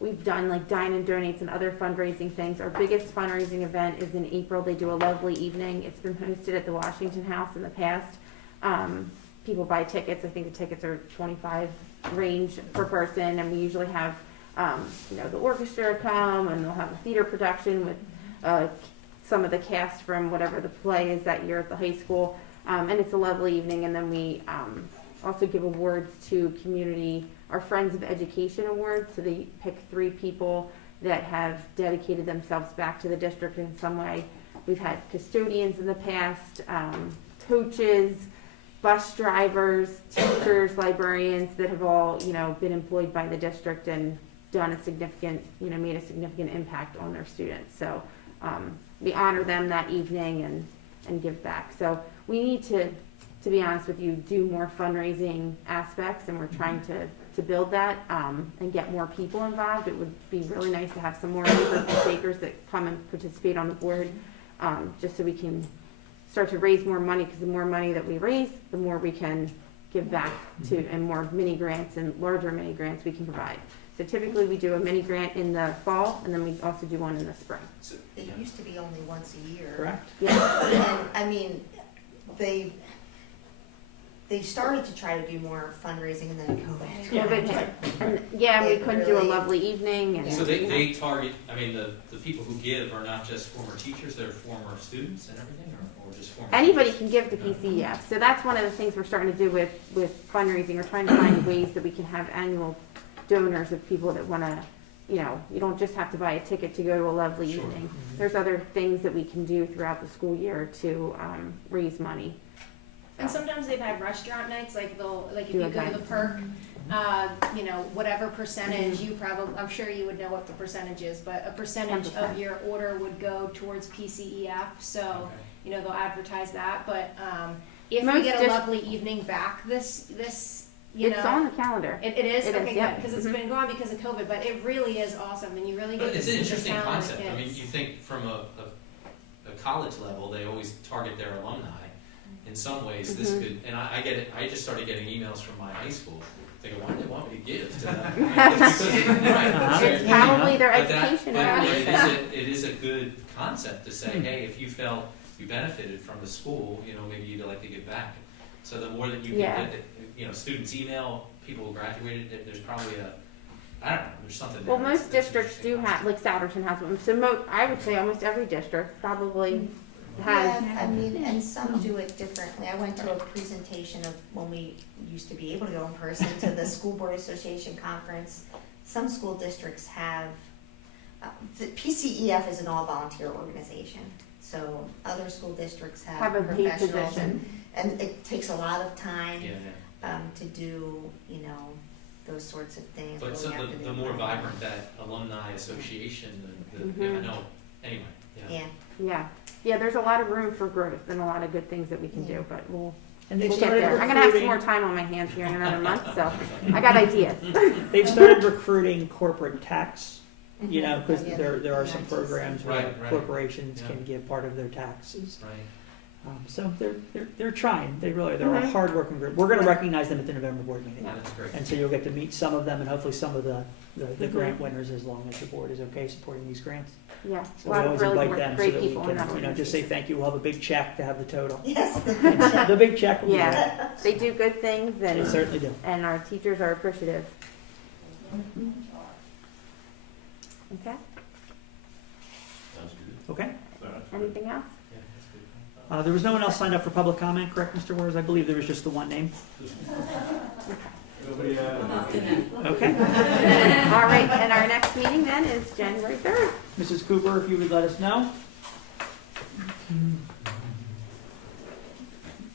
We've done dine and donates and other fundraising things. Our biggest fundraising event is in April. They do a lovely evening. It's been hosted at the Washington House in the past. People buy tickets. I think the tickets are $25 range per person, and we usually have the orchestra come, and they'll have a theater production with some of the cast from whatever the play is that year at the high school, and it's a lovely evening. And then we also give awards to our Friends of Education Awards. So they pick 3 people that have dedicated themselves back to the district in some way. We've had custodians in the past, coaches, bus drivers, teachers, librarians that have all, been employed by the district and done a significant, made a significant impact on their students. So we honor them that evening and give back. So we need to be honest with you, do more fundraising aspects, and we're trying to build that and get more people involved. It would be really nice to have some more movers and shakers that come and participate on the board, just so we can start to raise more money, because the more money that we raise, the more we can give back to, and more mini grants and larger mini grants we can provide. So typically we do a mini grant in the fall, and then we also do one in the spring. It used to be only once a year. Correct? Yeah. And, I mean, they started to try to do more fundraising and then COVID. COVID hit. And yeah, we It couldn't do a really- lovely evening and. So they target, I mean, the people who give are not just former teachers, they're former students and everything, or just former? Anybody teachers? can give to PCEF, so that's one of the things we're starting to do with fundraising. We're trying to find ways that we can have annual donors of people that wanna, you know, you don't just have to buy a ticket to go to a lovely Sure. evening. There's other things that we can do throughout the school year to, raise money. And sometimes they've had restaurant nights, like if Do you a go to the night. Perk, you know, whatever percentage, you probably, I'm sure you would know what the percentage is, but a percentage 10%. of your order would go towards PCEF, so, Okay. you know, they'll advertise that, but, if we Most get a dis- lovely evening back this, you know. It's on the calendar. It is? It is, Okay, yeah. good, because it's Mhm. been gone because of COVID, but it really is awesome, and you really But get to it's see an the interesting talented concept. I mean, kids. you think from a college level, they always target their alumni. In some ways, this Mhm. could, and I get it, I just started getting emails from my high school. Thinking, why do they want me to give to them? It's because it- right, Uh-huh. so, It's you know, probably their but that- education but around it is a good concept to say, Hmm. hey, if you felt you benefited from the school, you know, maybe you'd like to give back. So the more that you can Yeah. get, you know, students email people who graduated, there's probably I don't know, there's something there. Well, that's- most that's districts do interesting. have, like Souderton has one, so I would say almost every district probably has. Yeah, I mean, and some do it differently. I went to a presentation of when we used to be able to go in person to the School Board Association conference. Some school districts have, the PCEF is an all-volunteer organization, so other school districts Have a have paid professionals. position. And it takes a lot of time, Yeah, to do, you know, those sorts of things. but so going after the their more money. vibrant that alumni association, I Mhm. know, anyway, yeah. Yeah. Yeah, there's a lot of room for growth and a lot of good things that we can Yeah. do, but we'll And they've get there. started I'm gonna have some recruiting, more time on my hands here in another month, so I got ideas. they've started recruiting corporate tax, you know, because Mhm. there are some Yeah. programs where Right, right. corporations Yeah. can give part of their taxes. Right. So they're trying, they're a Mhm. hard-working group. We're gonna recognize them at the November board meeting. Yeah. That's great. And so you'll get to meet some of them and hopefully some of the Mhm. grant winners, as long as the board is okay supporting these grants. Yeah, So a we lot of always really invite them so great that we people in that can, you know, just say organization. thank you, we'll have a big check to have the total. Yes, the big check. The big check will be there. Yeah, they do good things They and, certainly do. and our teachers are appreciative. Okay, Sounds good. Okay. anything else? Yeah, that's good. There was no one else signed up for public comment, correct, Mr. Wars? I believe there was just the one name. Nobody had Okay. All right, and our next meeting then is January 3rd. Mrs. Cooper, if you would let us know.